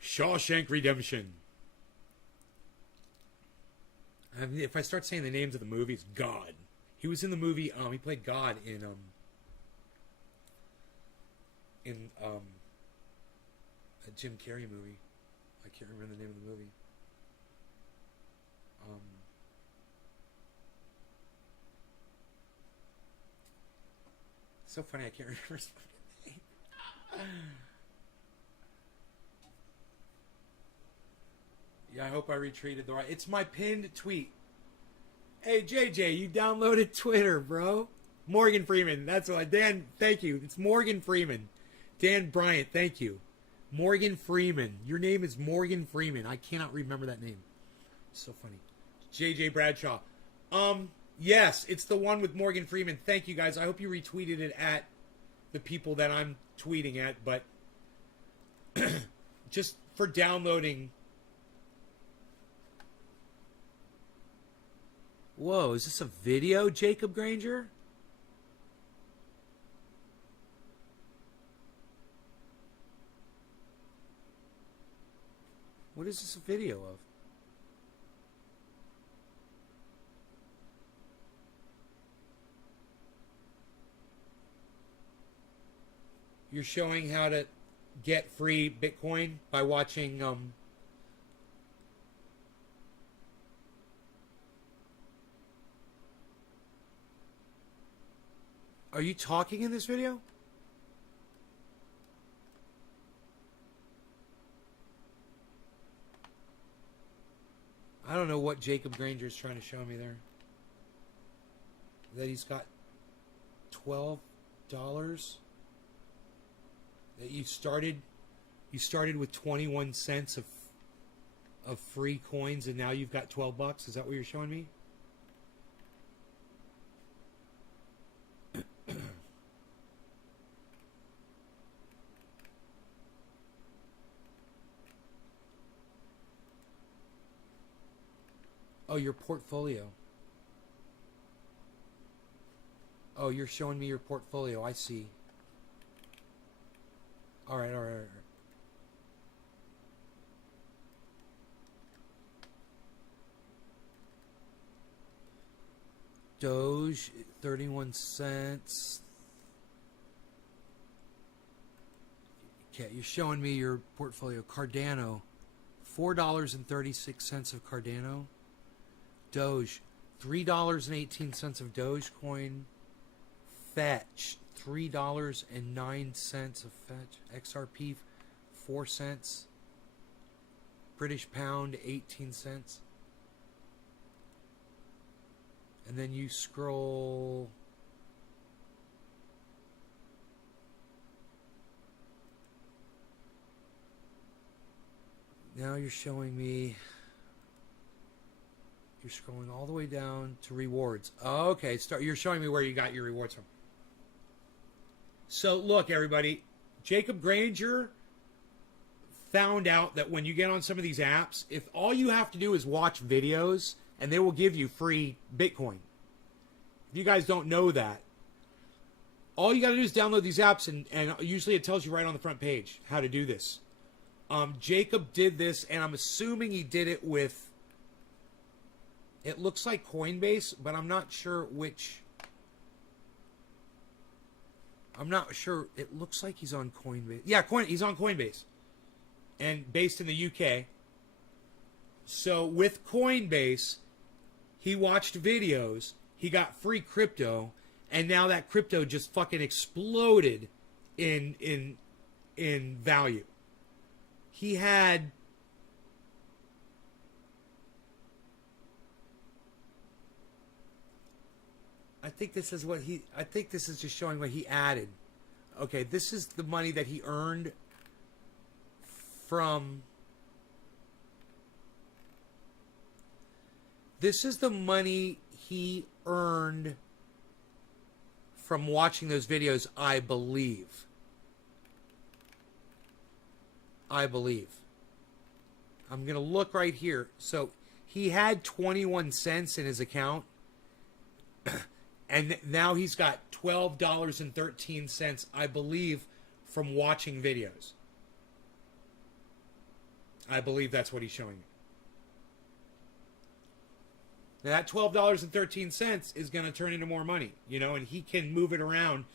Shawshank Redemption. I mean, if I start saying the names of the movies, God. He was in the movie, he played God in a Jim Carrey movie. I can't remember the name of the movie. So funny, I can't remember his name. Yeah, I hope I retweeted the right... It's my pinned tweet. Hey, JJ, you downloaded Twitter, bro. Morgan Freeman. That's what... Dan, thank you. It's Morgan Freeman. Dan Bryant, thank you. Morgan Freeman. Your name is Morgan Freeman. I cannot remember that name. It's so funny. JJ Bradshaw. Yes, it's the one with Morgan Freeman. Thank you, guys. I hope you retweeted it at the people that I'm tweeting at, but just for downloading... Whoa, is this a video, Jacob Granger? What is this a video of? You're showing how to get free Bitcoin by watching Are you talking in this video? I don't know what Jacob Granger is trying to show me there. That he's got $12. That you started with 21 cents of free coins and now you've got $12. Is that what you're showing me? Oh, your portfolio. Oh, you're showing me your portfolio. I see. All right. Doge, 31 cents. Okay, you're showing me your portfolio. Cardano, $4.36 of Cardano. Doge, $3.18 of Dogecoin. Fetch, $3.09 of Fetch. XRP, 4 cents. British pound, 18 cents. And then you scroll. Now you're showing me. You're scrolling all the way down to rewards. Oh, okay, you're showing me where you got your rewards from. So look, everybody, Jacob Granger found out that when you get on some of these apps, if all you have to do is watch videos, and they will give you free Bitcoin. If you guys don't know that, all you got to do is download these apps, and usually it tells you right on the front page how to do this. Jacob did this, and I'm assuming he did it with, it looks like Coinbase, but I'm not sure which. I'm not sure. It looks like he's on Coinbase. Yeah, he's on Coinbase, and based in the UK. So with Coinbase, he watched videos, he got free crypto, and now that crypto just fucking exploded in value. He had I think this is just showing what he added. Okay, this is the money that he earned from. This is the money he earned from watching those videos, I believe. I'm going to look right here. So he had 21 cents in his account. And now he's got $12.13, I believe, from watching videos. I believe that's what he's showing me. Now that $12.13 is going to turn into more money, and he can move it around.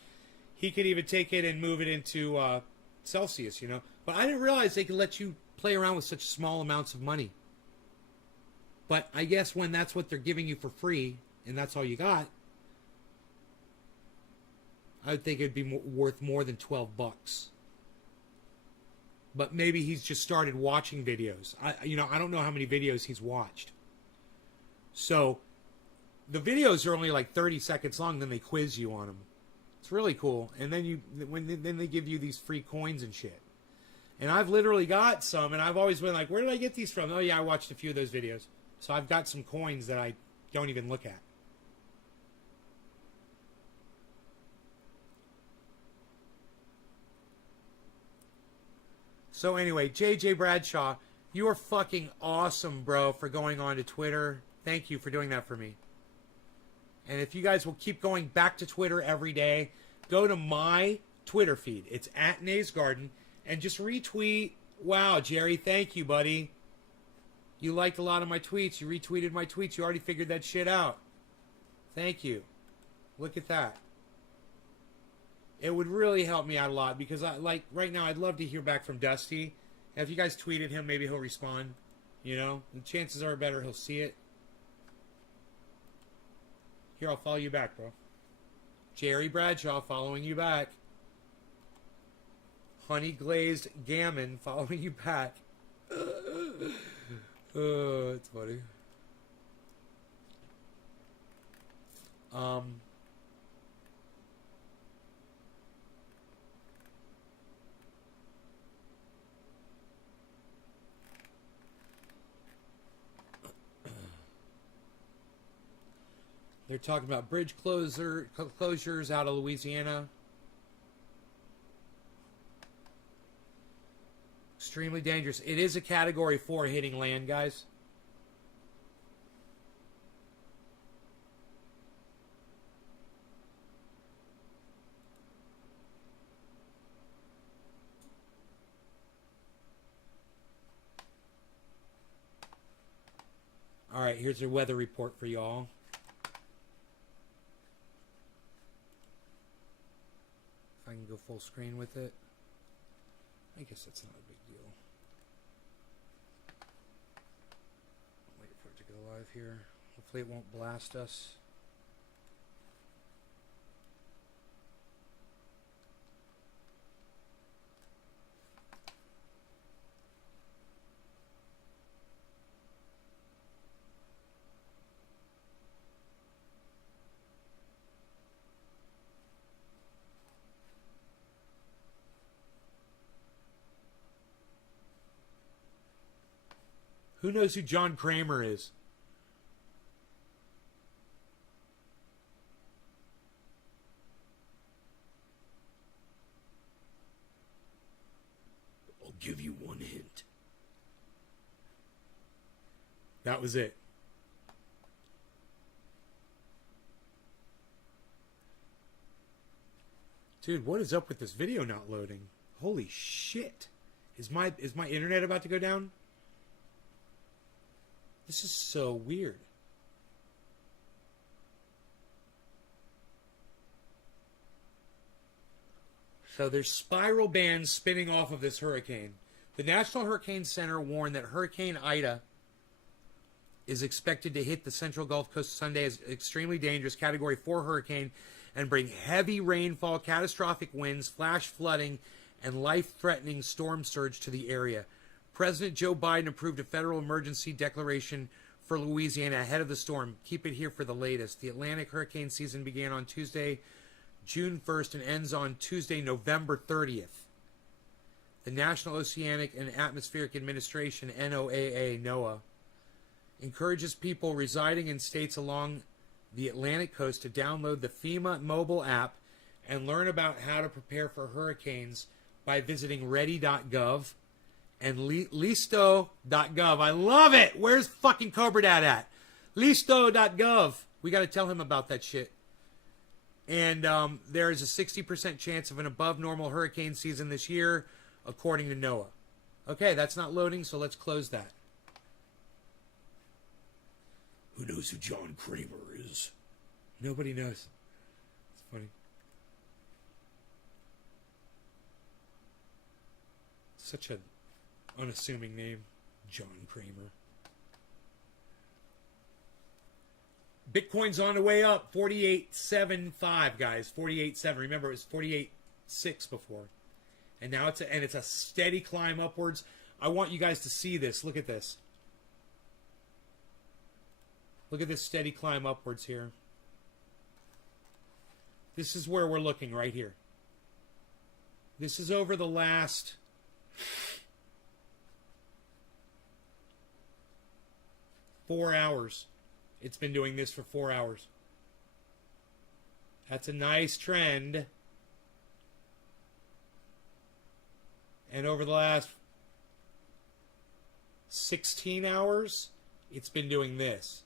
He could even take it and move it into Celsius, But I didn't realize they could let you play around with such small amounts of money. But I guess when that's what they're giving you for free, and that's all you got, I would think it'd be worth more than $12. But maybe he's just started watching videos. I don't know how many videos he's watched. So the videos are only like 30 seconds long, then they quiz you on them. It's really cool. And then then they give you these free coins and shit. And I've literally got some, and I've always been like, where did I get these from? Oh yeah, I watched a few of those videos. So I've got some coins that I don't even look at. So anyway, JJ Bradshaw, you are fucking awesome, bro, for going on to Twitter. Thank you for doing that for me. And if you guys will keep going back to Twitter every day, go to my Twitter feed. It's @NaysGarden, and just retweet. Wow, Jerry, thank you, buddy. You liked a lot of my tweets. You retweeted my tweets. You already figured that shit out. Thank you. Look at that. It would really help me out a lot, because right now I'd love to hear back from Dusty. And if you guys tweeted him, maybe he'll respond. The chances are better he'll see it. Here, I'll follow you back, bro. Jerry Bradshaw following you back. Honey Glazed Gammon following you back. Oh, it's funny. They're talking about bridge closures out of Louisiana. Extremely dangerous. It is a Category 4 hitting land, guys. All right, here's your weather report for y'all. If I can go full screen with it. I guess that's not a big deal. I'll wait for it to go live here. Hopefully it won't blast us. Who knows who John Kramer is? I'll give you one hint. That was it. Dude, what is up with this video not loading? Holy shit. Is my internet about to go down? This is so weird. So there's spiral bands spinning off of this hurricane. The National Hurricane Center warned that Hurricane Ida is expected to hit the central Gulf Coast Sunday as extremely dangerous Category 4 hurricane and bring heavy rainfall, catastrophic winds, flash flooding, and life-threatening storm surge to the area. President Joe Biden approved a federal emergency declaration for Louisiana ahead of the storm. Keep it here for the latest. The Atlantic hurricane season began on Tuesday, June 1st, and ends on Tuesday, November 30th. The National Oceanic and Atmospheric Administration, NOAA, encourages people residing in states along the Atlantic coast to download the FEMA mobile app and learn about how to prepare for hurricanes by visiting ready.gov and listo.gov. I love it. Where's fucking Cobra Dad at? Listo.gov. We got to tell him about that shit. And there is a 60% chance of an above normal hurricane season this year, according to NOAA. Okay, that's not loading, so let's close that. Who knows who John Kramer is? Nobody knows. It's funny. Such an unassuming name, John Kramer. Bitcoin's on the way up, 48.75, guys. 48.7. Remember, it was 48.6 before, and now it's a steady climb upwards. I want you guys to see this. Look at this. Look at this steady climb upwards here. This is where we're looking right here. This is over the last 4 hours. It's been doing this for 4 hours. That's a nice trend. And over the last 16 hours, it's been doing this.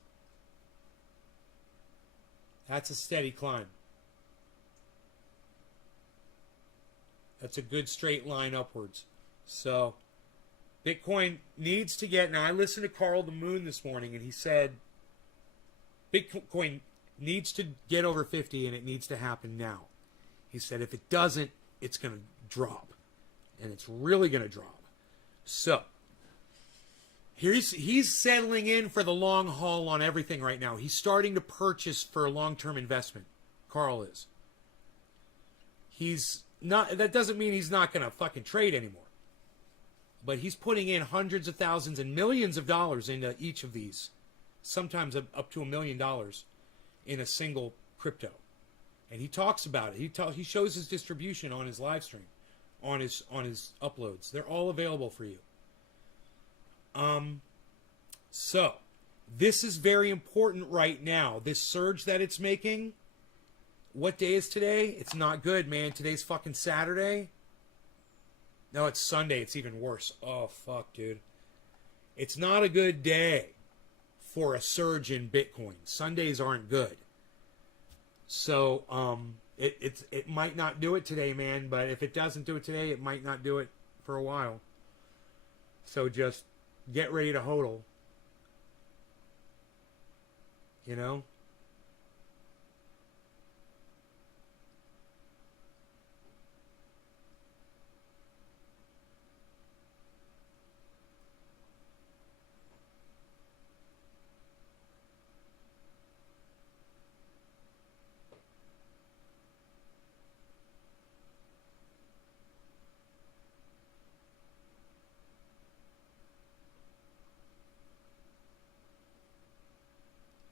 That's a steady climb. That's a good straight line upwards. So, Bitcoin needs to get... Now, I listened to Carl the Moon this morning, and he said Bitcoin needs to get over 50, and it needs to happen now. He said if it doesn't, it's going to drop. And it's really going to drop. So, he's settling in for the long haul on everything right now. He's starting to purchase for a long-term investment. Carl is. He's not... That doesn't mean he's not going to fucking trade anymore. But he's putting in hundreds of thousands and millions of dollars into each of these. Sometimes up to $1 million in a single crypto. And he talks about it. He shows his distribution on his live stream, on his uploads. They're all available for you. So, this is very important right now. This surge that it's making. What day is today? It's not good, man. Today's fucking Saturday. No, it's Sunday. It's even worse. Oh, fuck, dude. It's not a good day for a surge in Bitcoin. Sundays aren't good. So, it might not do it today, man. But if it doesn't do it today, it might not do it for a while. So just get ready to hodl. You know?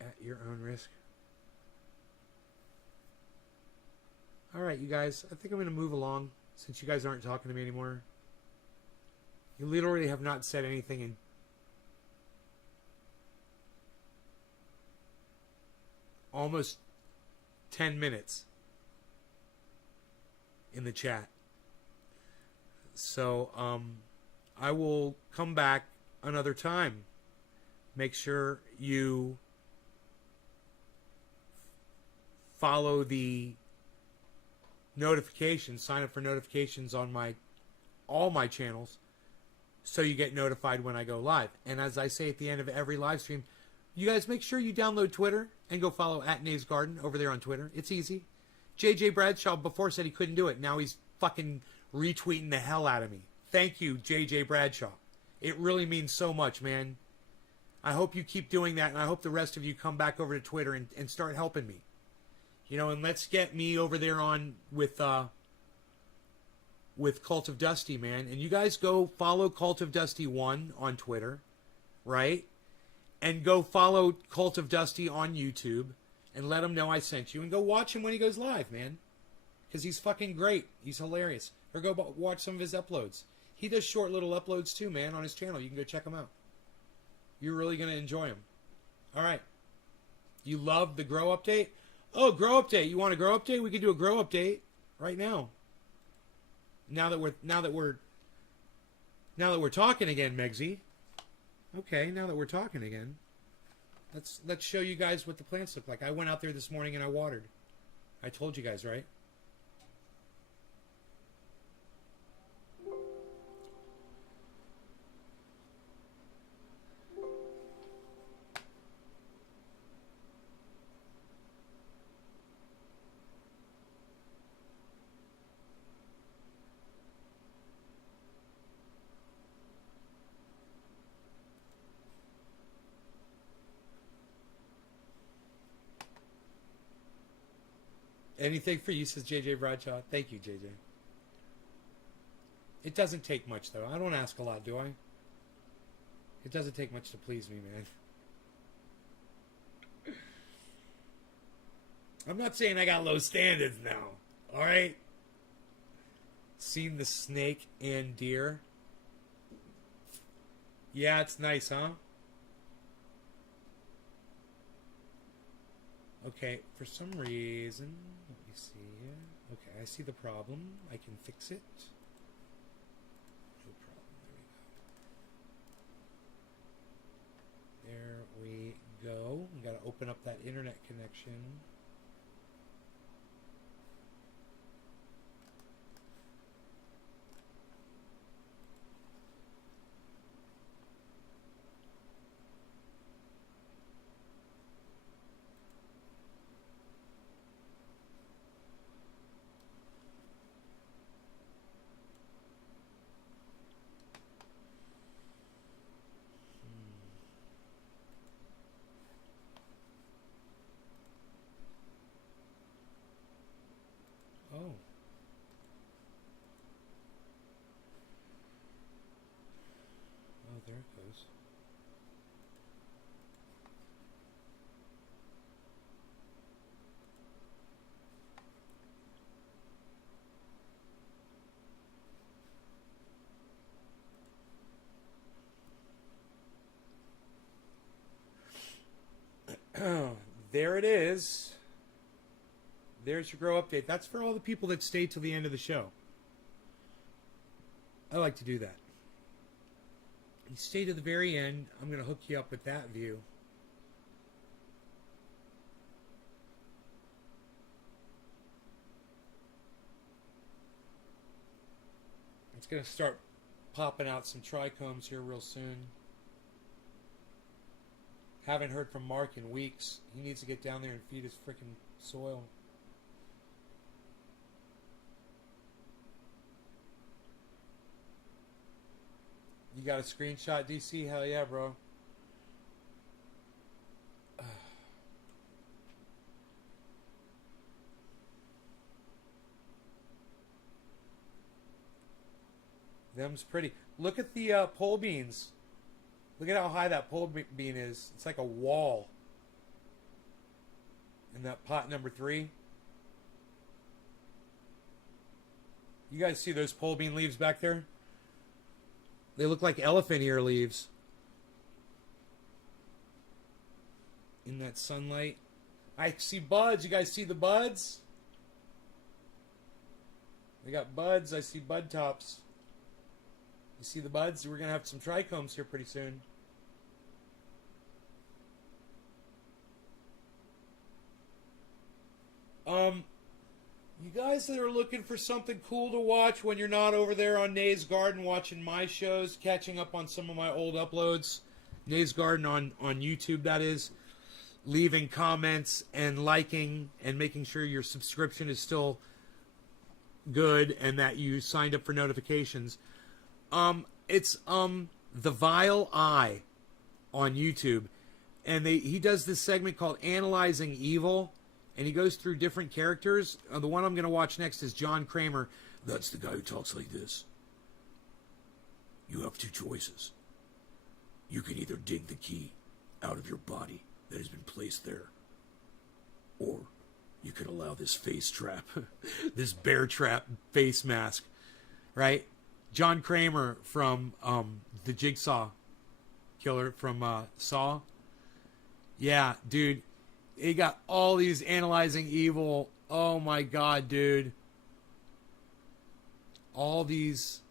At your own risk. All right, you guys. I think I'm going to move along since you guys aren't talking to me anymore. You literally have not said anything in almost 10 minutes in the chat. So, I will come back another time. Make sure you follow the notifications, sign up for notifications on all my channels so you get notified when I go live. And as I say at the end of every live stream, you guys make sure you download Twitter and go follow @NavesGarden over there on Twitter. It's easy. JJ Bradshaw before said he couldn't do it. Now he's fucking retweeting the hell out of me. Thank you, JJ Bradshaw. It really means so much, man. I hope you keep doing that, and I hope the rest of you come back over to Twitter and start helping me. You know, and let's get me over there on with Cult of Dusty, man. And you guys go follow Cult of Dusty 1 on Twitter, right? And go follow Cult of Dusty on YouTube and let him know I sent you. And go watch him when he goes live, man. Because he's fucking great. He's hilarious. Or go watch some of his uploads. He does short little uploads too, man, on his channel. You can go check him out. You're really going to enjoy him. All right. You love the grow update? Oh, grow update. You want a grow update? We could do a grow update right now. Now that we're talking again, Megsy. Okay, now that we're talking again. Let's show you guys what the plants look like. I went out there this morning and I watered. I told you guys, right? Anything for you, says JJ Bradshaw. Thank you, JJ. It doesn't take much, though. I don't ask a lot, do I? It doesn't take much to please me, man. I'm not saying I got low standards now. All right? Seen the snake and deer? Yeah, it's nice, huh? Okay, for some reason, let me see here. Okay, I see the problem. I can fix it. No problem. There we go. We got to open up that internet connection. Oh. Oh, there it goes. There it is. There's your grow update. That's for all the people that stay till the end of the show. I like to do that. You stay to the very end. I'm going to hook you up with that view. It's going to start popping out some trichomes here real soon. Haven't heard from Mark in weeks. He needs to get down there and feed his freaking soil. You got a screenshot, DC? Hell yeah, bro. Them's pretty. Look at the pole beans. Look at how high that pole bean is. It's like a wall. In that pot number 3. You guys see those pole bean leaves back there? They look like elephant ear leaves. In that sunlight. I see buds. You guys see the buds? They got buds. I see bud tops. You see the buds? We're going to have some trichomes here pretty soon. You guys that are looking for something cool to watch when you're not over there on Nay's Garden watching my shows, catching up on some of my old uploads, Nay's Garden on YouTube, that is, leaving comments and liking and making sure your subscription is still good and that you signed up for notifications. It's The Vile Eye on YouTube, and he does this segment called Analyzing Evil, and he goes through different characters. The one I'm going to watch next is John Kramer. That's the guy who talks like this. You have 2 choices. You can either dig the key out of your body that has been placed there, or you can allow this face trap, this bear trap face mask, right? John Kramer from the Jigsaw Killer from Saw. Yeah, dude. He got all these Analyzing Evil. Oh my god, dude. All these.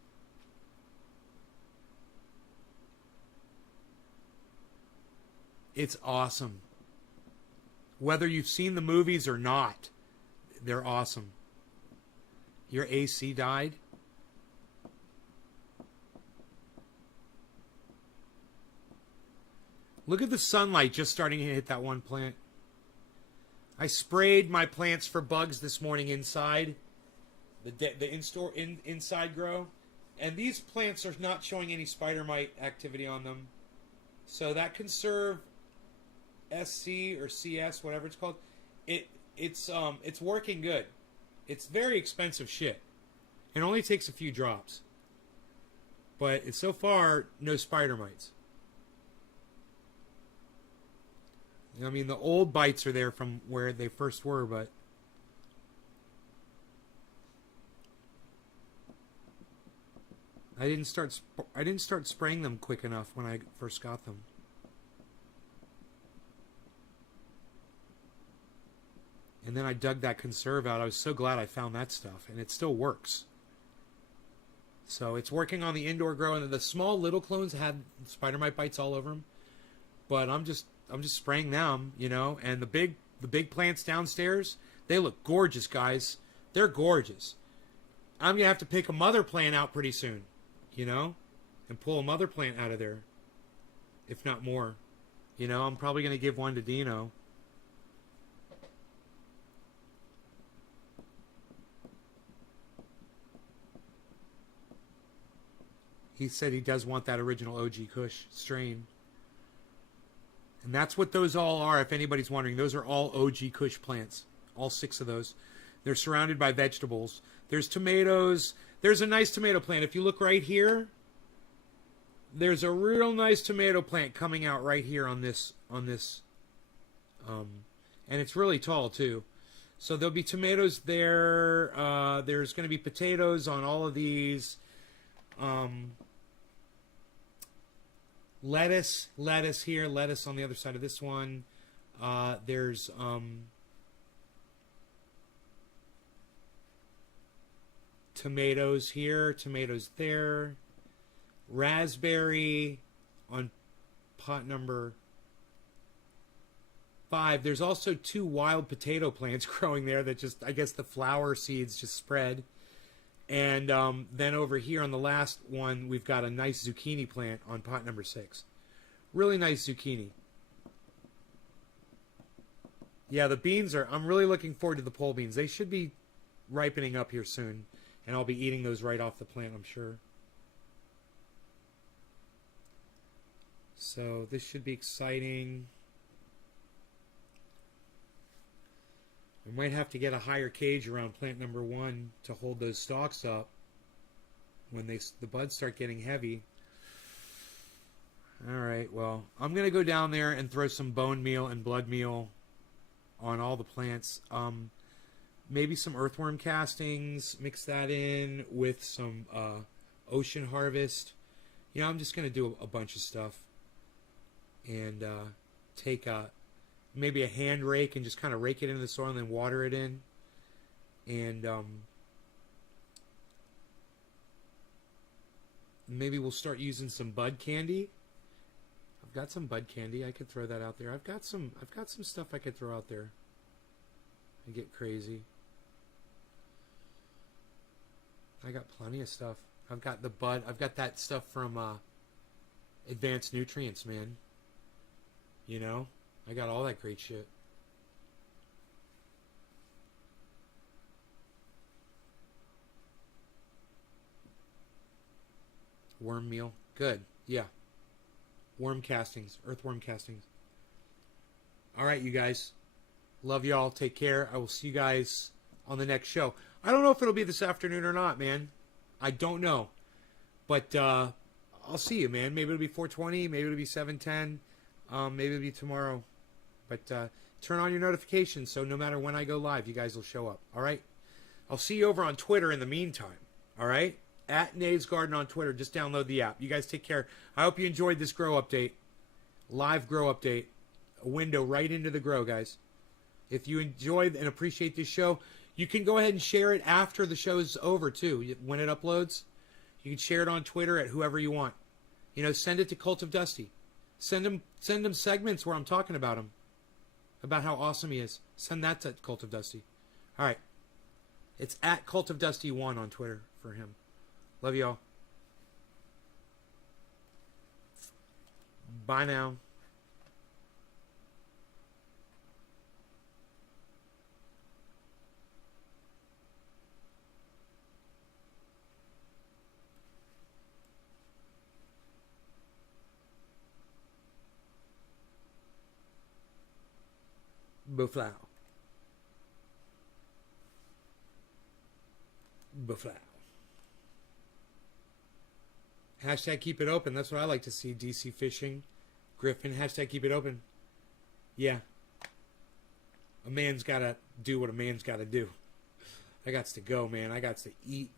It's awesome. Whether you've seen the movies or not, they're awesome. Your AC died? Look at the sunlight just starting to hit that one plant. I sprayed my plants for bugs this morning inside, the inside grow, and these plants are not showing any spider mite activity on them. So that Conserve SC or CS, whatever it's called, it's working good. It's very expensive shit. It only takes a few drops, but it's so far no spider mites. I mean, the old bites are there from where they first were, but I didn't start spraying them quick enough when I first got them. And then I dug that Conserve out. I was so glad I found that stuff, and it still works. So it's working on the indoor grow, and the small little clones had spider mite bites all over them. But I'm just spraying them, you know, and the big plants downstairs, they look gorgeous, guys. They're gorgeous. I'm going to have to pick a mother plant out pretty soon, you know, and pull a mother plant out of there, if not more. You know, I'm probably going to give one to Dino. He said he does want that original OG Kush strain. And that's what those all are, if anybody's wondering. Those are all OG Kush plants. All 6 of those. They're surrounded by vegetables. There's tomatoes. There's a nice tomato plant. If you look right here, there's a real nice tomato plant coming out right here on this. And it's really tall, too. So there'll be tomatoes there. There's going to be potatoes on all of these. Lettuce here, lettuce on the other side of this one. There's tomatoes here, tomatoes there. Raspberry on pot number 5. There's also 2 wild potato plants growing there that just, I guess the flower seeds just spread. And then over here on the last one, we've got a nice zucchini plant on pot number 6. Really nice zucchini. Yeah, the beans are... I'm really looking forward to the pole beans. They should be ripening up here soon. And I'll be eating those right off the plant, I'm sure. So this should be exciting. I might have to get a higher cage around plant number 1 to hold those stalks up when the buds start getting heavy. All right, well, I'm going to go down there and throw some bone meal and blood meal on all the plants. Maybe some earthworm castings, mix that in with some ocean harvest. You know, I'm just going to do a bunch of stuff. And take maybe a hand rake and just kind of rake it into the soil and then water it in. And maybe we'll start using some bud candy. I've got some bud candy. I could throw that out there. I've got some stuff I could throw out there and get crazy. I got plenty of stuff. I've got the bud. I've got that stuff from Advanced Nutrients, man. You know, I got all that great shit. Worm meal. Good. Yeah. Worm castings. Earthworm castings. All right, you guys. Love y'all. Take care. I will see you guys on the next show. I don't know if it'll be this afternoon or not, man. I don't know. But I'll see you, man. Maybe it'll be 4:20. Maybe it'll be 7:10. Maybe it'll be tomorrow. But turn on your notifications so no matter when I go live, you guys will show up. All right? I'll see you over on Twitter in the meantime. All right? At Nave's Garden on Twitter. Just download the app. You guys take care. I hope you enjoyed this grow update. Live grow update. A window right into the grow, guys. If you enjoyed and appreciate this show, you can go ahead and share it after the show's over, too. When it uploads, you can share it on Twitter at whoever you want. You know, send it to Cult of Dusty. Send him segments where I'm talking about him. About how awesome he is. Send that to Cult of Dusty. All right. It's at Cult of Dusty 1 on Twitter for him. Love y'all. Bye now. Buflow. Buflow. Hashtag keep it open. That's what I like to see. DC Fishing. Griffin. Hashtag keep it open. Yeah. A man's got to do what a man's got to do. I got to go, man. I got to eat.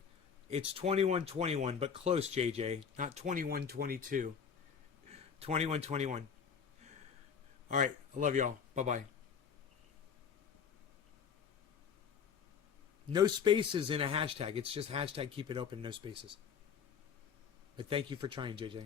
It's 21-21, but close, JJ. Not 21-22. 21-21. All right. I love y'all. Bye-bye. No spaces in a hashtag. It's just hashtag keep it open, no spaces. But thank you for trying, JJ.